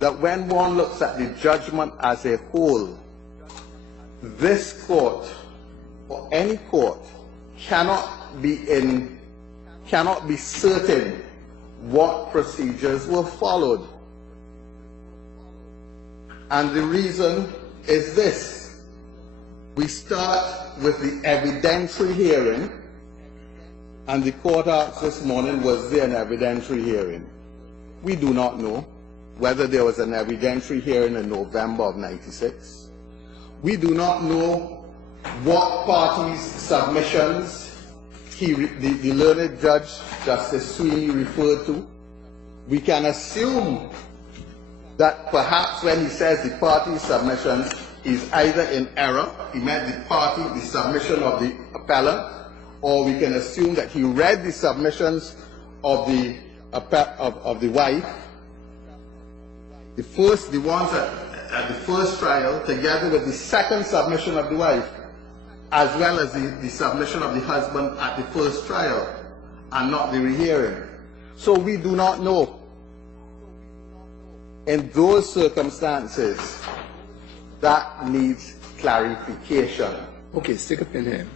that when one looks at the judgment as a whole, this court or any court cannot be certain what procedures were followed. And the reason is this. We start with the evidentiary hearing, and the court asked this morning, was there an evidentiary hearing? We do not know whether there was an evidentiary hearing in November of '96. We do not know what parties' submissions the learned judge, Justice Sweeney, referred to. We can assume that perhaps when he says the party's submissions, he's either in error, he meant the submission of the appellant, or we can assume that he read the submissions of the wife, the ones at the first trial, together with the second submission of the wife, as well as the submission of the husband at the first trial, and not the rehearing. So we do not know. In those circumstances, that needs clarification. Okay, stick a pin here.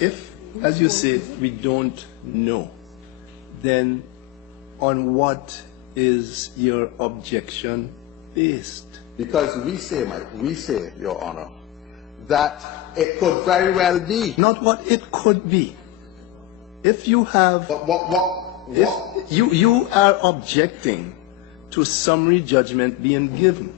If, as you say, we don't know, then on what is your objection based? Because we say, Your Honor, that it could very well be. Not what it could be. If you have, if you are objecting to summary judgment being given,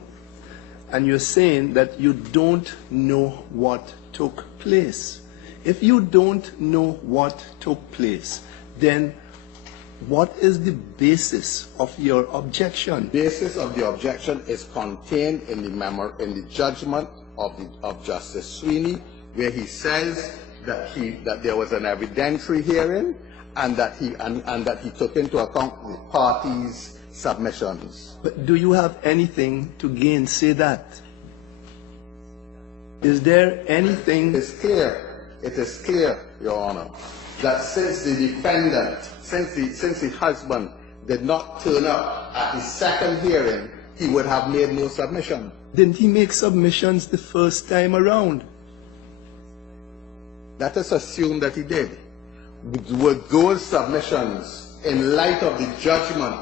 and you're saying that you don't know what took place. If you don't know what took place, then what is the basis of your objection? The basis of the objection is contained in the judgment of Justice Sweeney, where he says that there was an evidentiary hearing and that he took into account the parties' submissions. But do you have anything to gainsay that? Is there anything? It is clear, Your Honor, that since the defendant, since the husband did not turn up at the second hearing, he would have made no submission. Didn't he make submissions the first time around? Let us assume that he did. Were those submissions, in light of the judgment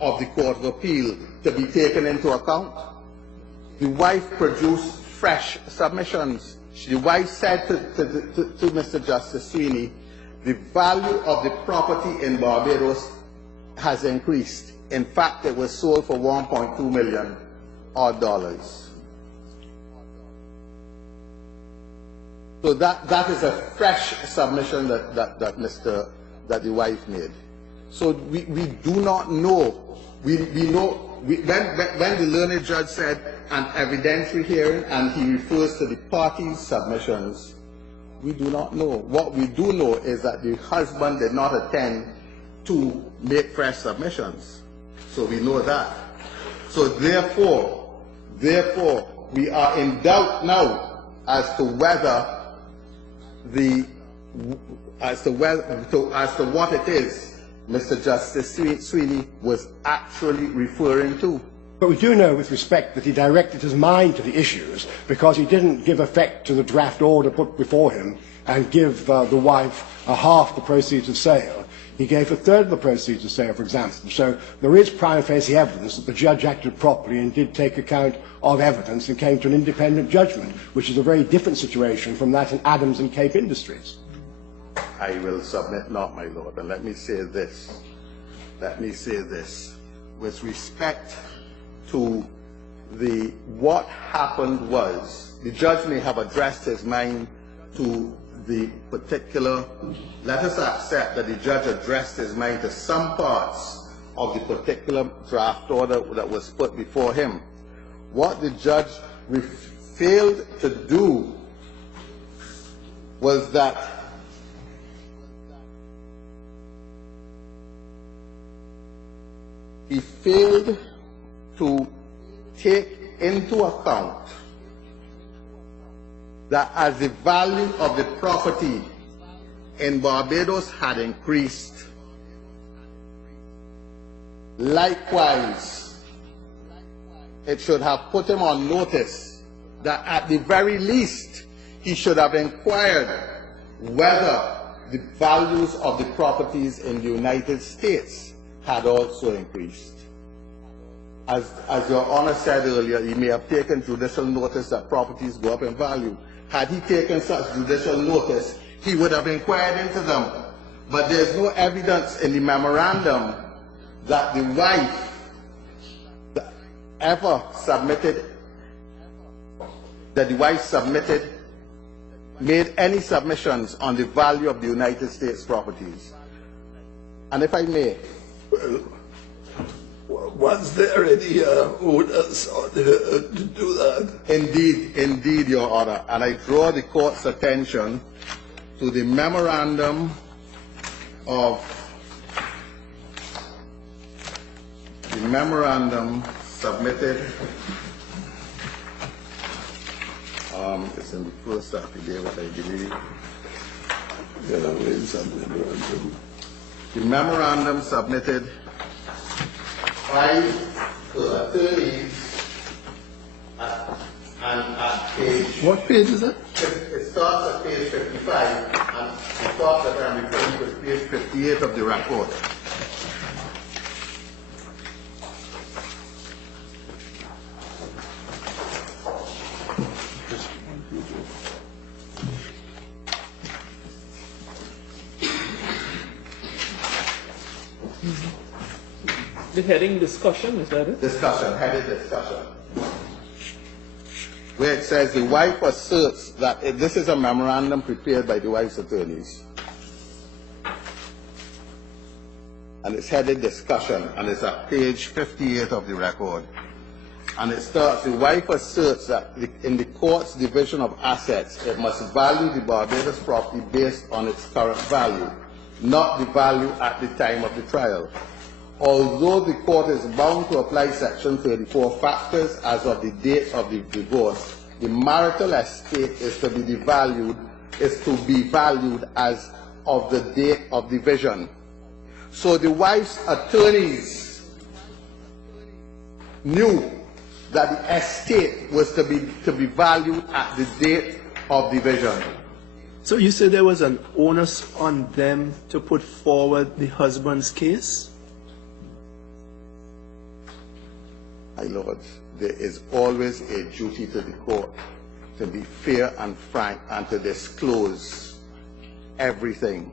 of the Court of Appeal, to be taken into account? The wife produced fresh submissions. The wife said to Mr. Justice Sweeney, the value of the property in Barbados has increased. In fact, it was sold for $1.2 million odd. So that is a fresh submission that the wife made. So we do not know. We know when the learned judge said an evidentiary hearing and he refers to the parties' submissions, we do not know. What we do know is that the husband did not attend to make fresh submissions. So we know that. So therefore, we are in doubt now as to whether as to what it is Mr. Justice Sweeney was actually referring to. But we do know with respect that he directed his mind to the issues because he didn't give effect to the draft order put before him and give the wife a half the proceeds of sale. He gave a third of the proceeds of sale, for example. So there is prima facie evidence that the judge acted properly and did take account of evidence and came to an independent judgment, which is a very different situation from that in Adams and Cape Industries. I will submit not, my lord, and let me say this. With respect to what happened was, the judge may have addressed his mind to the particular, let us accept that the judge addressed his mind to some parts of the particular draft order that was put before him. What the judge failed to do was that he failed to take into account that as the value of the property in Barbados had increased, likewise, it should have put him on notice that at the very least, he should have inquired whether the values of the properties in the United States had also increased. As Your Honor said earlier, he may have taken judicial notice that properties go up in value. Had he taken such judicial notice, he would have inquired into them. But there's no evidence in the memorandum that the wife ever submitted, made any submissions on the value of the United States properties. And if I may, was there any onus on her to do that? Indeed, Your Honor. And I draw the court's attention to the memorandum submitted. It's in the first affidavit, I believe. The memorandum submitted by the attorneys and at page... What page is it? It starts at page 55 and the part that I'm referring to is page 58 of the record. The heading discussion, is that it? Discussion, headed discussion. Where it says the wife asserts that this is a memorandum prepared by the wife's attorneys. And it's headed discussion, and it's at page 58 of the record. And it starts, the wife asserts that in the court's division of assets, it must value the Barbados property based on its current value, not the value at the time of the trial. Although the court is bound to apply Section 34 factors as of the date of the divorce, the marital estate is to be valued as of the date of division. So the wife's attorneys knew that the estate was to be valued at the date of division. So you say there was an onus on them to put forward the husband's case? My Lord, there is always a duty to the court to be fair and frank and to disclose everything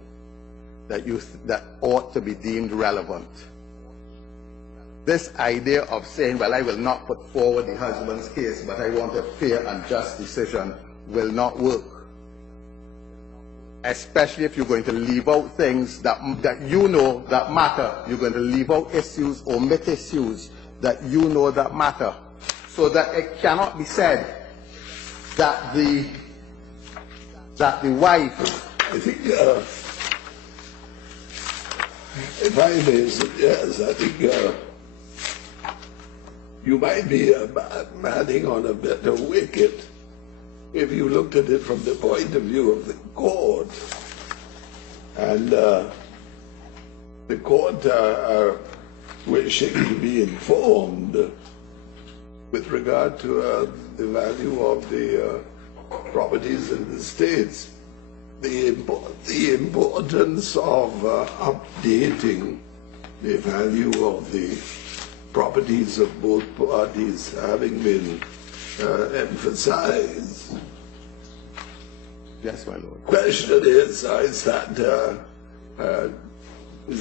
that ought to be deemed relevant. This idea of saying, well, I will not put forward the husband's case, but I want a fair and just decision, will not work. Especially if you're going to leave out things that you know that matter. You're going to leave out issues, omit issues that you know that matter, so that it cannot be said that the wife... I think, if I may suggest, I think you might be manning on a better wicket if you looked at it from the point of view of the court. And the court wishing to be informed with regard to the value of the properties in the States, the importance of updating the value of the properties of both parties having been emphasized. Yes, my Lord. Question is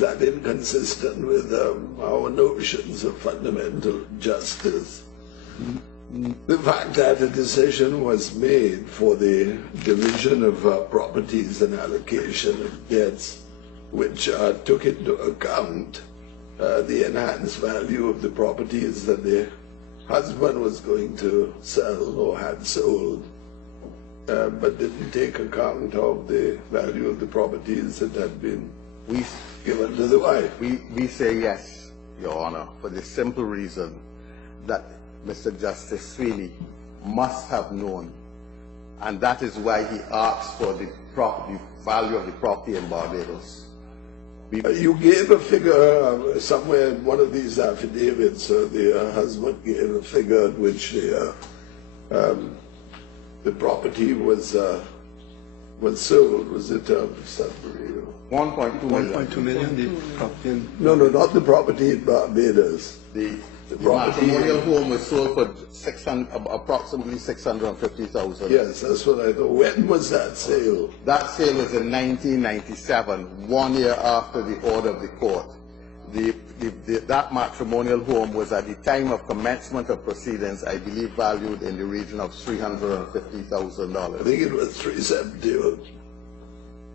that inconsistent with our notions of fundamental justice? The fact that a decision was made for the division of properties and allocation of debts, which took into account the enhanced value of the properties that the husband was going to sell or had sold, but didn't take account of the value of the properties that had been given to the wife. We say yes. Your Honor, for the simple reason that Mr. Justice Sweeney must have known, and that is why he asked for the value of the property in Barbados. You gave a figure somewhere in one of these affidavits. The husband gave a figure at which the property was sold. Was it Sudbury? 1.2 million. 1.2 million, the property. No, not the property in Barbados. The matrimonial home was sold for approximately 650,000. Yes, that's what I thought. When was that sale? That sale was in 1997, 1 year after the order of the court. That matrimonial home was, at the time of commencement of proceedings, I believe valued in the region of $350,000. I think it was 370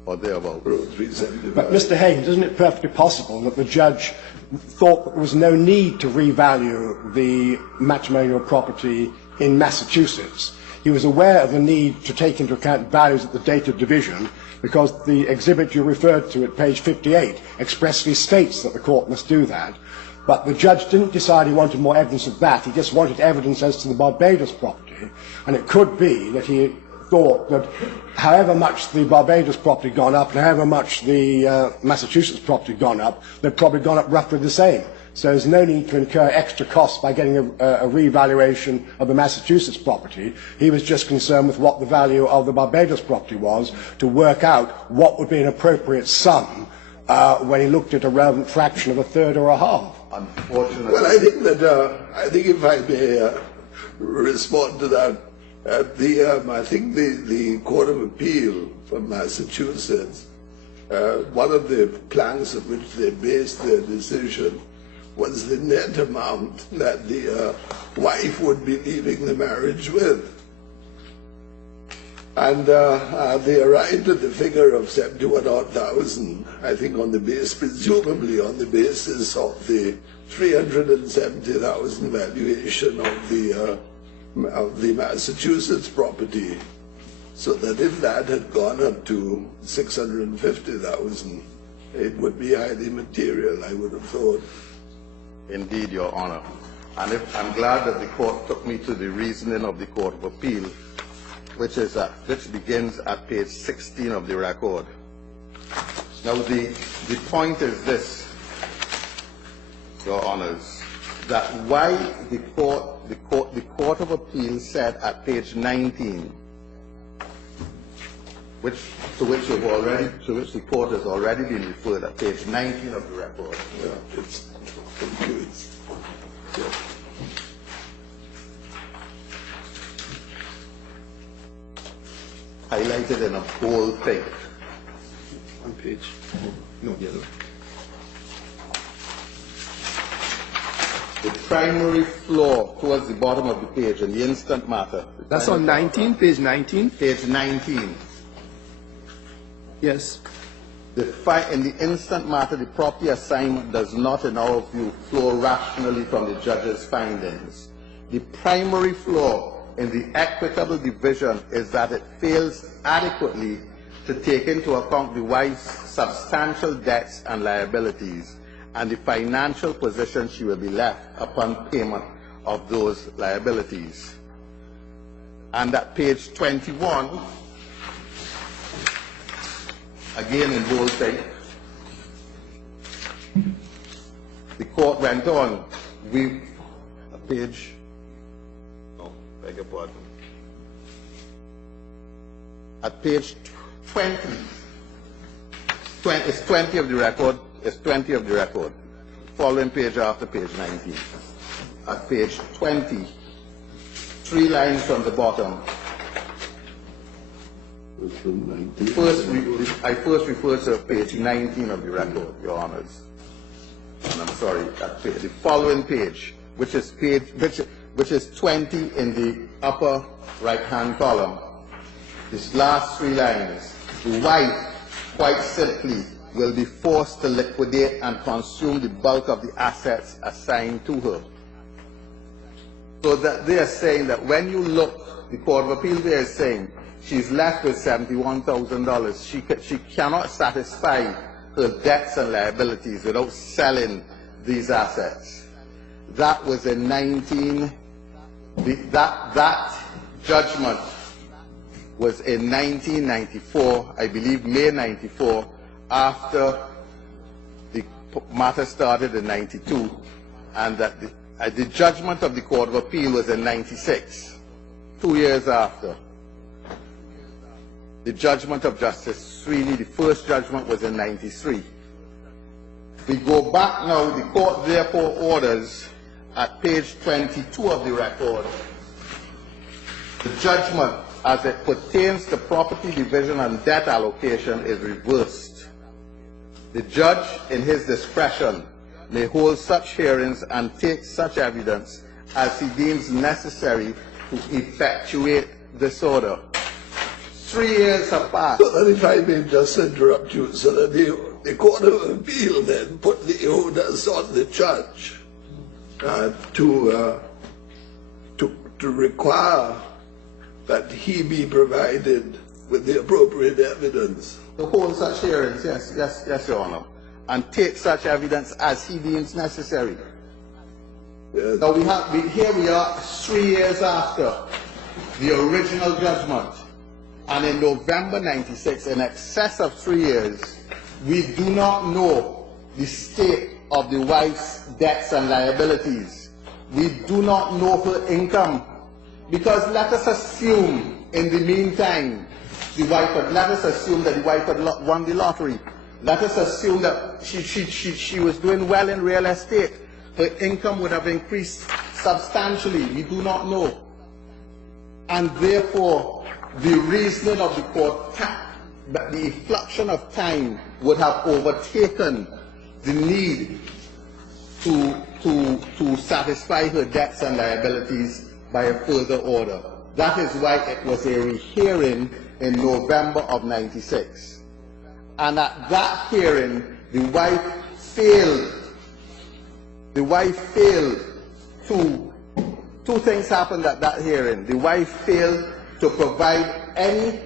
or thereabouts. 375. But Mr. Haynes, isn't it perfectly possible that the judge thought that there was no need to revalue the matrimonial property in Massachusetts? He was aware of the need to take into account values at the date of division, because the exhibit you referred to at page 58 expressly states that the court must do that. But the judge didn't decide he wanted more evidence of that. He just wanted evidence as to the Barbados property. And it could be that he thought that however much the Barbados property had gone up and however much the Massachusetts property had gone up, they'd probably gone up roughly the same. So there's no need to incur extra costs by getting a revaluation of the Massachusetts property. He was just concerned with what the value of the Barbados property was to work out what would be an appropriate sum when he looked at a relevant fraction of a third or a half. Unfortunately. Well, I think if I may respond to that, I think the Court of Appeal from Massachusetts, one of the planks of which they based their decision was the net amount that the wife would be leaving the marriage with. And they arrived at the figure of 71,000, I think presumably on the basis of the 370,000 valuation of the Massachusetts property. So that if that had gone up to 650,000, it would be highly material, I would have thought. Indeed, Your Honor. And I'm glad that the court took me to the reasoning of the Court of Appeal, which begins at page 16 of the record. Now, the point is this, Your Honors, that why the Court of Appeal said at page 19, to which the court has already been referred at page 19 of the record. Yeah, it's confused. Yeah. Highlighted in a bold thing. On page, no, the other way. The primary flaw towards the bottom of the page in the instant matter. That's on 19, page 19? Page 19. Yes. In the instant matter, the property assignment does not, in our view, flow rationally from the judge's findings. The primary flaw in the equitable division is that it fails adequately to take into account the wife's substantial debts and liabilities and the financial position she will be left upon payment of those liabilities. And at page 21, again in bold type, the court went on, beg your pardon. At page 20, it's 20 of the record, following page after page 19. At page 20, 3 lines from the bottom. I first refer to page 19 of the record, Your Honors. And I'm sorry, the following page, which is 20 in the upper right-hand column. These last 3 lines. The wife, quite simply, will be forced to liquidate and consume the bulk of the assets assigned to her. So that they are saying that when you look, the Court of Appeal there is saying, she's left with $71,000. She cannot satisfy her debts and liabilities without selling these assets. That was in that judgment was in 1994, I believe May 94, after the matter started in 92, and that the judgment of the Court of Appeal was in 96, 2 years after. The judgment of Justice Sweeney, the first judgment, was in 93. We go back now, the court therefore orders at page 22 of the record, the judgment as it pertains to property division and debt allocation is reversed. The judge, in his discretion, may hold such hearings and take such evidence as he deems necessary to effectuate this order. 3 years have passed. So that if I may just interrupt you, so that the Court of Appeal then put the onus on the judge to require that he be provided with the appropriate evidence. To hold such hearings, yes, Your Honor, and take such evidence as he deems necessary. Yes. Now here we are 3 years after the original judgment, and in November 96, in excess of 3 years, we do not know the state of the wife's debts and liabilities. We do not know her income, because let us assume in the meantime let us assume that the wife had won the lottery. Let us assume that she was doing well in real estate. Her income would have increased substantially. We do not know. And therefore, the reasoning of the court, that the effluxion of time would have overtaken the need to satisfy her debts and liabilities by a further order. That is why it was a rehearing in November of 96. And at that hearing, the wife failed. Two things happened at that hearing. The wife failed to provide any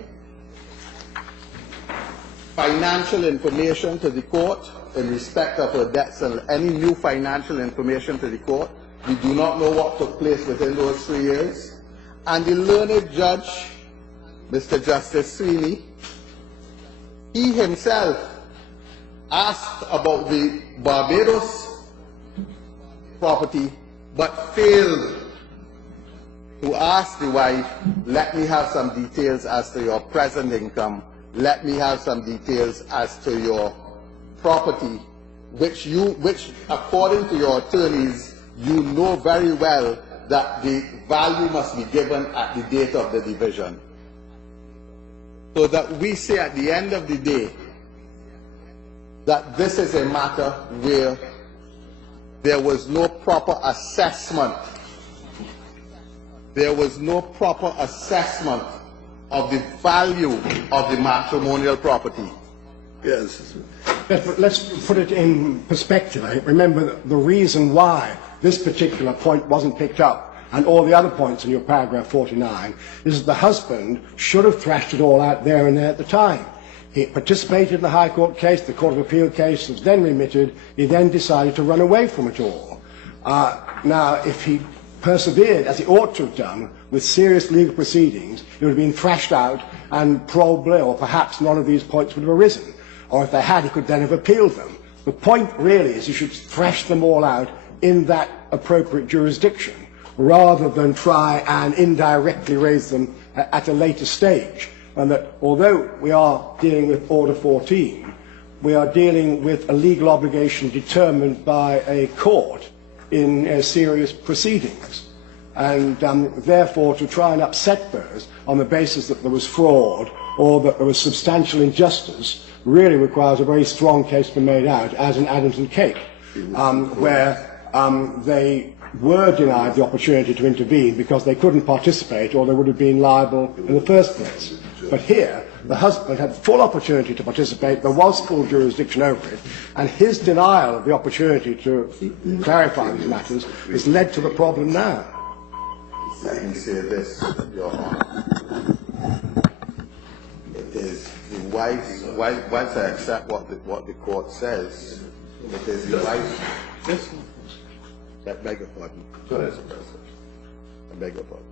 financial information to the court in respect of her debts and any new financial information to the court. We do not know what took place within those 3 years. And the learned judge, Mr. Justice Sweeney, he himself asked about the Barbados property, but failed to ask the wife, let me have some details as to your present income, let me have some details as to your property, which according to your attorneys, you know very well that the value must be given at the date of the division. So that we say at the end of the day that this is a matter where there was no proper assessment. There was no proper assessment of the value of the matrimonial property. Yes. Let's put it in perspective. Remember the reason why this particular point wasn't picked up and all the other points in your paragraph 49 is that the husband should have thrashed it all out there and there at the time. He participated in the High Court case, the Court of Appeal case was then remitted, he then decided to run away from it all. Now, if he persevered, as he ought to have done, with serious legal proceedings, it would have been thrashed out and probably, or perhaps none of these points would have arisen. Or if they had, he could then have appealed them. The point really is you should thrash them all out in that appropriate jurisdiction, rather than try and indirectly raise them at a later stage. And that although we are dealing with Order 14, we are dealing with a legal obligation determined by a court in serious proceedings. And therefore to try and upset those on the basis that there was fraud or that there was substantial injustice really requires a very strong case to be made out, as in Adams and Cape, where they were denied the opportunity to intervene because they couldn't participate or they would have been liable in the first place. But here, the husband had full opportunity to participate, there was full jurisdiction over it, and his denial of the opportunity to clarify these matters has led to the problem now. Let me say this, Your Honor. It is the wife's, once I accept what the court says, it is the wife's Yes. I beg your pardon. Go ahead. Mr. President. I beg your pardon.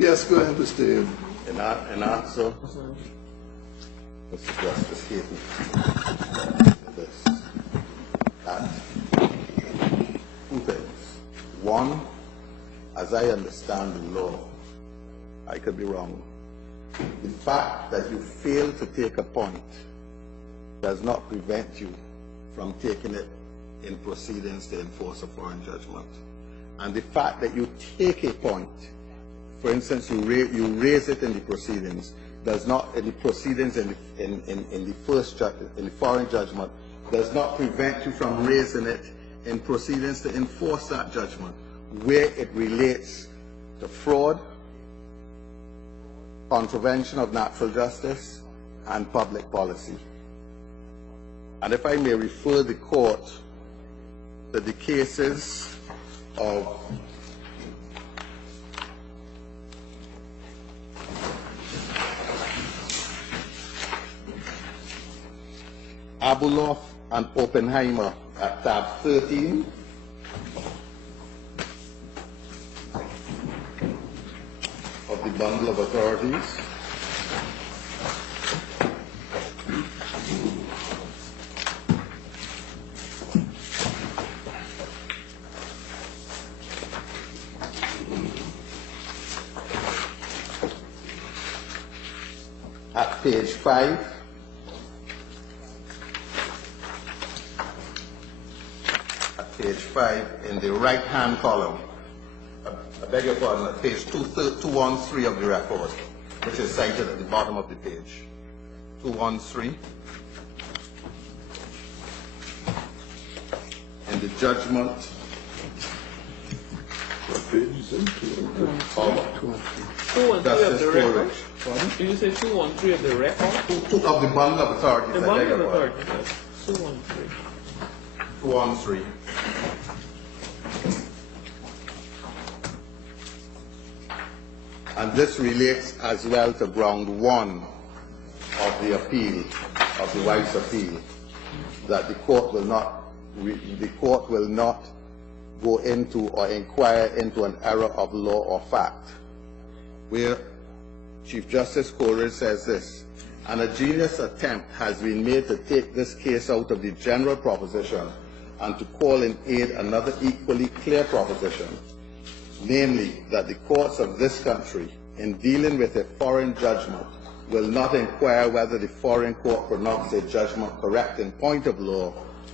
Yes, go ahead, Mr. Hill. In answer, Mr. Justice Hayden, this, that two things. One, as I understand the law, I could be wrong. The fact that you fail to take a point does not prevent you from taking it in proceedings to enforce a foreign judgment. And the fact that you take a point, for instance, you raise it in the proceedings, does not, in the proceedings in the foreign judgment, does not prevent you from raising it in proceedings to enforce that judgment, where it relates to fraud, contravention of natural justice, and public policy. And if I may refer the court to the cases of Abuloff and Oppenheimer at tab 13. Of the bundle of authorities. At page 5. Page 5 in the right-hand column. I beg your pardon, at page 213 of the record, which is cited at the bottom of the page. 213. In the judgment. What page is it? 213 of the record? Pardon? Did you say 213 of the record? Two of the bundle of authorities. The bundle of authorities, 213. 213. And this relates as well to ground 1 of the appeal, of the wife's appeal, that the court will not go into or inquire into an error of law or fact, where Chief Justice Coleridge says this: an ingenious attempt has been made to take this case out of the general proposition and to call in aid another equally clear proposition, namely that the courts of this country, in dealing with a foreign judgment, will not inquire whether the foreign court pronounced a judgment correct in point of law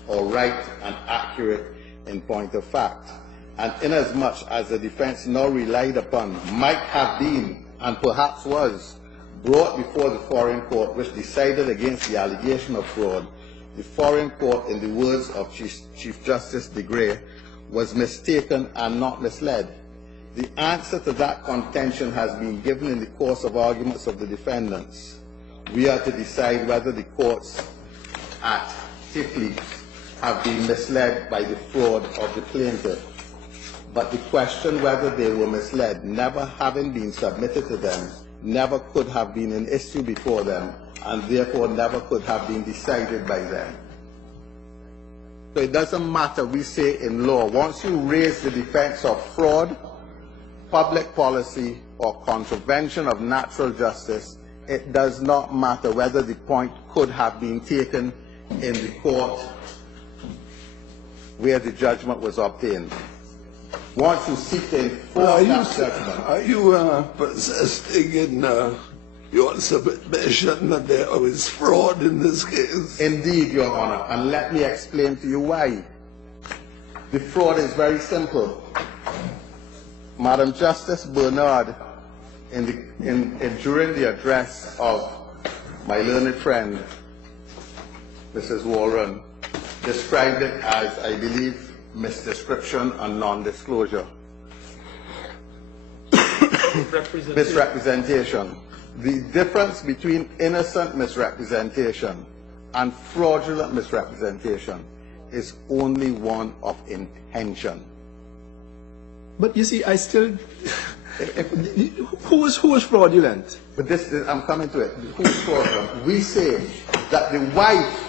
or right and accurate in point of fact. And inasmuch as the defense now relied upon might have been, and perhaps was, brought before the foreign court which decided against the allegation of fraud, the foreign court, in the words of Chief Justice de Grey, was mistaken and not misled. The answer to that contention has been given in the course of arguments of the defendants. We are to decide whether the courts at Tifley have been misled by the fraud of the plaintiff. But the question whether they were misled, never having been submitted to them, never could have been an issue before them, and therefore never could have been decided by them. So it doesn't matter, we say in law, once you raise the defense of fraud, public policy, or contravention of natural justice, it does not matter whether the point could have been taken in the court where the judgment was obtained. Once you seek to enforce that judgment. Are you persisting in your submission that there is fraud in this case? Indeed, Your Honor, and let me explain to you why. The fraud is very simple. Madam Justice Bernard, during the address of my learned friend, Mrs. Warren, described it as, I believe, misdescription and non-disclosure. Misrepresentation. The difference between innocent misrepresentation and fraudulent misrepresentation is only one of intention. But you see, I still... who was fraudulent? But I'm coming to it. Who is fraudulent? We say that the wife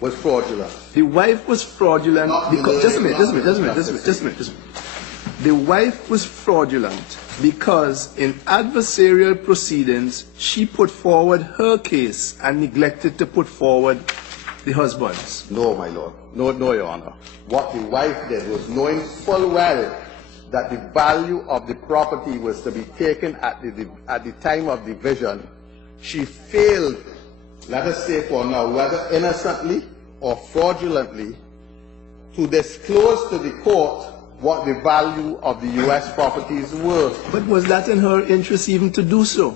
was fraudulent. The wife was fraudulent because... Just a minute. The wife was fraudulent because in adversarial proceedings, she put forward her case and neglected to put forward the husband's. No, my lord. No, Your Honor. What the wife did was, knowing full well that the value of the property was to be taken at the time of division, she failed, let us say for now, whether innocently or fraudulently, to disclose to the court what the value of the U.S. properties were. But was that in her interest even to do so?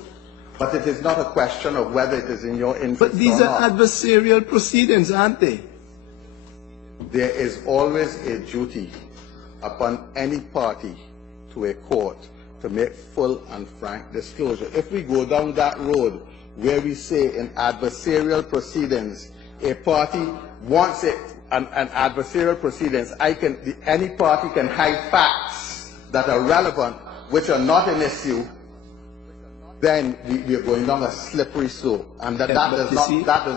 But it is not a question of whether it is in your interest But these or are not. adversarial proceedings, aren't they? There is always a duty upon any party to a court to make full and frank disclosure. If we go down that road where we say in adversarial proceedings, a party wants it, an adversarial proceedings, any party can hide facts that are relevant, which are not an issue, then we are going down a slippery slope. And that does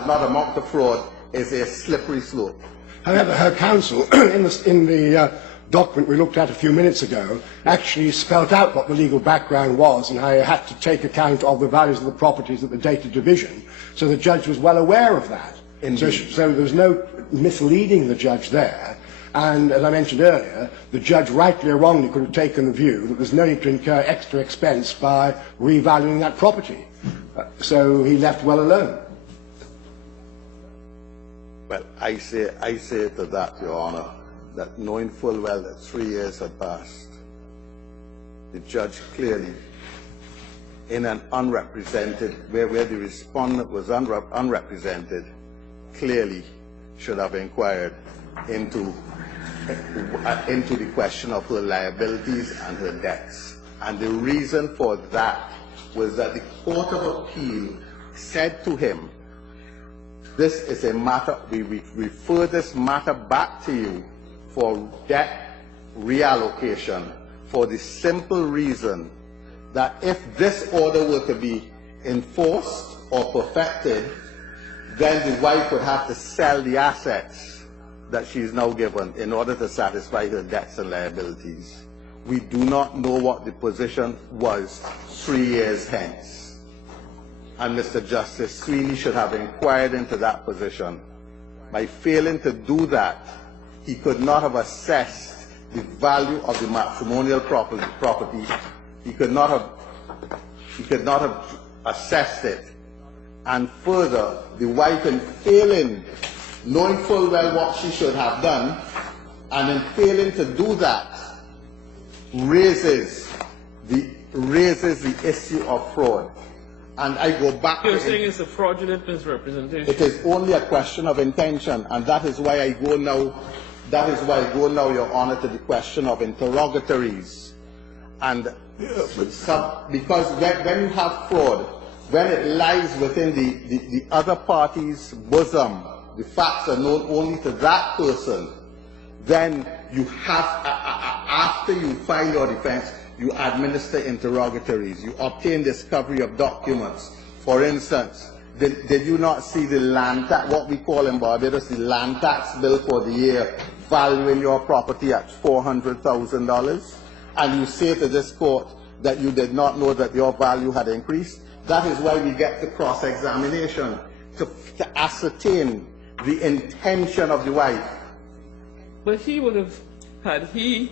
not amount to fraud, is a slippery slope. However, her counsel, in the document we looked at a few minutes ago, actually spelt out what the legal background was and how you had to take account of the values of the properties at the date of division. So the judge was well aware of that. So there was no misleading the judge there. And as I mentioned earlier, the judge rightly or wrongly could have taken the view that there's no need to incur extra expense by revaluing that property. So he left well alone. Well, I say to that, Your Honor, that knowing full well that 3 years had passed, the judge clearly, in an unrepresented, where the respondent was unrepresented, clearly should have inquired into the question of her liabilities and her debts. And the reason for that was that the Court of Appeal said to him, this is a matter, we refer this matter back to you for debt reallocation, for the simple reason that if this order were to be enforced or perfected, then the wife would have to sell the assets that she is now given in order to satisfy her debts and liabilities. We do not know what the position was 3 years hence. And Mr. Justice Sweeney should have inquired into that position. By failing to do that, he could not have assessed the value of the matrimonial property. He could not have assessed it. And further, the wife, in failing, knowing full well what she should have done, and in failing to do that, raises the issue of fraud. And I go back to... You're saying it's a fraudulent misrepresentation? It is only a question of intention, and that is why I go now, Your Honor, to the question of interrogatories. And because when you have fraud, when it lies within the other party's bosom, the facts are known only to that person, then you have, after you file your defense, you administer interrogatories, you obtain discovery of documents. For instance, did you not see the land tax, what we call in Barbados, the land tax bill for the year, valuing your property at $400,000? And you say to this court that you did not know that your value had increased? That is why we get to cross-examination, to ascertain the intention of the wife. But he would have, had he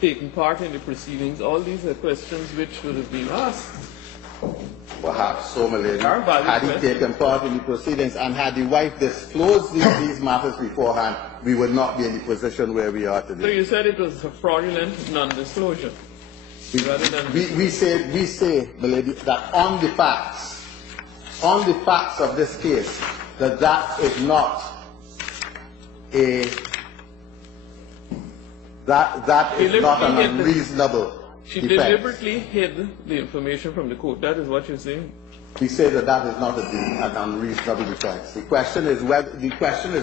taken part in the proceedings, all these are questions which would have been asked. Perhaps so, my lady. Our value Had he question. taken part in the proceedings and had the wife disclosed these matters beforehand, we would not be in the position where we are So today. you said it was a fraudulent non-disclosure, rather than... We say, my lady, that on the facts of this case, that is not an unreasonable She defense. deliberately hid the information from the court. That is what you're saying? We say that is not an unreasonable defense. The question is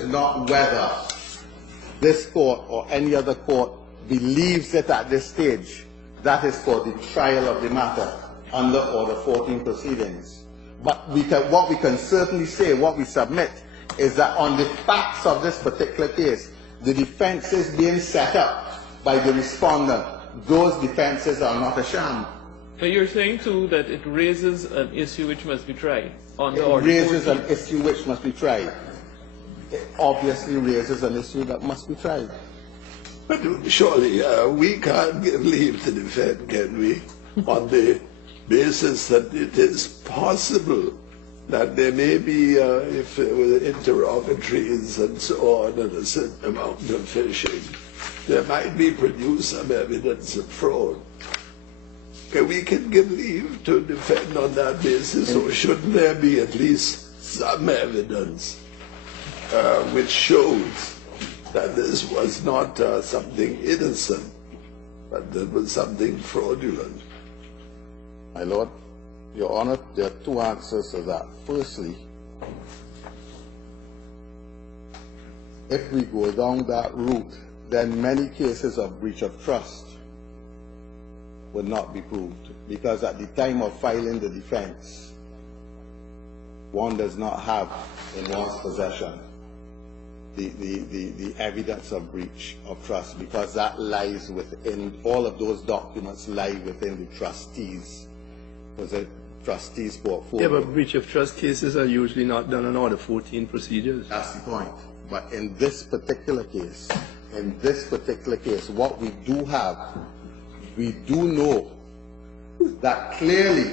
not whether this court or any other court believes it at this stage. That is for the trial of the matter under Order 14 proceedings. But what we can certainly say, what we submit, is that on the facts of this particular case, the defenses being set up by the respondent, those defenses are not a sham. So you're saying too that it raises an issue which must be tried on the It Order raises 14. an issue which must be tried. It obviously raises an issue that must be tried. But surely we can't give leave to defend, can we? On the basis that it is possible that there may be, if with interrogatories and so on, and a certain amount of fishing, there might be produced some evidence of fraud. Okay, we can give leave to defend on that basis, or shouldn't there be at least some evidence which shows that this was not something innocent, but that was something fraudulent? My Lord, Your Honor, there are two answers to that. Firstly, if we go down that route, then many cases of breach of trust would not be proved, because at the time of filing the defense, one does not have in one's possession the evidence of breach of trust, because that lies within, all of those documents lie within the trustees, because the trustees' portfolio. Yeah, but breach of trust cases are usually not done on Order 14 procedures. That's the point. But in this particular case, what we do have, we do know that clearly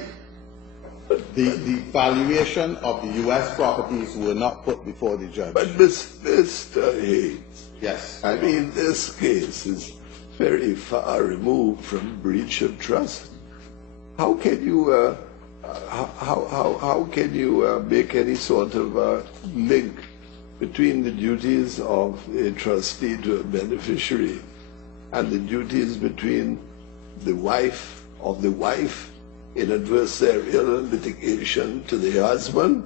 the valuation of the U.S. properties were not put before the judge. But Mr. Hayes, Yes. I mean, this case is very far removed from breach of trust. How can you make any sort of link between the duties of a trustee to a beneficiary and the duties between the wife in adversarial litigation to the husband?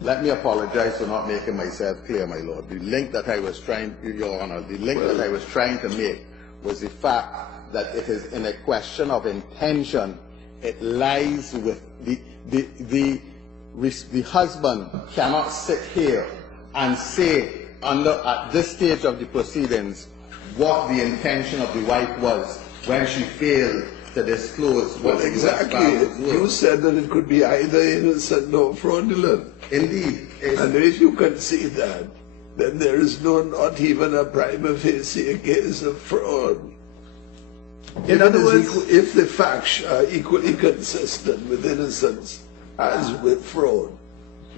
Let me apologize for not making myself clear, my Lord. The link that I was trying, Your Honor, that I was trying to make was the fact that it is in a question of intention. It lies with the husband cannot sit here and say at this stage of the proceedings what the intention of the wife was when she failed to disclose what Well, exactly. You said that it could be either innocent or fraudulent. Indeed. And if you can see that, then there is not even a prima facie case of fraud. In other words, if the facts are equally consistent with innocence as with fraud,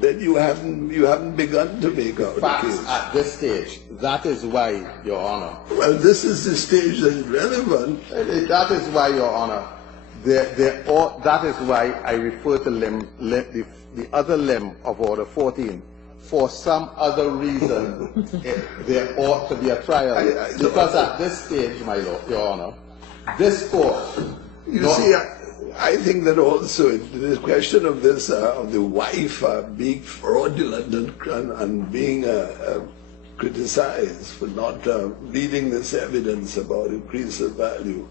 then you haven't begun to make out Facts a case. at this stage. That is why, Your Honor. Well, this is the stage that is relevant. That is why, Your Honor. That is why I refer to the other limb of Order 14. For some other reason, there ought to be a trial. Because at this stage, my Lord, Your Honor, this court. You see, I think that also the question of this, of the wife being fraudulent and being criticized for not reading this evidence about increase of value.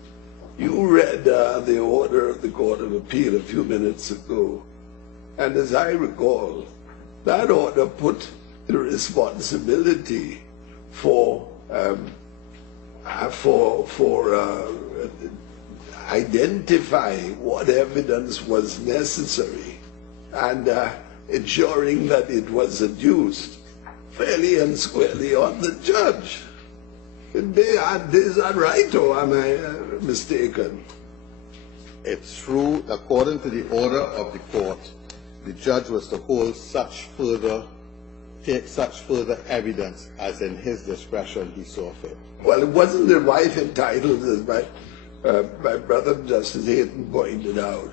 You read the order of the Court of Appeal a few minutes ago, and as I recall, that order put the responsibility for identifying what evidence was necessary and ensuring that it was adduced fairly and squarely on the judge. Is that right, or am I mistaken? it's true, according to the order of the court, the judge was to take such further evidence as in his discretion he saw fit. Well, it wasn't the wife entitled, as my brother Justice Hayden pointed out.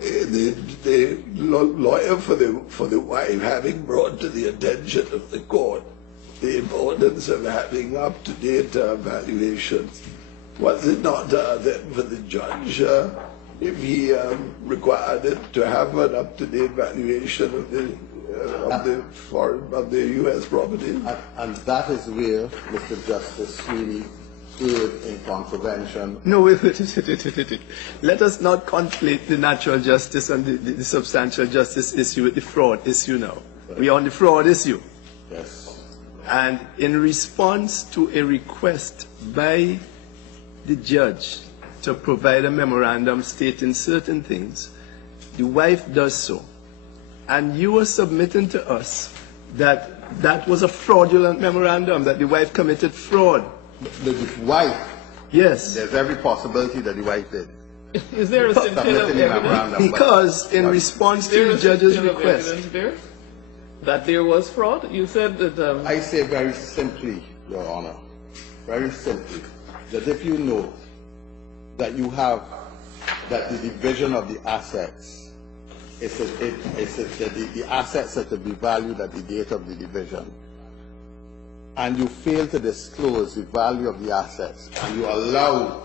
The lawyer for the wife, having brought to the attention of the court the importance of having up-to-date valuations, was it not then for the judge, if he required it, to have an up-to-date valuation of the U.S. property? And that is where Mr. Justice really erred in contravention. No, wait. Let us not conflate the natural justice and the substantial justice issue with the fraud issue now. We are on the fraud issue. Yes. And in response to a request by the judge to provide a memorandum stating certain things, the wife does so. And you are submitting to us that that was a fraudulent memorandum, that the wife committed fraud. The wife? Yes. There's every possibility that the wife did. Is there a scintilla of evidence? Because in response to the judge's request. That there was fraud? You said that... I say very simply, Your Honor, very simply, that if you know that you have, that the division of the assets, the assets are to be valued at the date of the division, and you fail to disclose the value of the assets, and you allow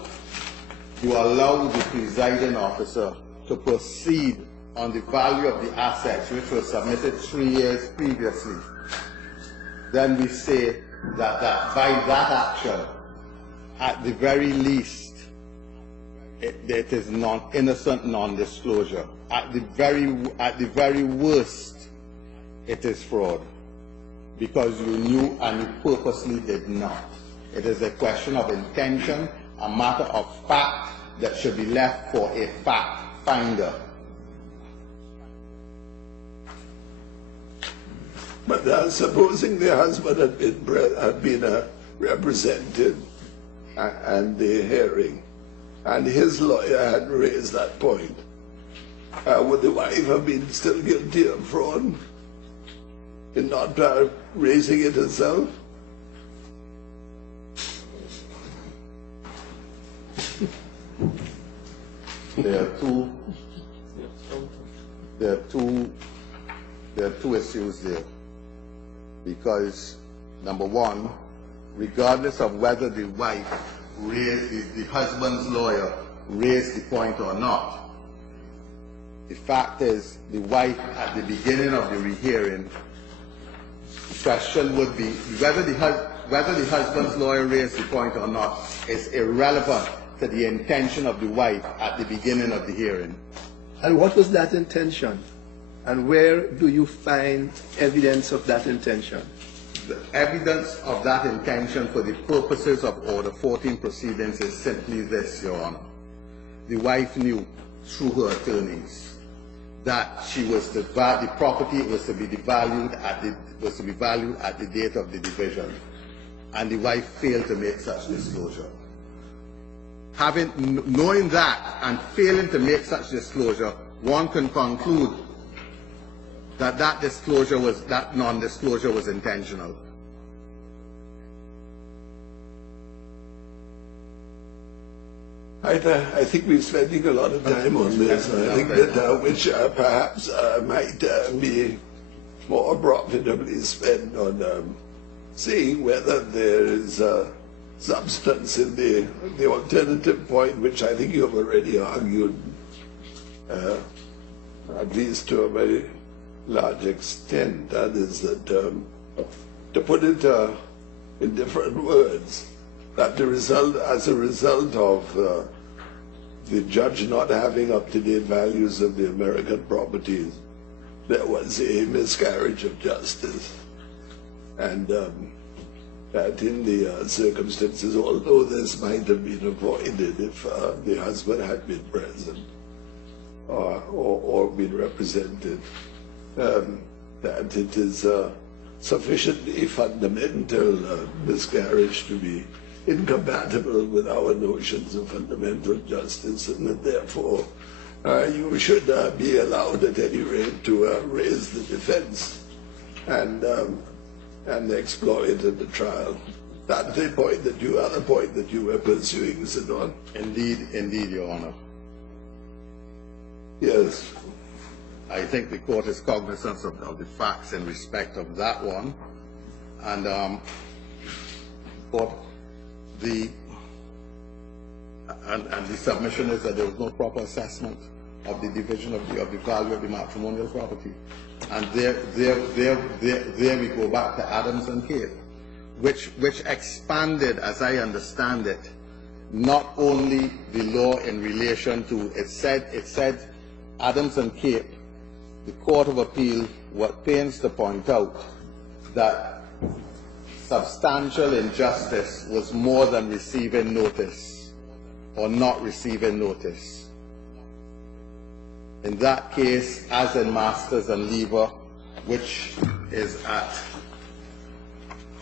the presiding officer to proceed on the value of the assets which were submitted 3 years previously, then we say that by that action, at the very least, it is innocent non-disclosure. At the very worst, it is fraud, because you knew and you purposely did not. It is a question of intention, a matter of fact that should be left for a fact finder. But supposing the husband had been represented at the hearing, and his lawyer had raised that point, would the wife have been still guilty of fraud in not raising it herself? There are two issues there. Because, number one, regardless of whether the wife raised, the husband's lawyer raised the point or not, the fact is, the wife at the beginning of the rehearing, the question would be whether the husband's lawyer raised the point or not is irrelevant to the intention of the wife at the beginning of the hearing. And what was that intention? And where do you find evidence of that intention? The evidence of that intention for the purposes of Order 14 proceedings is simply this, Your Honor. The wife knew through her attorneys that the property was to be valued at the date of the division, and the wife failed to make such disclosure. Knowing that and failing to make such disclosure, one can conclude that that non-disclosure was intentional. I think we're spending a lot of time on this. I think that which perhaps might be more profitably spent on seeing whether there is substance in the alternative point, which I think you have already argued, at least to a very large extent. That is that, to put it in different words, that as a result of the judge not having up-to-date values of the American properties, there was a miscarriage of justice. And that in the circumstances, although this might have been avoided if the husband had been present or been represented, that it is sufficiently fundamental miscarriage to be incompatible with our notions of fundamental justice, and that therefore you should be allowed at any rate to raise the defense and explore it in the trial. That's the point that you, other point that you were pursuing, is it not? Indeed, Your Honor. Yes. I think the court is cognizant of the facts in respect of that one, and the submission is that there was no proper assessment of the division of the value of the matrimonial property, and there we go back to Adams and Cape, which expanded, as I understand it, not only the law in relation to it said Adams and Cape. The Court of Appeal pains to point out that substantial injustice was more than receiving notice or not receiving notice. In that case, as in Masters and Lever, which is at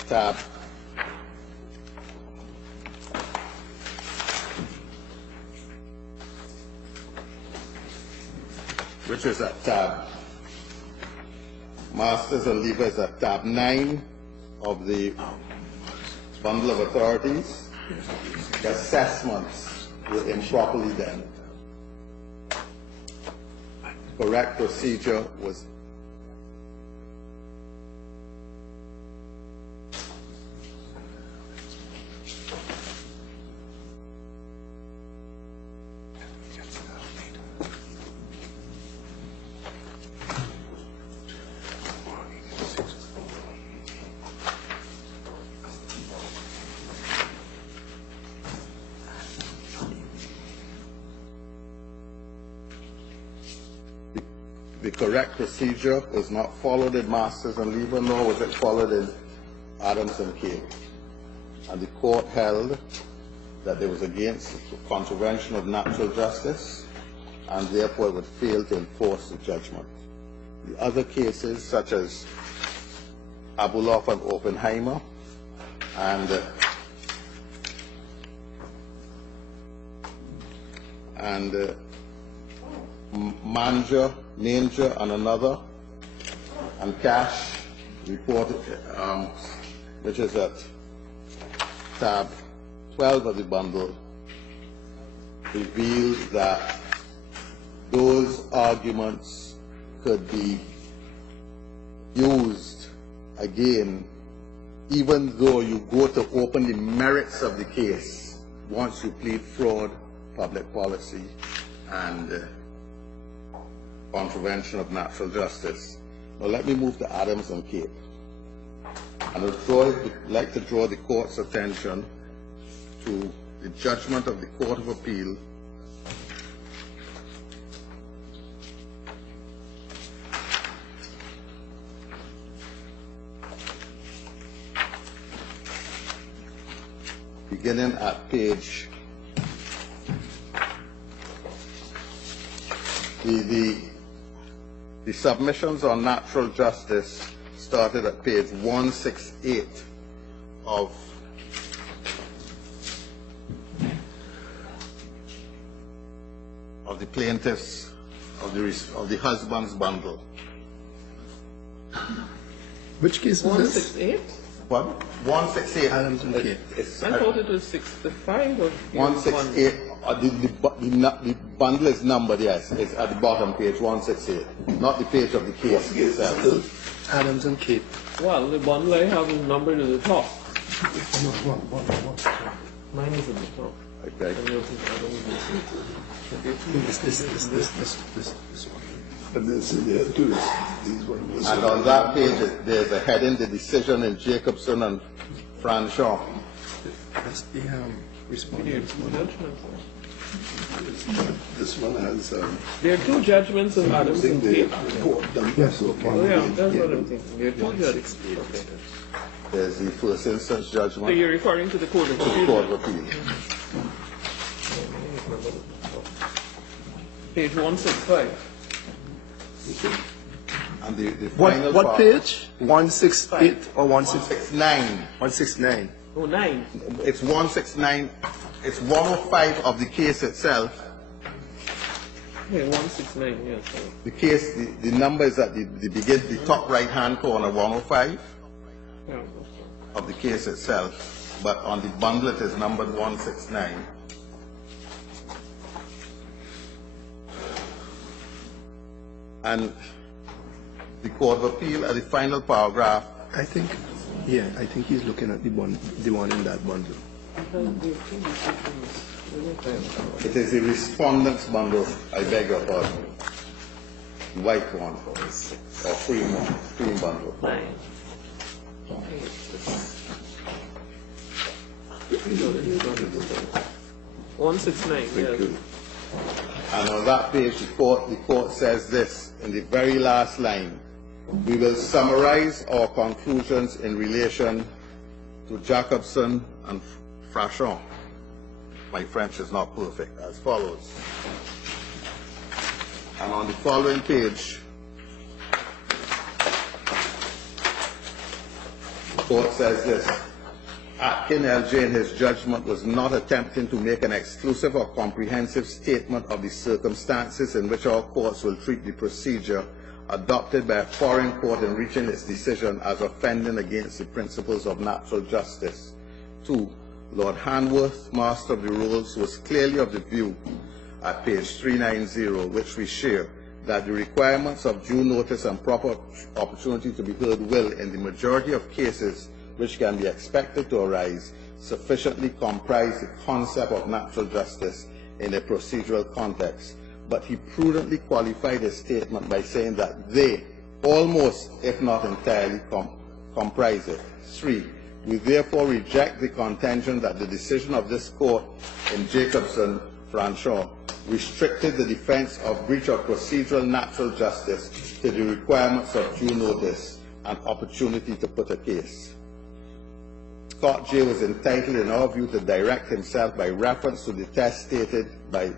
tab Masters and Lever is at tab 9 of the bundle of authorities. The assessments were improperly done. Correct procedure was the correct procedure was not followed in Masters and Lever, nor was it followed in Adams and Cape. And the court held that it was against contravention of natural justice, and therefore it would fail to enforce the judgment. The other cases, such as Abuloff and Oppenheimer, and Manger and another, and Cash reported, which is at tab 12 of the bundle, revealed that those arguments could be used again, even though you go to open the merits of the case once you plead fraud, public policy, and contravention of natural justice. Now let me move to Adams and Cape. And I'd like to draw the court's attention to the judgment of the Court of Appeal beginning at page the submissions on natural justice started at page 168 of the plaintiff's of the husband's bundle. Which case is 168? What? 168. Adams and Cape. I thought it was 65 or 168. The bundle is numbered, yes. It's at the bottom, page 168. Not the page of the case itself. Adams and Cape. Well, the bundle I have is numbered at the top. Mine is at the top. Okay. This one. And this is there too. And on that page, there's a heading, the decision in Jacobson and Franchon. That's the response. This one has. There are two judgments of Adams and Cape. Yes. Oh yeah, that's what I'm thinking. There are two judgments. Okay. There's the first instance judgment. So you're referring to the Court of Appeal? Court of Appeal. Page 165. And the final What part, page? 168 or 169. 169. Oh, 9. It's 169, it's 105 of the case itself. Yeah, 169, yes. The case, the number is at the top right-hand corner, 105 Yeah. of the case itself, but on the bundle it is numbered 169. And the Court of Appeal at the final paragraph, I think he's looking at the one in that bundle. it is the respondent's bundle, I beg your pardon, the white one, or cream bundle. 9. 169, yes. And on that page, the court says this in the very last line: we will summarize our conclusions in relation to Jacobson and Frachon. My French is not perfect, as follows. And on the following page, the court says this: Atkin LJ in his judgment was not attempting to make an exclusive or comprehensive statement of the circumstances in which our courts will treat the procedure adopted by a foreign court in reaching its decision as offending against the principles of natural justice. 2. Lord Hanworth, Master of the Rolls, was clearly of the view at page 390, which we share, that the requirements of due notice and proper opportunity to be heard will, in the majority of cases which can be expected to arise, sufficiently comprise the concept of natural justice in a procedural context. But he prudently qualified his statement by saying that they almost, if not entirely, comprise it. 3. We therefore reject the contention that the decision of this court in Jacobson, Franchon, restricted the defense of breach of procedural natural justice to the requirements of due notice and opportunity to put a case. Scott J. was entitled, in our view, to direct himself by reference to the test stated by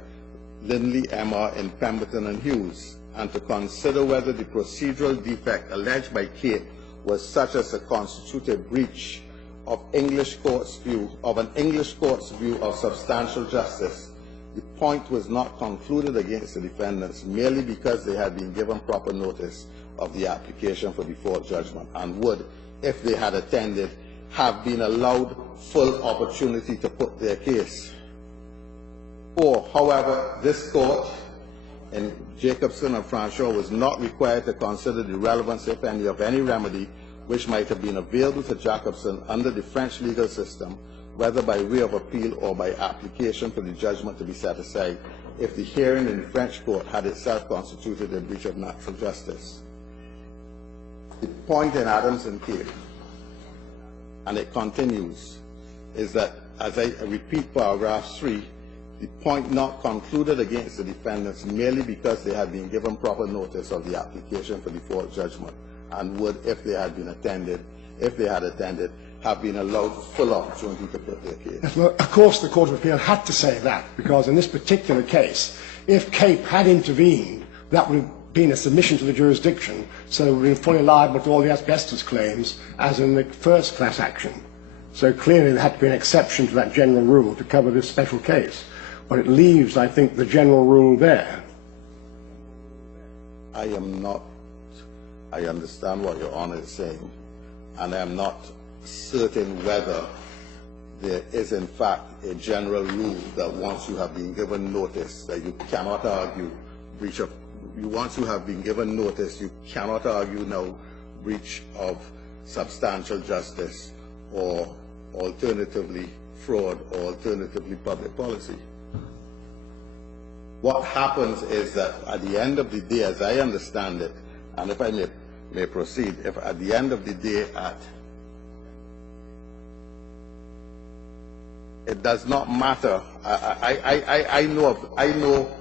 Lindley, M.R. in Pemberton and Hughes, and to consider whether the procedural defect alleged by Kate was such as to constitute a breach of an English court's view of substantial justice. The point was not concluded against the defendants merely because they had been given proper notice of the application for default judgment, and would, if they had attended, have been allowed full opportunity to put their case. 4. However, this court in Jacobson and Franchon was not required to consider the relevance, if any, of any remedy which might have been available to Jacobson under the French legal system, whether by way of appeal or by application for the judgment to be set aside, if the hearing in the French court had itself constituted a breach of natural justice. The point in Adams and Kate, and it continues, is that, as I repeat paragraph 3, the point not concluded against the defendants merely because they had been given proper notice of the application for default judgment, and would, if they had attended, have been allowed full opportunity to put their case. Yes, well, of course the Court of Appeal had to say that, because in this particular case, if Cape had intervened, that would have been a submission to the jurisdiction, so it would have been fully liable to all the asbestos claims as in the first class action. So clearly there had to be an exception to that general rule to cover this special case. But it leaves, I think, the general rule there. I understand what Your Honor is saying, and I am not certain whether there is in fact a general rule that once you have been given notice that you cannot argue breach of, once you have been given notice, you cannot argue now breach of substantial justice, or alternatively fraud, or alternatively public policy. What happens is that at the end of the day, as I understand it, and if I may proceed, if at the end of the day it does not matter. I know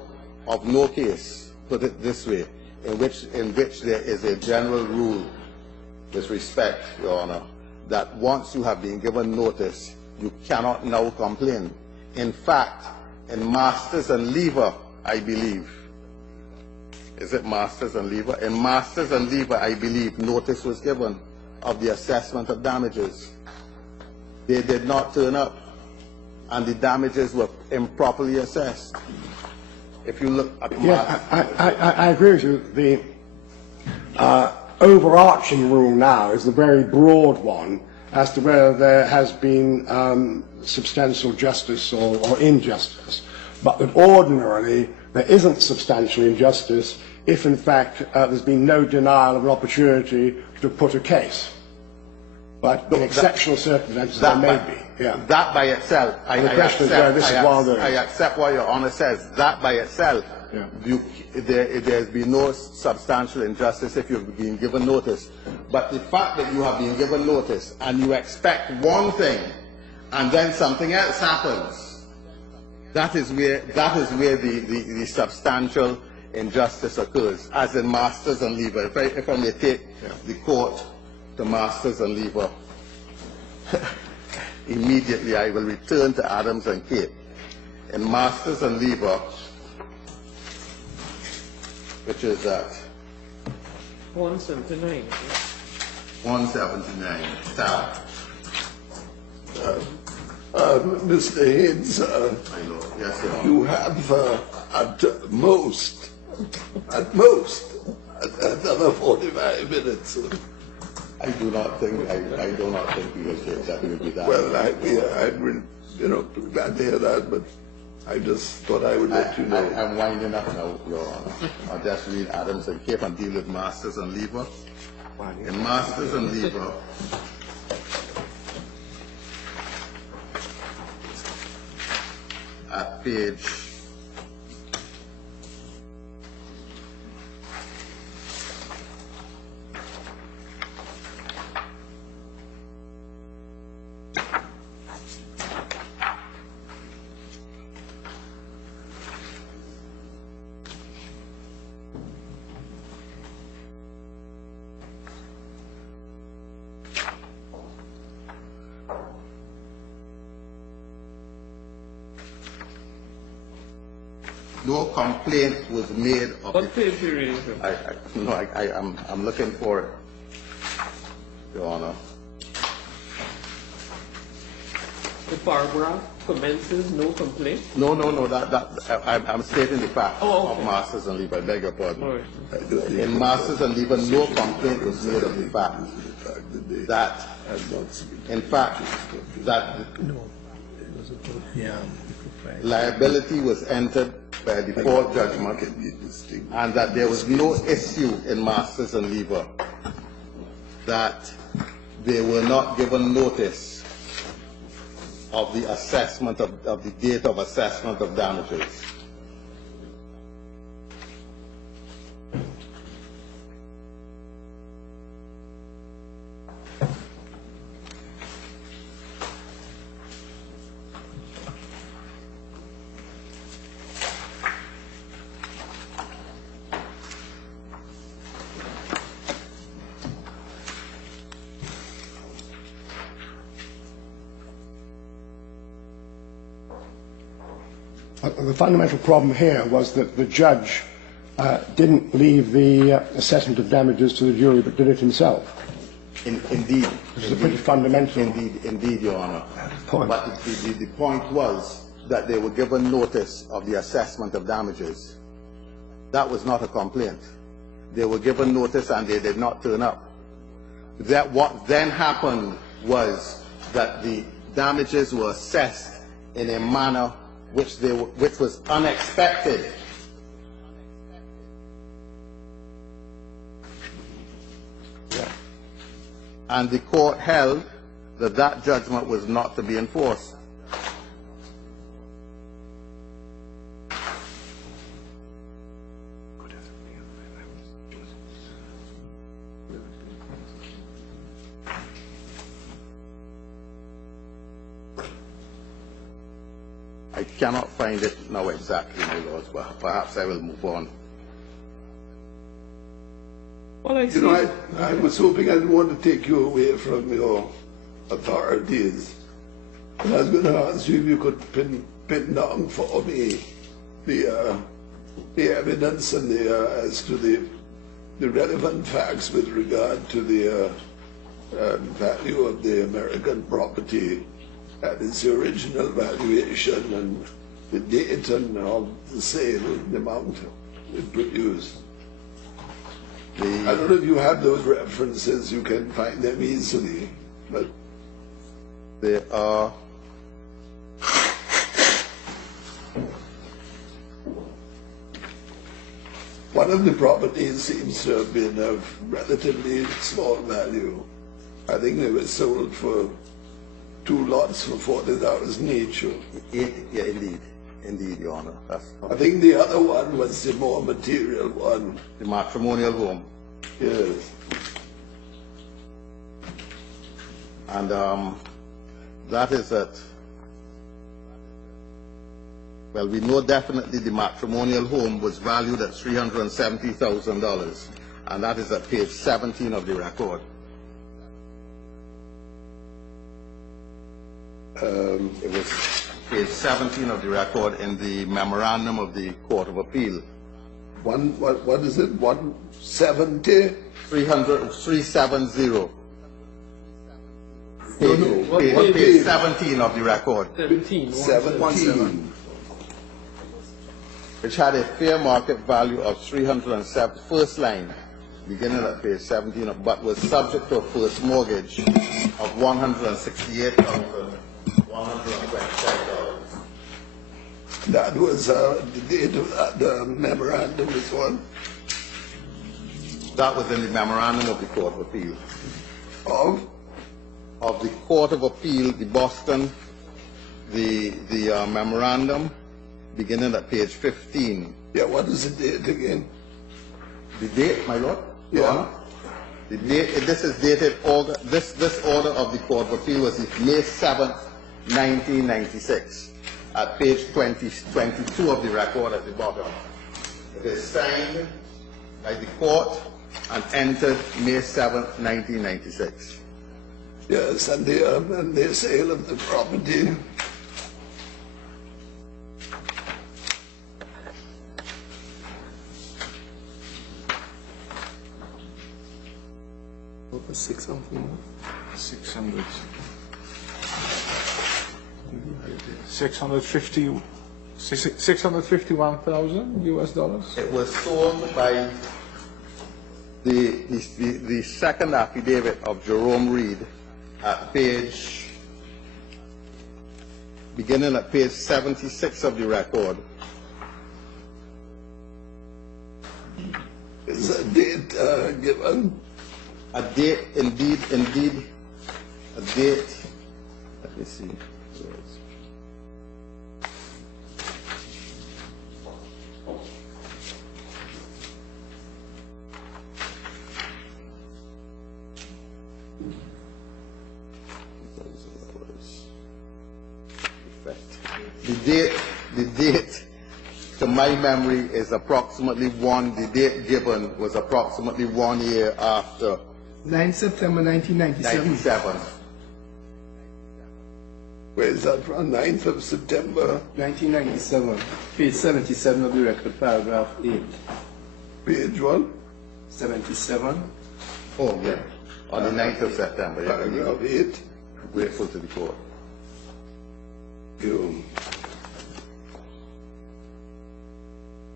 of no case, put it this way, in which there is a general rule with respect, Your Honor, that once you have been given notice, you cannot now complain. In fact, in Masters and Lever, I believe, is it Masters and Lever? In Masters and Lever, I believe, notice was given of the assessment of damages. they did not turn up, and the damages were improperly assessed. If you look at I agree with you. The overarching rule now is the very broad one as to whether there has been substantial justice or injustice, but that ordinarily there isn't substantial injustice if in fact there's been no denial of an opportunity to put a case. But in exceptional circumstances there may be. Yeah. That by itself, I accept what Your Honor says. That by itself, yeah. There's been no substantial injustice if you've been given notice. But the fact that you have been given notice and you expect one thing and then something else happens, that is where the substantial injustice occurs, as in Masters and Lever. If I may take the court to Masters and Lever, immediately I will return to Adams and Cape. In Masters and Lever, which is at 179. 179. Sir. Mr. Haynes, Yes, Your Honor. you have at most another 45 minutes. I do not think we will take that. We will be that. Well, I'm really, glad to hear that, but I just thought I would let you know. I'm winding up now, Your Honor. I'll just read Adams and Cape and deal with Masters and Lever. In Masters and Lever, at page 'No complaint was made of What page are you reading from? I'm looking for it, Your Honor. The paragraph commences no complaint? No, I'm stating the fact okay. of Masters and Lever. I beg your pardon. All right. In Masters and Lever, no complaint was made of the fact that, in fact, that liability was entered by default judgment, and that there was no issue in Masters and Lever that they were not given notice of the assessment of the date of assessment of damages. The fundamental problem here was that the judge didn't leave the assessment of damages to the jury, but did it himself. Indeed. Which is a pretty fundamental. Indeed, Your Honor. Point. But the point was that they were given notice of the assessment of damages. That was not a complaint. They were given notice and they did not turn up. What then happened was that the damages were assessed in a manner which was unexpected. Yeah. And the court held that that judgment was not to be enforced. I cannot find it now exactly, my lords, but perhaps I will move on. Well, I was hoping I didn't want to take you away from your authorities. And I was going to ask you if you could pin down for me the evidence and as to the relevant facts with regard to the value of the American property That is the original valuation and the date and of the sale, the amount it produced. I don't know if you have those references, you can find them easily, but they are one of the properties seems to have been of relatively small value. I think they were sold for 2 lots for 40,000 each. yeah, indeed, Your Honor. I think the other one was the more material one. The matrimonial home. Yes. And that is it. Well, we know definitely the matrimonial home was valued at $370,000, and that is at page 17 of the record. It was page 17 of the record in the memorandum of the Court of Appeal. What is it? 170? 370. What Page 17 of the record. 17. Which had a fair market value of 307, first line, beginning at page 17, but was subject to a first mortgage of $168,127. That was the date of that memorandum as well. That was in the memorandum of the Court of Appeal. Of the Court of Appeal, the Boston, the memorandum, beginning at page 15. Yeah, what is the date again? The date, my lord? Yeah. Your Honor? The date, this is dated August, this order of the Court of Appeal was May 7th, 1996, at page 22 of the record at the bottom. It is signed by the court and entered May 7th, 1996. Yes, and the sale of the property. What was 600? 651,000 US dollars. It was sold by the second affidavit of Jerome Reid at page, beginning at page 76 of the record. Is a date given? A date, indeed, a date. Let me see. The date, to my memory, is approximately the date given was approximately 1 year after 9 September 1997. 97. Where is that from? 9th of September? 1997. Page 77 of the record, paragraph 8. Page 1? 77. Oh, yeah. On the 9th of September. Yeah. Paragraph 8. Grateful to the court.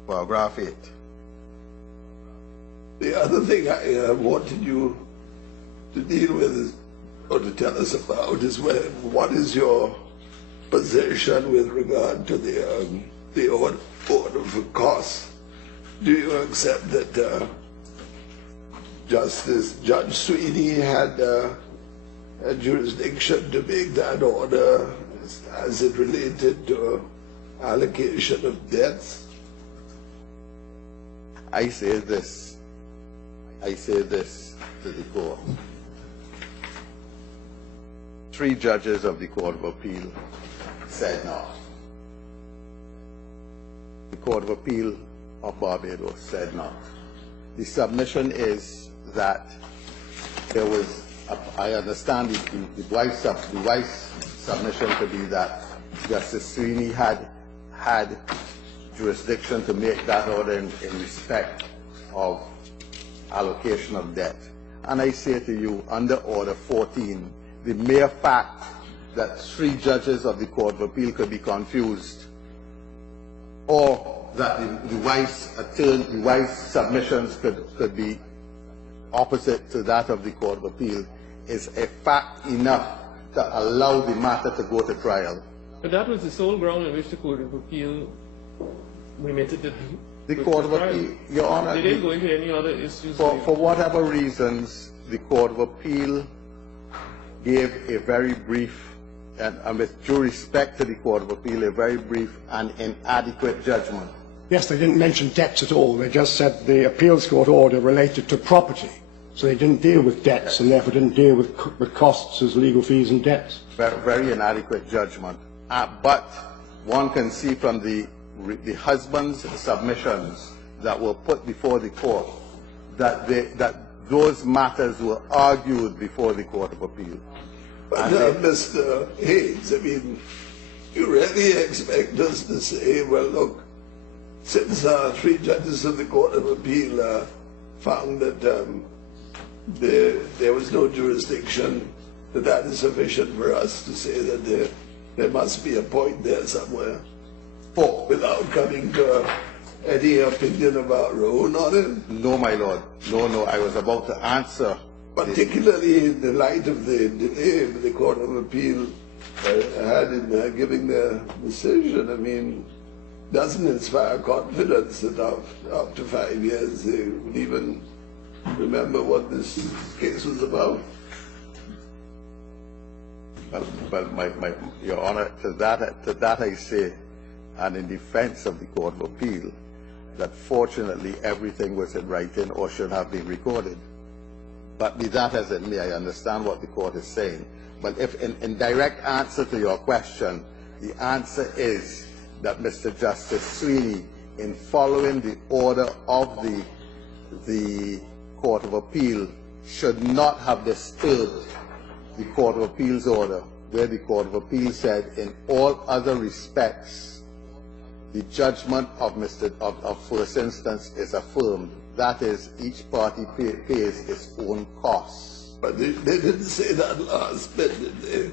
Paragraph 8. The other thing I wanted you to deal with is, or to tell us about is what is your position with regard to the order for costs? Do you accept that Judge Sweeney had a jurisdiction to make that order as it related to allocation of debts? I say this to the court. 3 judges of the Court of Appeal said no. The Court of Appeal of Barbados said no. The submission is that there was, I understand the wife's submission to be that Justice Sweeney had jurisdiction to make that order in respect of allocation of debt. And I say to you, under Order 14, the mere fact that 3 judges of the Court of Appeal could be confused, or that the wife's submissions could be opposite to that of the Court of Appeal, is a fact enough to allow the matter to go to trial. But that was the sole ground on which the Court of Appeal remitted it. The Court of Appeal, Your Honor, they didn't go into any other issues. For whatever reasons, the Court of Appeal gave a very brief, and with due respect to the Court of Appeal, a very brief and inadequate judgment. Yes, they didn't mention debts at all. They just said the appeals court order related to property. So they didn't deal with debts and therefore didn't deal with costs as legal fees and debts. Very inadequate judgment. But one can see from the husband's submissions that were put before the court that those matters were argued before the Court of Appeal. But Mr. Hayes, I mean, you really expect us to say, well, look, since 3 judges of the Court of Appeal found that there was no jurisdiction, that is sufficient for us to say that there must be a point there somewhere, without coming to any opinion of our own on it? No, my lord. No, I was about to answer. Particularly in the light of the delay the Court of Appeal had in giving their decision. I mean, doesn't inspire confidence that after 5 years they would even remember what this case was about. Well, Your Honor, to that I say, and in defense of the Court of Appeal, that fortunately everything was in writing or should have been recorded. But be that as it may, I understand what the court is saying. But if in direct answer to your question, the answer is that Mr. Justice Sweeney, in following the order of the Court of Appeal, should not have disturbed the Court of Appeal's order, where the Court of Appeal said, in all other respects, the judgment of first instance is affirmed. That is, each party pays its own costs. But they didn't say that last bit, did they?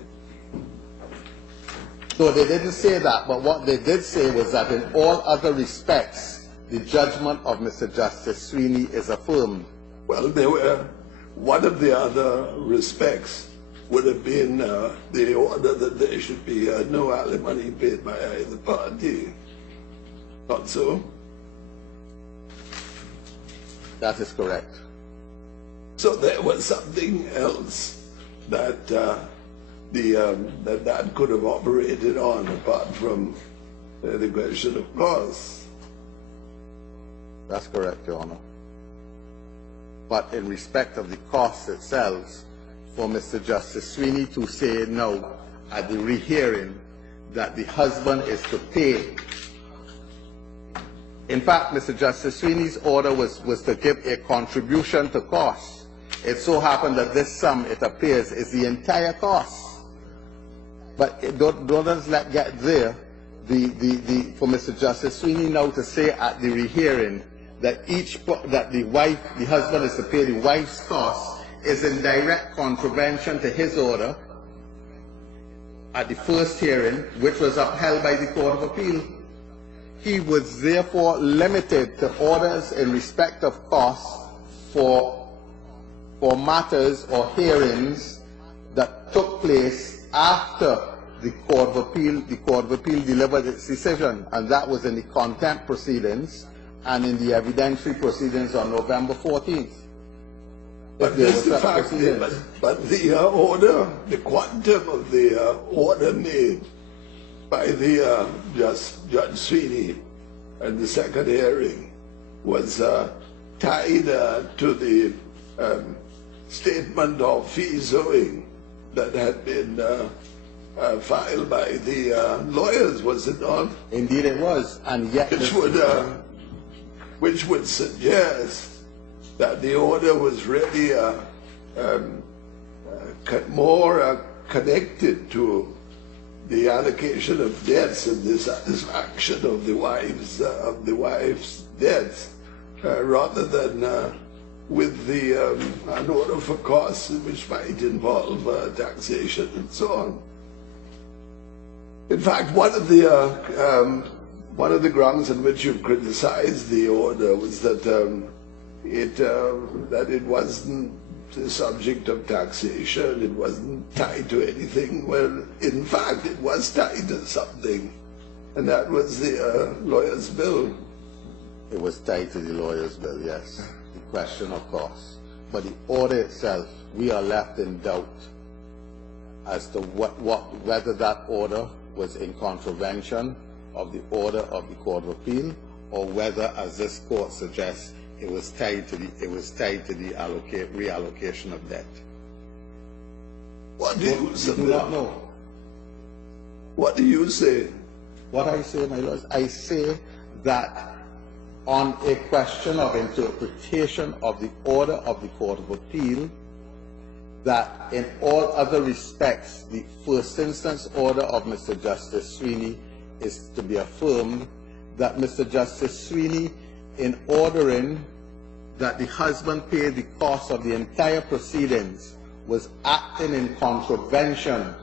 No, they didn't say that, but what they did say was that in all other respects, the judgment of Mr. Justice Sweeney is affirmed. Well, one of the other respects would have been the order that there should be no alimony paid by either party. Not so? That is correct. So there was something else that that could have operated on apart from the question of costs. That's correct, Your Honor. But in respect of the cost itself, for Mr. Justice Sweeney to say now at the rehearing that the husband is to pay. In fact, Mr. Justice Sweeney's order was to give a contribution to costs. It so happened that this sum, it appears, is the entire cost. But don't us let get there. For Mr. Justice Sweeney now to say at the rehearing that the husband is to pay the wife's costs is in direct contravention to his order at the first hearing, which was upheld by the Court of Appeal. He was therefore limited to orders in respect of costs for matters or hearings that took place after the Court of Appeal delivered its decision, and that was in the contempt proceedings and in the evidentiary proceedings on November 14th. But the order, the quantum of the order made by the Judge Sweeney at the second hearing was tied to the statement of fees owing that had been filed by the lawyers, was it not? Indeed it was, and yet which would suggest that the order was really more connected to the allocation of debts and the satisfaction of the wife's debts, rather than with an order for costs which might involve taxation and so on. In fact, one of the grounds on which you criticized the order was that it wasn't the subject of taxation, it wasn't tied to anything. Well, in fact, it was tied to something, and that was the lawyer's bill. It was tied to the lawyer's bill, yes. The question of course. But the order itself, we are left in doubt as to whether that order was in contravention of the order of the Court of Appeal, or whether, as this court suggests, it was tied to the reallocation of debt. What do you say? We do not know. What do you say? What I say, my lords, I say that on a question of interpretation of the order of the Court of Appeal, that in all other respects, the first instance order of Mr. Justice Sweeney is to be affirmed, that Mr. Justice Sweeney, in ordering that the husband pay the cost of the entire proceedings, was acting in contravention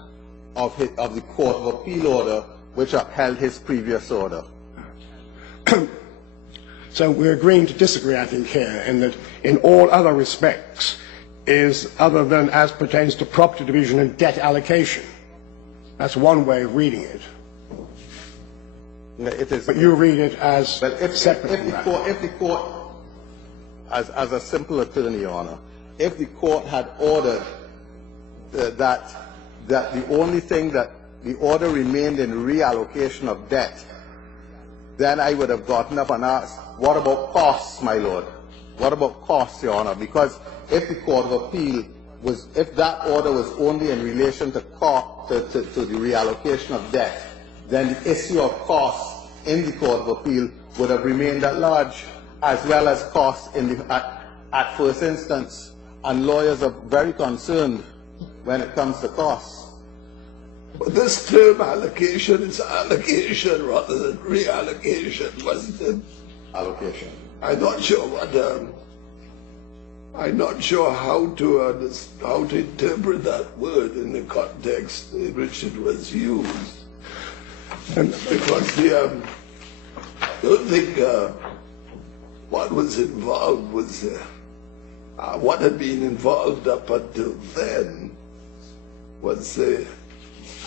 of the Court of Appeal order, which upheld his previous order. So we're agreeing to disagree, I think, here, in that in all other respects is other than as pertains to property division and debt allocation. That's one way of reading it. It is, but you read it as separate. If the court, as a simple attorney, Your Honor, if the court had ordered that the only thing that the order remained in reallocation of debt, then I would have gotten up and asked, what about costs, my lord? What about costs, Your Honor? Because if the Court of Appeal was, if that order was only in relation to the reallocation of debt, then the issue of costs in the Court of Appeal would have remained at large, as well as costs in at first instance. And lawyers are very concerned when it comes to costs. But this term allocation is allocation rather than reallocation, wasn't it? Allocation. I'm not sure what. I'm not sure how to interpret that word in the context in which it was used, because I don't think what was involved was what had been involved up until then was the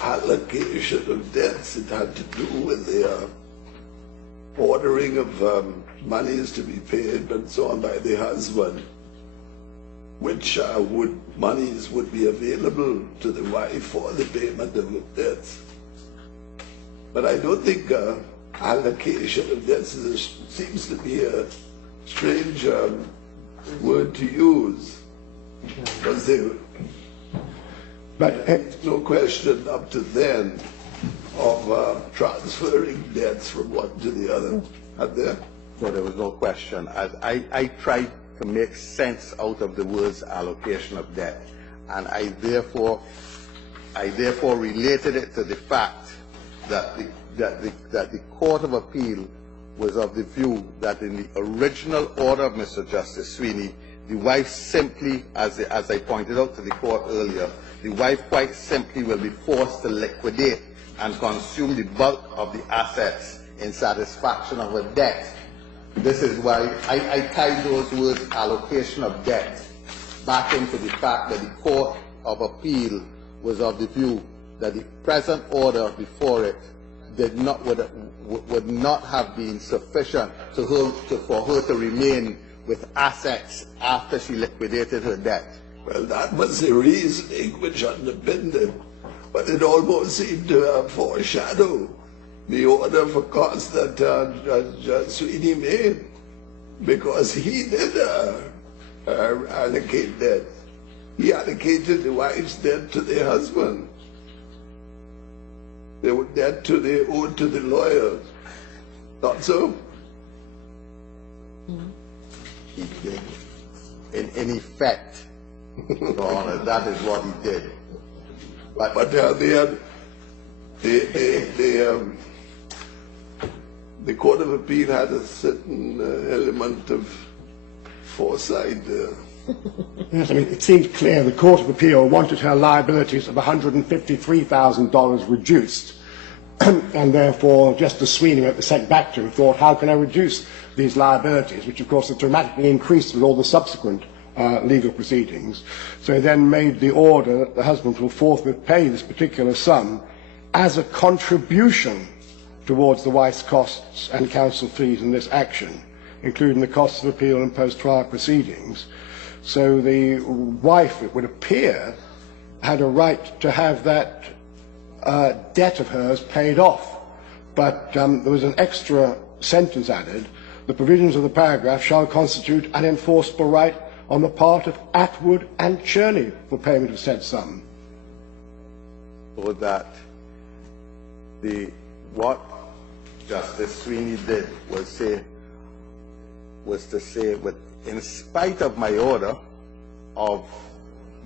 allocation of debts. It had to do with the ordering of monies to be paid and so on by the husband, which monies would be available to the wife for the payment of the debts. But I don't think allocation of debts seems to be a strange word to use, because no question up to then of transferring debts from one to the other, had there? So there was no question. As I tried to make sense out of the words allocation of debt, and I therefore related it to the fact that the Court of Appeal was of the view that in the original order of Mr. Justice Sweeney, the wife simply, as I pointed out to the court earlier, the wife quite simply will be forced to liquidate and consume the bulk of the assets in satisfaction of her debt. This is why I tied those words allocation of debt back into the fact that the Court of Appeal was of the view that the present order before it would not have been sufficient for her to remain with assets after she liquidated her debt. Well, that was the reasoning which underpinned it, but it almost seemed to foreshadow the order for costs that Judge Sweeney made, because he did allocate debt. He allocated the wife's debt to the husband. They were debt owed to the lawyers. Not so? He did. In effect, Your Honor, that is what he did. But the Court of Appeal had a certain element of foresight. Yes, I mean, it seems clear the Court of Appeal wanted her liabilities of $153,000 reduced, and therefore Justice Sweeney went sent back to and thought, how can I reduce these liabilities, which of course have dramatically increased with all the subsequent legal proceedings. So he then made the order that the husband will forthwith pay this particular sum as a contribution towards the wife's costs and counsel fees in this action, including the costs of appeal and post-trial proceedings. So the wife, it would appear, had a right to have that debt of hers paid off. But there was an extra sentence added: the provisions of the paragraph shall constitute an enforceable right on the part of Atwood and Cherney for payment of said sum. So that what Justice Sweeney did was to say, in spite of my order of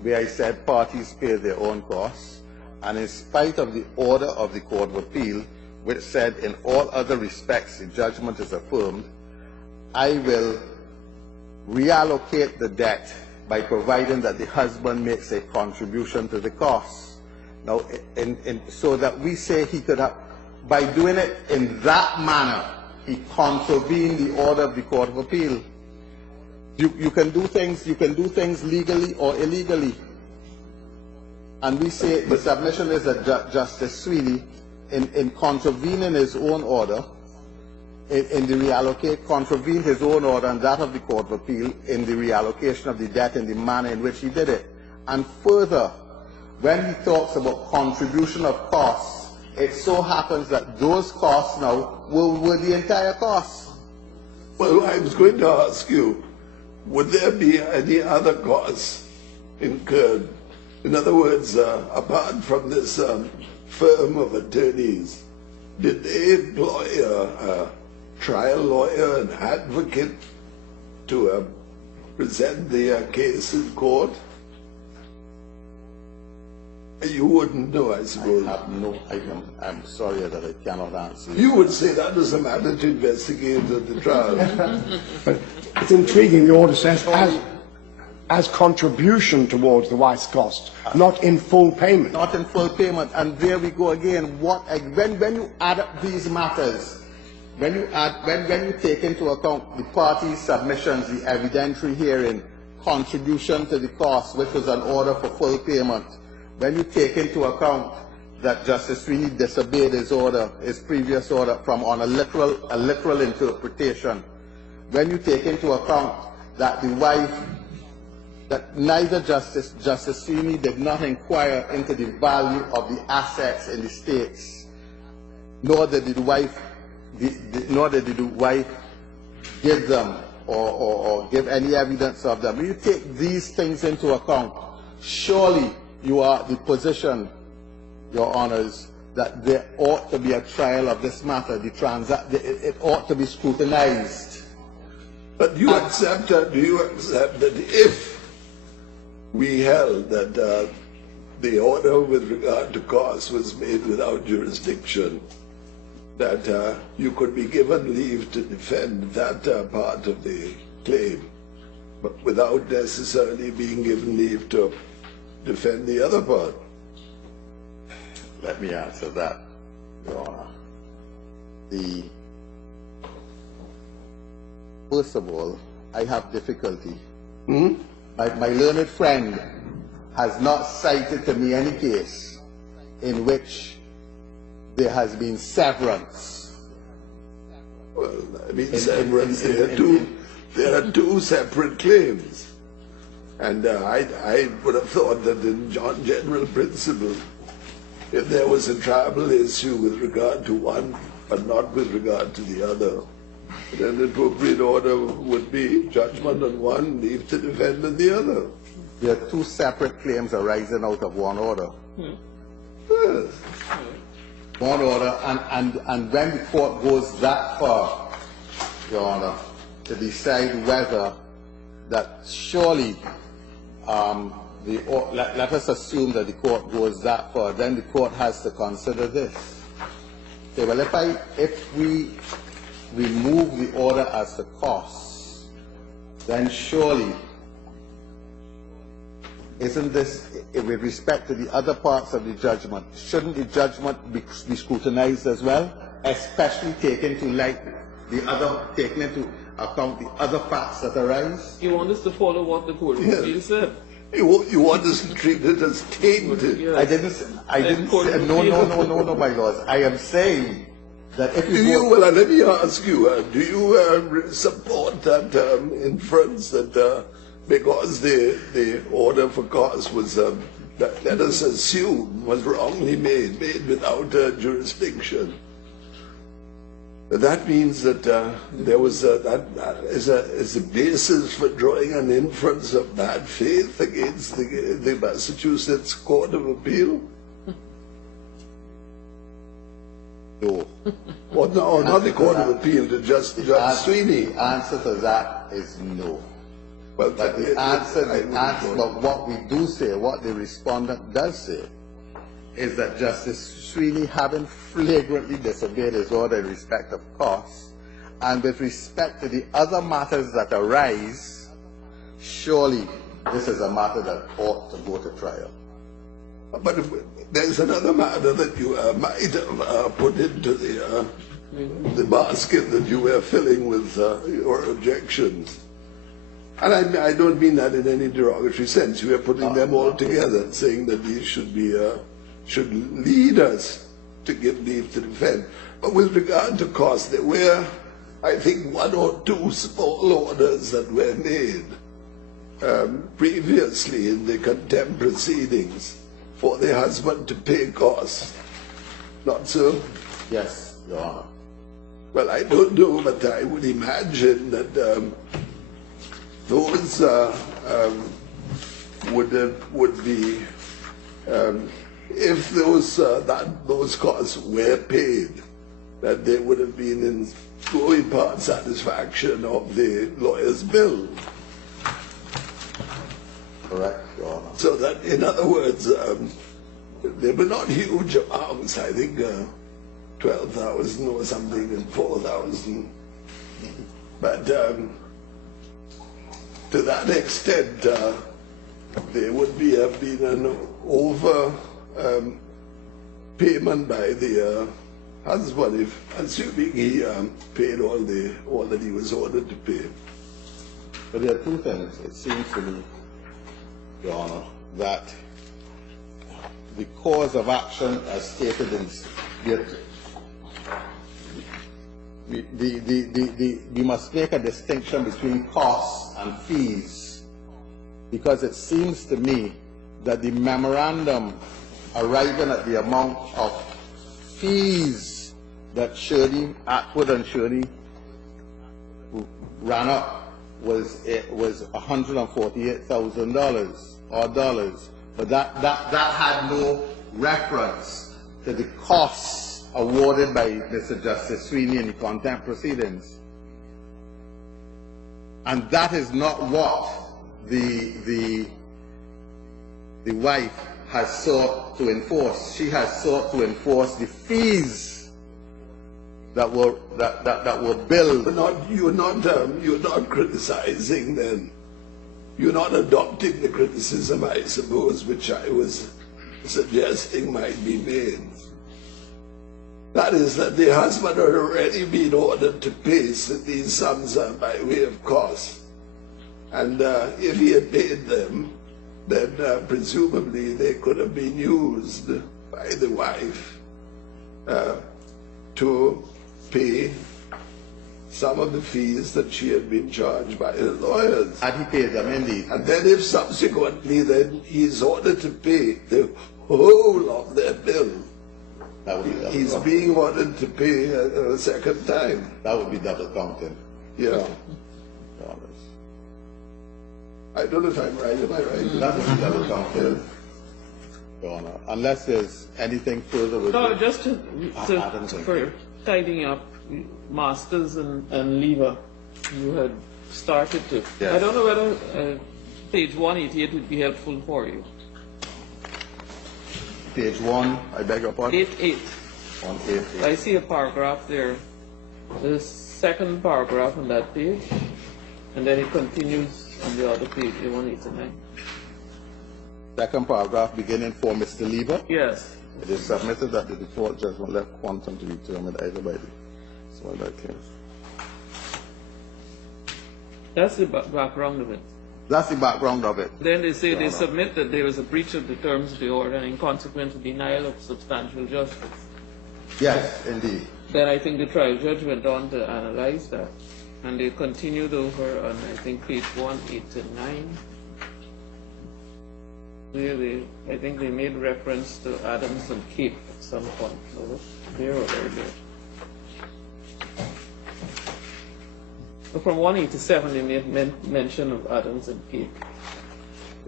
where I said parties pay their own costs, and in spite of the order of the Court of Appeal, which said in all other respects the judgment is affirmed, I will reallocate the debt by providing that the husband makes a contribution to the costs. Now, so that we say he could have, by doing it in that manner, he contravened the order of the Court of Appeal. You can do things legally or illegally. And we say the submission is that Justice Sweeney, in contravening his own order, in the reallocate, contravened his own order and that of the Court of Appeal in the reallocation of the debt in the manner in which he did it. And further, when he talks about contribution of costs, it so happens that those costs now were the entire costs. Well, I was going to ask you, would there be any other costs incurred? In other words, apart from this firm of attorneys, did they employ a trial lawyer and advocate to present their case in court? You wouldn't know, I suppose. I have no, I'm sorry that I cannot answer. You would say that was a matter to investigate at the trial. But it's intriguing, the order says, as contribution towards the wife's costs, not in full payment. Not in full payment. And there we go again. When you add up these matters, when you take into account the parties' submissions, the evidentiary hearing, contribution to the cost, which was an order for full payment, when you take into account that Justice Sweeney disobeyed his order, his previous order, on a literal interpretation, when you take into account that the wife, that neither Justice Sweeney did not inquire into the value of the assets in the states, nor did the wife give them or give any evidence of them. When you take these things into account, surely you are the position, Your Honors, that there ought to be a trial of this matter. It ought to be scrutinized. But do you accept that if we held that the order with regard to costs was made without jurisdiction, that you could be given leave to defend that part of the claim, but without necessarily being given leave to defend the other part? Let me answer that, Your Honor. First of all, I have difficulty. My learned friend has not cited to me any case in which there has been severance. Well, I mean, severance, there are two separate claims. And I would have thought that in general principle, if there was a tribal issue with regard to one, but not with regard to the other, then the appropriate order would be judgment on one, leave to defend on the other. There are two separate claims arising out of one order. Yes. One order, and when the court goes that far, Your Honor, to decide whether that surely, let us assume that the court goes that far, then the court has to consider this. Okay, well, if we remove the order as to costs, then surely isn't this, with respect to the other parts of the judgment, shouldn't the judgment be scrutinized as well, especially taking into account the other facts that arise? You want us to follow what the Court of Appeal said? You want us to treat it as tainted. Yes. I didn't say, no, my lords. I am saying that if Well, let me ask you, do you support that inference that because the order for costs was, let us assume, was wrongly made without jurisdiction? That means that there was that is a basis for drawing an inference of bad faith against the Massachusetts Court of Appeal? No. Well, no, not the Court of Appeal, to Judge Sweeney. The answer to that is no. Well, But the answer, but what we do say, what the respondent does say, is that Justice Sweeney, having flagrantly disobeyed his order in respect of costs, and with respect to the other matters that arise, surely this is a matter that ought to go to trial. But there's another matter that you might have put into the basket that you were filling with your objections. And I don't mean that in any derogatory sense. You are putting them all together, saying that these should be should lead us to give leave to defend. But with regard to costs, there were, I think, 1 or 2 small orders that were made previously in the contempt proceedings for the husband to pay costs. Not so? Yes, Your Honor. Well, I don't know, but I would imagine that those would be if those costs were paid, that they would have been in growing part satisfaction of the lawyer's bill. Correct, Your Honor. So that, in other words, they were not huge amounts. I think 12,000 or something and 4,000. But to that extent, there would have been an over payment by the husband, assuming he paid all that he was ordered to pay. But there are 2 things, it seems to me, Your Honor, that the cause of action as stated in we must make a distinction between costs and fees, because it seems to me that the memorandum arriving at the amount of fees that Atwood and Shirley ran up was $148,000 or dollars, but that had no reference to the costs awarded by Mr. Justice Sweeney in the contempt proceedings. And that is not what the wife has sought to enforce. She has sought to enforce the fees that were billed. But you're not criticizing then. You're not adopting the criticism, I suppose, which I was suggesting might be made. That is that the husband had already been ordered to pay these sums by way of costs. And if he had paid them, then presumably they could have been used by the wife to pay some of the fees that she had been charged by her lawyers. Had he paid them, indeed. And then if subsequently then he is ordered to pay the whole of their bill, he's being ordered to pay a second time. That would be double counting. Yeah. I don't know if I'm right. Am I right? That would be double counting, Your Honor. Unless there's anything further with No, just for tidying up Masters and Lever, you had started to. Yes. I don't know whether page 188 would be helpful for you. Page 1, I beg your pardon? 88. On 88. I see a paragraph there. The second paragraph on that page, and then it continues on the other page, 189. second paragraph beginning for Mr. Lieber. Yes. It is submitted that the default judgment left quantum to be determined either by the, so in that case. That's the background of it. That's the background of it. Then they say they submit that there was a breach of the terms of the order and in consequence denial of substantial justice. Yes, indeed. Then I think the trial judge went on to analyze that. And they continued over on, I think, page 189. Where they, I think they made reference to Adams and Cape at some point. So there or there. But from 187 they made mention of Adams and Cape.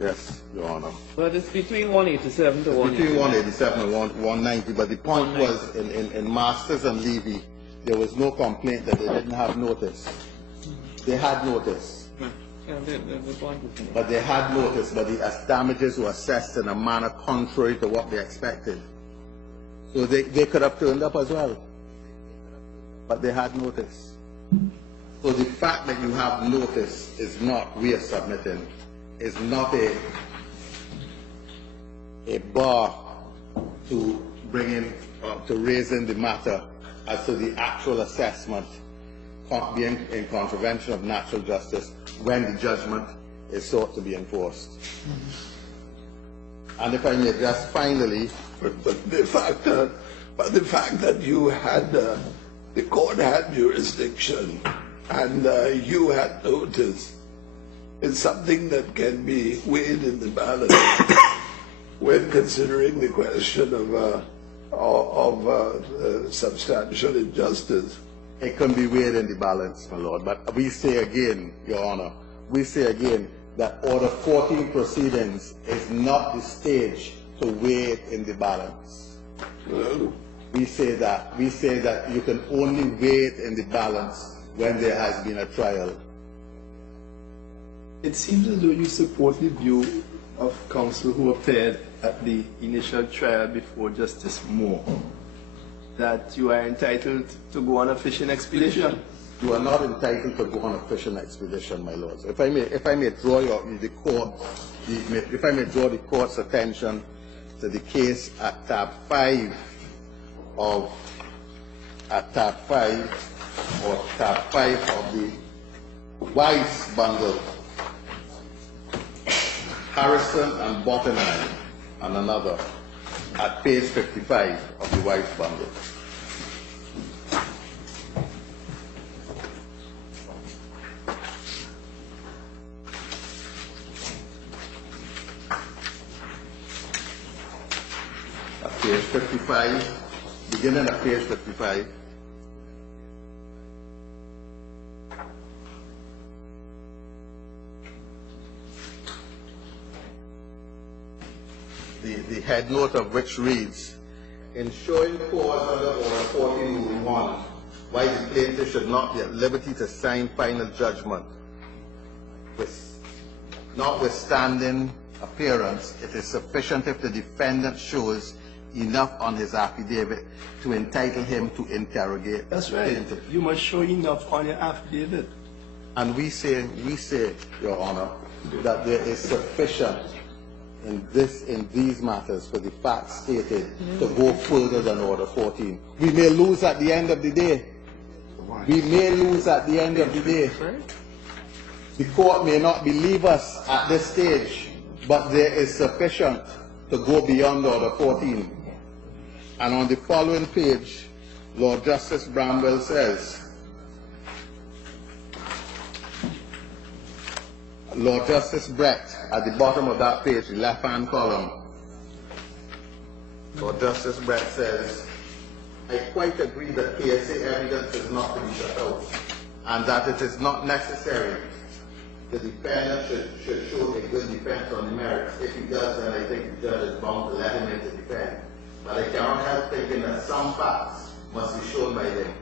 Yes, Your Honor. But it's between 187 to 189. Between 187 and 190, but the point was in Masters and Levy, there was no complaint that they didn't have notice. They had notice. Yeah, the point is But they had notice, but the damages were assessed in a manner contrary to what they expected. So they could have turned up as well. But they had notice. So the fact that you have notice is not, we are submitting, is not a bar to bringing, to raising the matter as to the actual assessment being in contravention of natural justice when the judgment is sought to be enforced. And if I may just finally, but the fact that you had the court had jurisdiction and you had notice is something that can be weighed in the balance when considering the question of substantial injustice. it can be weighed in the balance, my lord. But we say again, Your Honor, we say again that Order 14 proceedings is not the stage to weigh it in the balance. We say that you can only weigh it in the balance when there has been a trial. It seems as though you support the view of counsel who appeared at the initial trial before Justice Moore, that you are entitled to go on a fishing expedition. You are not entitled to go on a fishing expedition, my lords. If I may draw the court's attention to the case at tab 5 of the Weiss bundle, Harrison and Bottenheim and another, at page 55 of the Weiss bundle. At page 55, beginning at page 55. The head note of which reads, in showing cause under Order 14 Rule 1, why the plaintiff should not be at liberty to sign final judgment, notwithstanding appearance, it is sufficient if the defendant shows enough on his affidavit to entitle him to interrogate. That's right. Plaintiff. You must show enough on your affidavit. And we say, Your Honor, that there is sufficient in these matters for the facts stated to go further than Order 14. We may lose at the end of the day. We may lose at the end of the day. The court may not believe us at this stage, but there is sufficient to go beyond Order 14. And on the following page, Lord Justice Bramwell says, Lord Justice Brett, at the bottom of that page, the left-hand column, Lord Justice Brett says, I quite agree that PSA evidence is not to be shut out, and that it is not necessary the defendant should show a good defense on the merits. If he does, then I think the judge is bound to let him in to defend. But I cannot help thinking that some facts must be shown by him.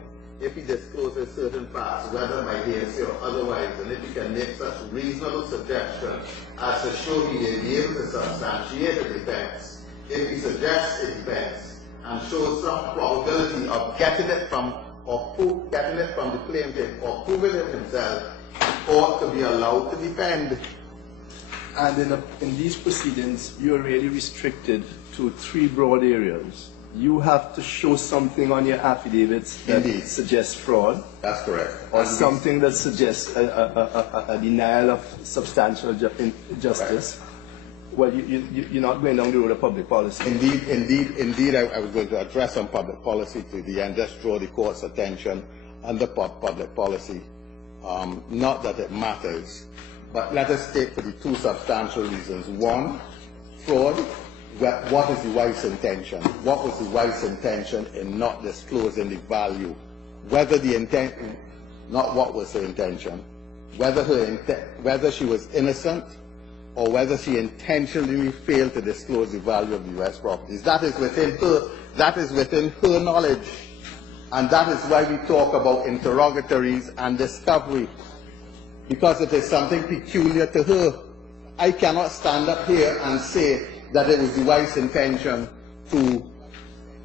If he discloses certain facts, whether by hearsay or otherwise, and if he can make such reasonable suggestions as to show he may be able to substantiate a defense, if he suggests a defense and shows some probability of getting it from the plaintiff or proving it himself, he ought to be allowed to defend. And in these proceedings, you're really restricted to 3 broad areas. You have to show something on your affidavits that Indeed. suggests fraud, That's correct. or something that suggests a denial of substantial justice. Well, you're not going down the road of public policy. Indeed, I was going to address on public policy to the end, just draw the court's attention under public policy. Not that it matters, but let us take for the 2 substantial reasons. One, fraud. What is the wife's intention? What was the wife's intention in not disclosing the value? Whether the intent, not what was her intention, whether she was innocent or whether she intentionally failed to disclose the value of the U.S. properties. That is within her knowledge. And that is why we talk about interrogatories and discovery, because it is something peculiar to her. I cannot stand up here and say that it was the wife's intention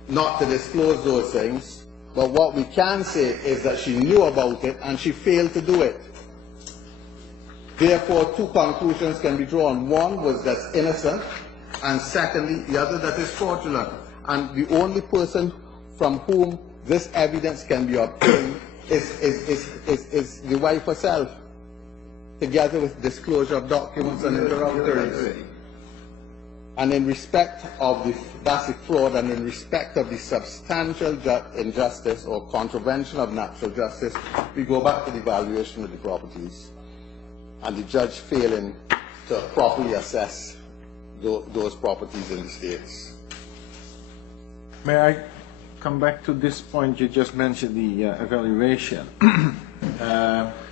not to disclose those things, but what we can say is that she knew about it and she failed to do it. Therefore, 2 conclusions can be drawn. One was that's innocent, and secondly, the other that is fraudulent. And the only person from whom this evidence can be obtained is the wife herself, together with disclosure of documents and interrogatories. And in respect of that's the fraud, and in respect of the substantial injustice or contravention of natural justice, we go back to the valuation of the properties, and the judge failing to properly assess those properties in the states. May I come back to this point you just mentioned, the evaluation?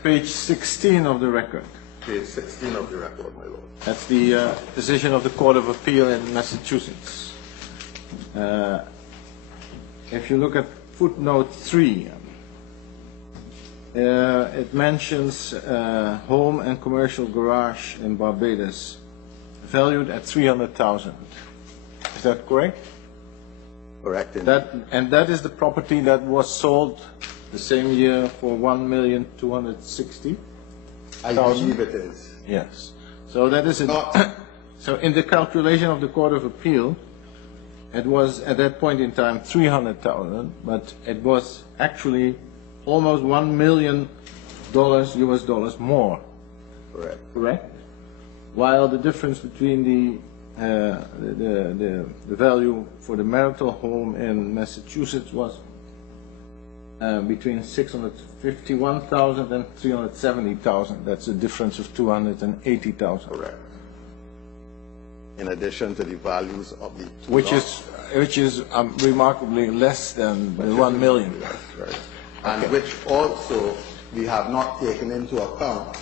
Page 16 of the record. Page 16 of the record, my lord. That's the decision of the Court of Appeal in Massachusetts. If you look at footnote 3, it mentions home and commercial garage in Barbados valued at $300,000. Is that correct? Correct. And that is the property that was sold the same year for $1,260,000. I believe it is. Yes. So that is so in the calculation of the Court of Appeal, it was at that point in time $300,000, but it was actually almost $1 million US dollars more. Correct. Correct. While the difference between the value for the marital home in Massachusetts was between $651,000 and $370,000. That's a difference of $280,000. Correct. In addition to the values of the 2 which is remarkably less than the $1 million. Right. And which also we have not taken into account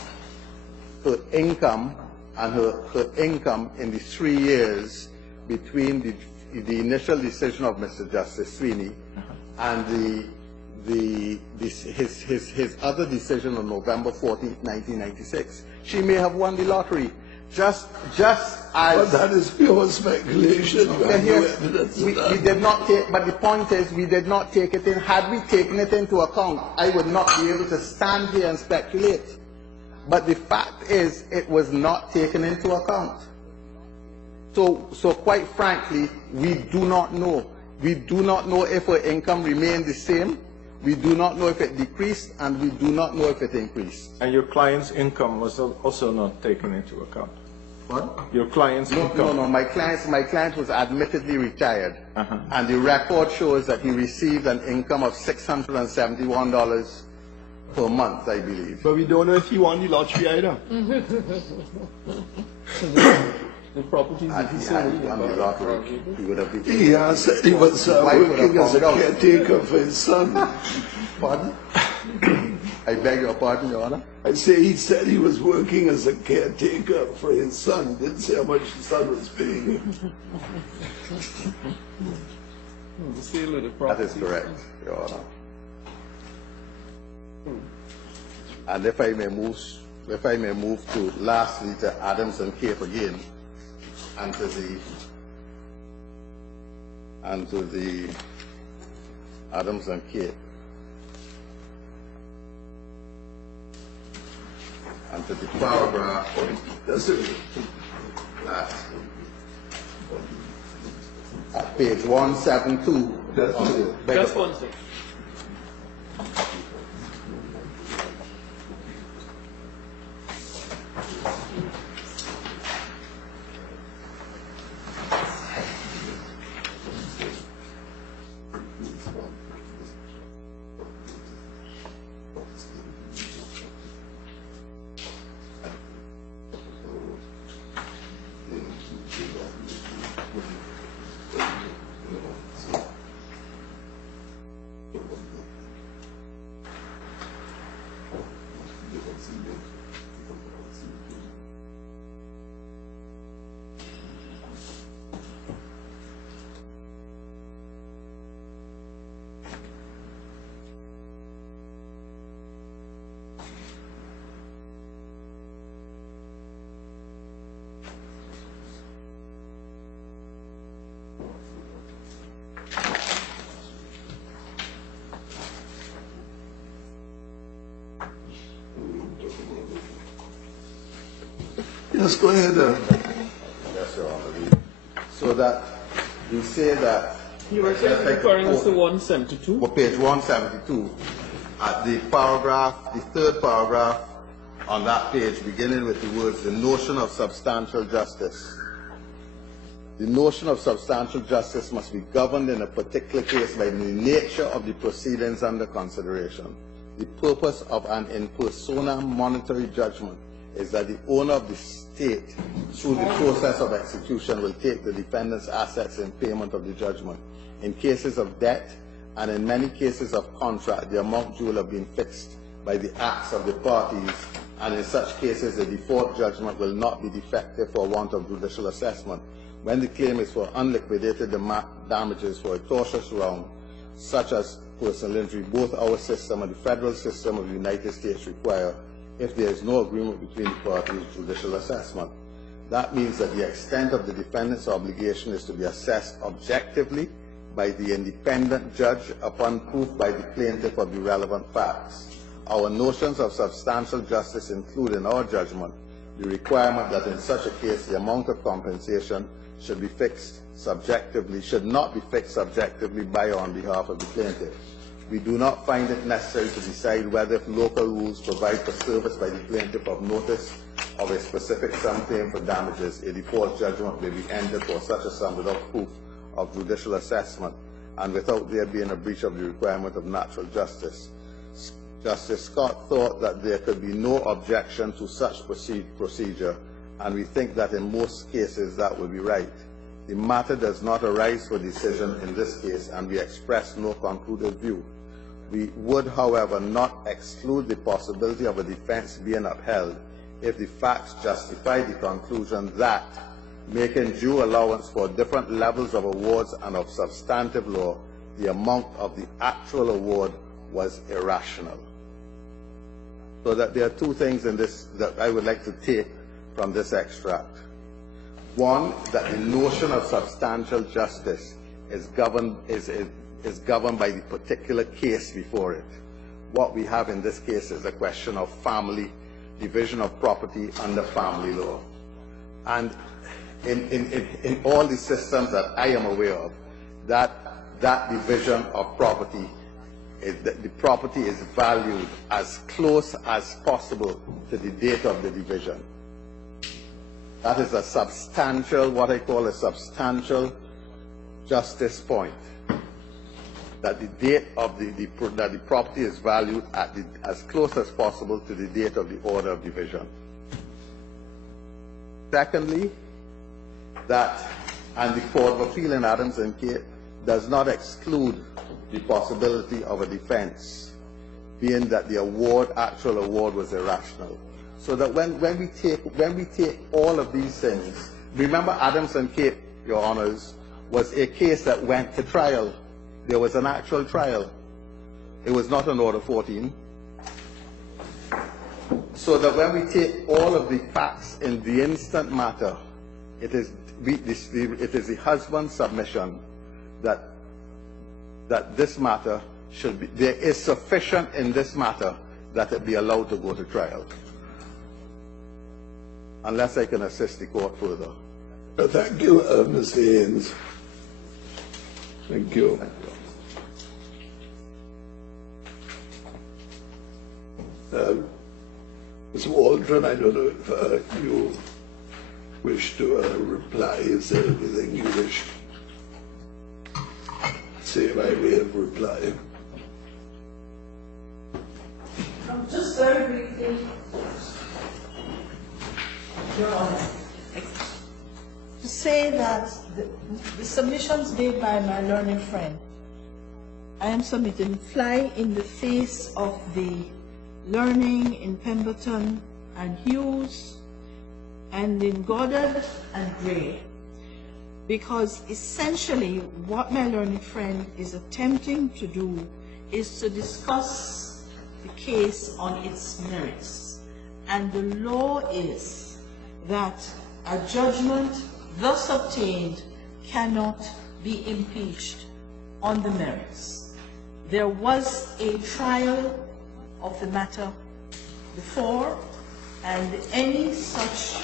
her income and her income in the 3 years between the initial decision of Mr. Justice Sweeney and his other decision on November 14, 1996. She may have won the lottery, just as. But that is pure speculation. We did not take. But the point is, we did not take it in. Had we taken it into account, I would not be able to stand here and speculate. But the fact is, it was not taken into account. So quite frankly, we do not know. We do not know if her income remained the same. We do not know if it decreased, and we do not know if it increased. And your client's income was also not taken into account. What? Your client's income. No. My client was admittedly retired, and the record shows that he received an income of $671 per month, I believe. But we don't know if he won the lottery either. The properties that he sold. He would have been. He said he was working as a caretaker for his son. Pardon? I beg your pardon, Your Honor? I say he said he was working as a caretaker for his son. Didn't say how much the son was paying him. The sale of the That property. is correct, Your Honor. And if I may move to lastly to Adams and Cape again, and to the Adams and Cape, and to the paragraph. at page 172. Just one second. Yes, go ahead. Yes, Your Honor. So that we say that You were referring us to 172? for page 172, at the paragraph, the third paragraph on that page, beginning with the words, the notion of substantial justice. The notion of substantial justice must be governed in a particular case by the nature of the proceedings under consideration. The purpose of an in persona monetary judgment is that the owner of the state, through the process of execution, will take the defendant's assets in payment of the judgment. In cases of debt, and in many cases of contract, the amount due will have been fixed by the acts of the parties, and in such cases the default judgment will not be defective for want of judicial assessment. When the claim is for unliquidated damages for a tortious wrong, such as personal injury, both our system and the federal system of the United States require, if there is no agreement between the parties, judicial assessment. That means that the extent of the defendant's obligation is to be assessed objectively by the independent judge upon proof by the plaintiff of the relevant facts. Our notions of substantial justice include in our judgment the requirement that in such a case the amount of compensation should be fixed subjectively, should not be fixed subjectively by or on behalf of the plaintiff. We do not find it necessary to decide whether if local rules provide for service by the plaintiff of notice of a specific sum claim for damages, a default judgment may be entered for such a sum without proof of judicial assessment and without there being a breach of the requirement of natural justice. Justice Scott thought that there could be no objection to such procedure, and we think that in most cases that would be right. The matter does not arise for decision in this case, and we express no concluded view. We would, however, not exclude the possibility of a defense being upheld if the facts justify the conclusion that, making due allowance for different levels of awards and of substantive law, the amount of the actual award was irrational. So that there are two things in this that I would like to take from this extract. One, that the notion of substantial justice is governed by the particular case before it. What we have in this case is a question of family, division of property under family law. And in all the systems that I am aware of, that division of property, the property is valued as close as possible to the date of the division. That is a substantial, what I call a substantial justice point. That the date of that the property is valued at as close as possible to the date of the order of division. Secondly, that, and the Court of Appeal in Adams and Kate does not exclude the possibility of a defense, being that the actual award was irrational. So that when we take all of these things, remember Adams and Kate, Your Honors, was a case that went to trial. There was an actual trial. It was not an Order 14. So that when we take all of the facts in the instant matter, it is the husband's submission that this matter should be, there is sufficient in this matter that it be allowed to go to trial. Unless I can assist the court further. Thank you, Mr. Haynes. Thank you. Ms. Waldron, I don't know if you wish to reply. Is there anything you wish to say by way of reply? Just very briefly, Your Honor, to say that the submissions made by my learned friend, I am submitting, fly in the face of the learning in Pemberton and Hughes and in Goddard and Gray, because essentially what my learned friend is attempting to do is to discuss the case on its merits. And the law is that a judgment thus obtained cannot be impeached on the merits. There was a trial of the matter before, and any such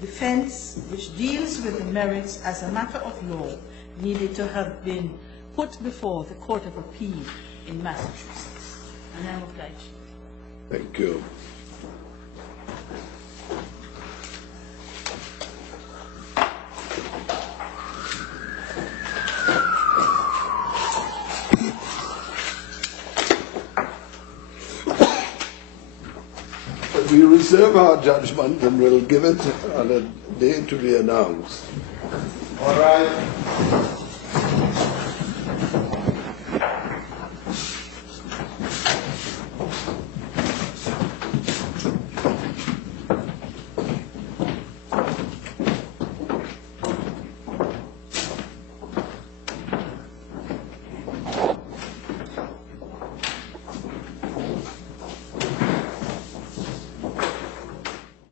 defense which deals with the merits as a matter of law needed to have been put before the Court of Appeal in Massachusetts. And I'm obliged. Thank you. We reserve our judgment and we'll give it on a day to be announced. All right.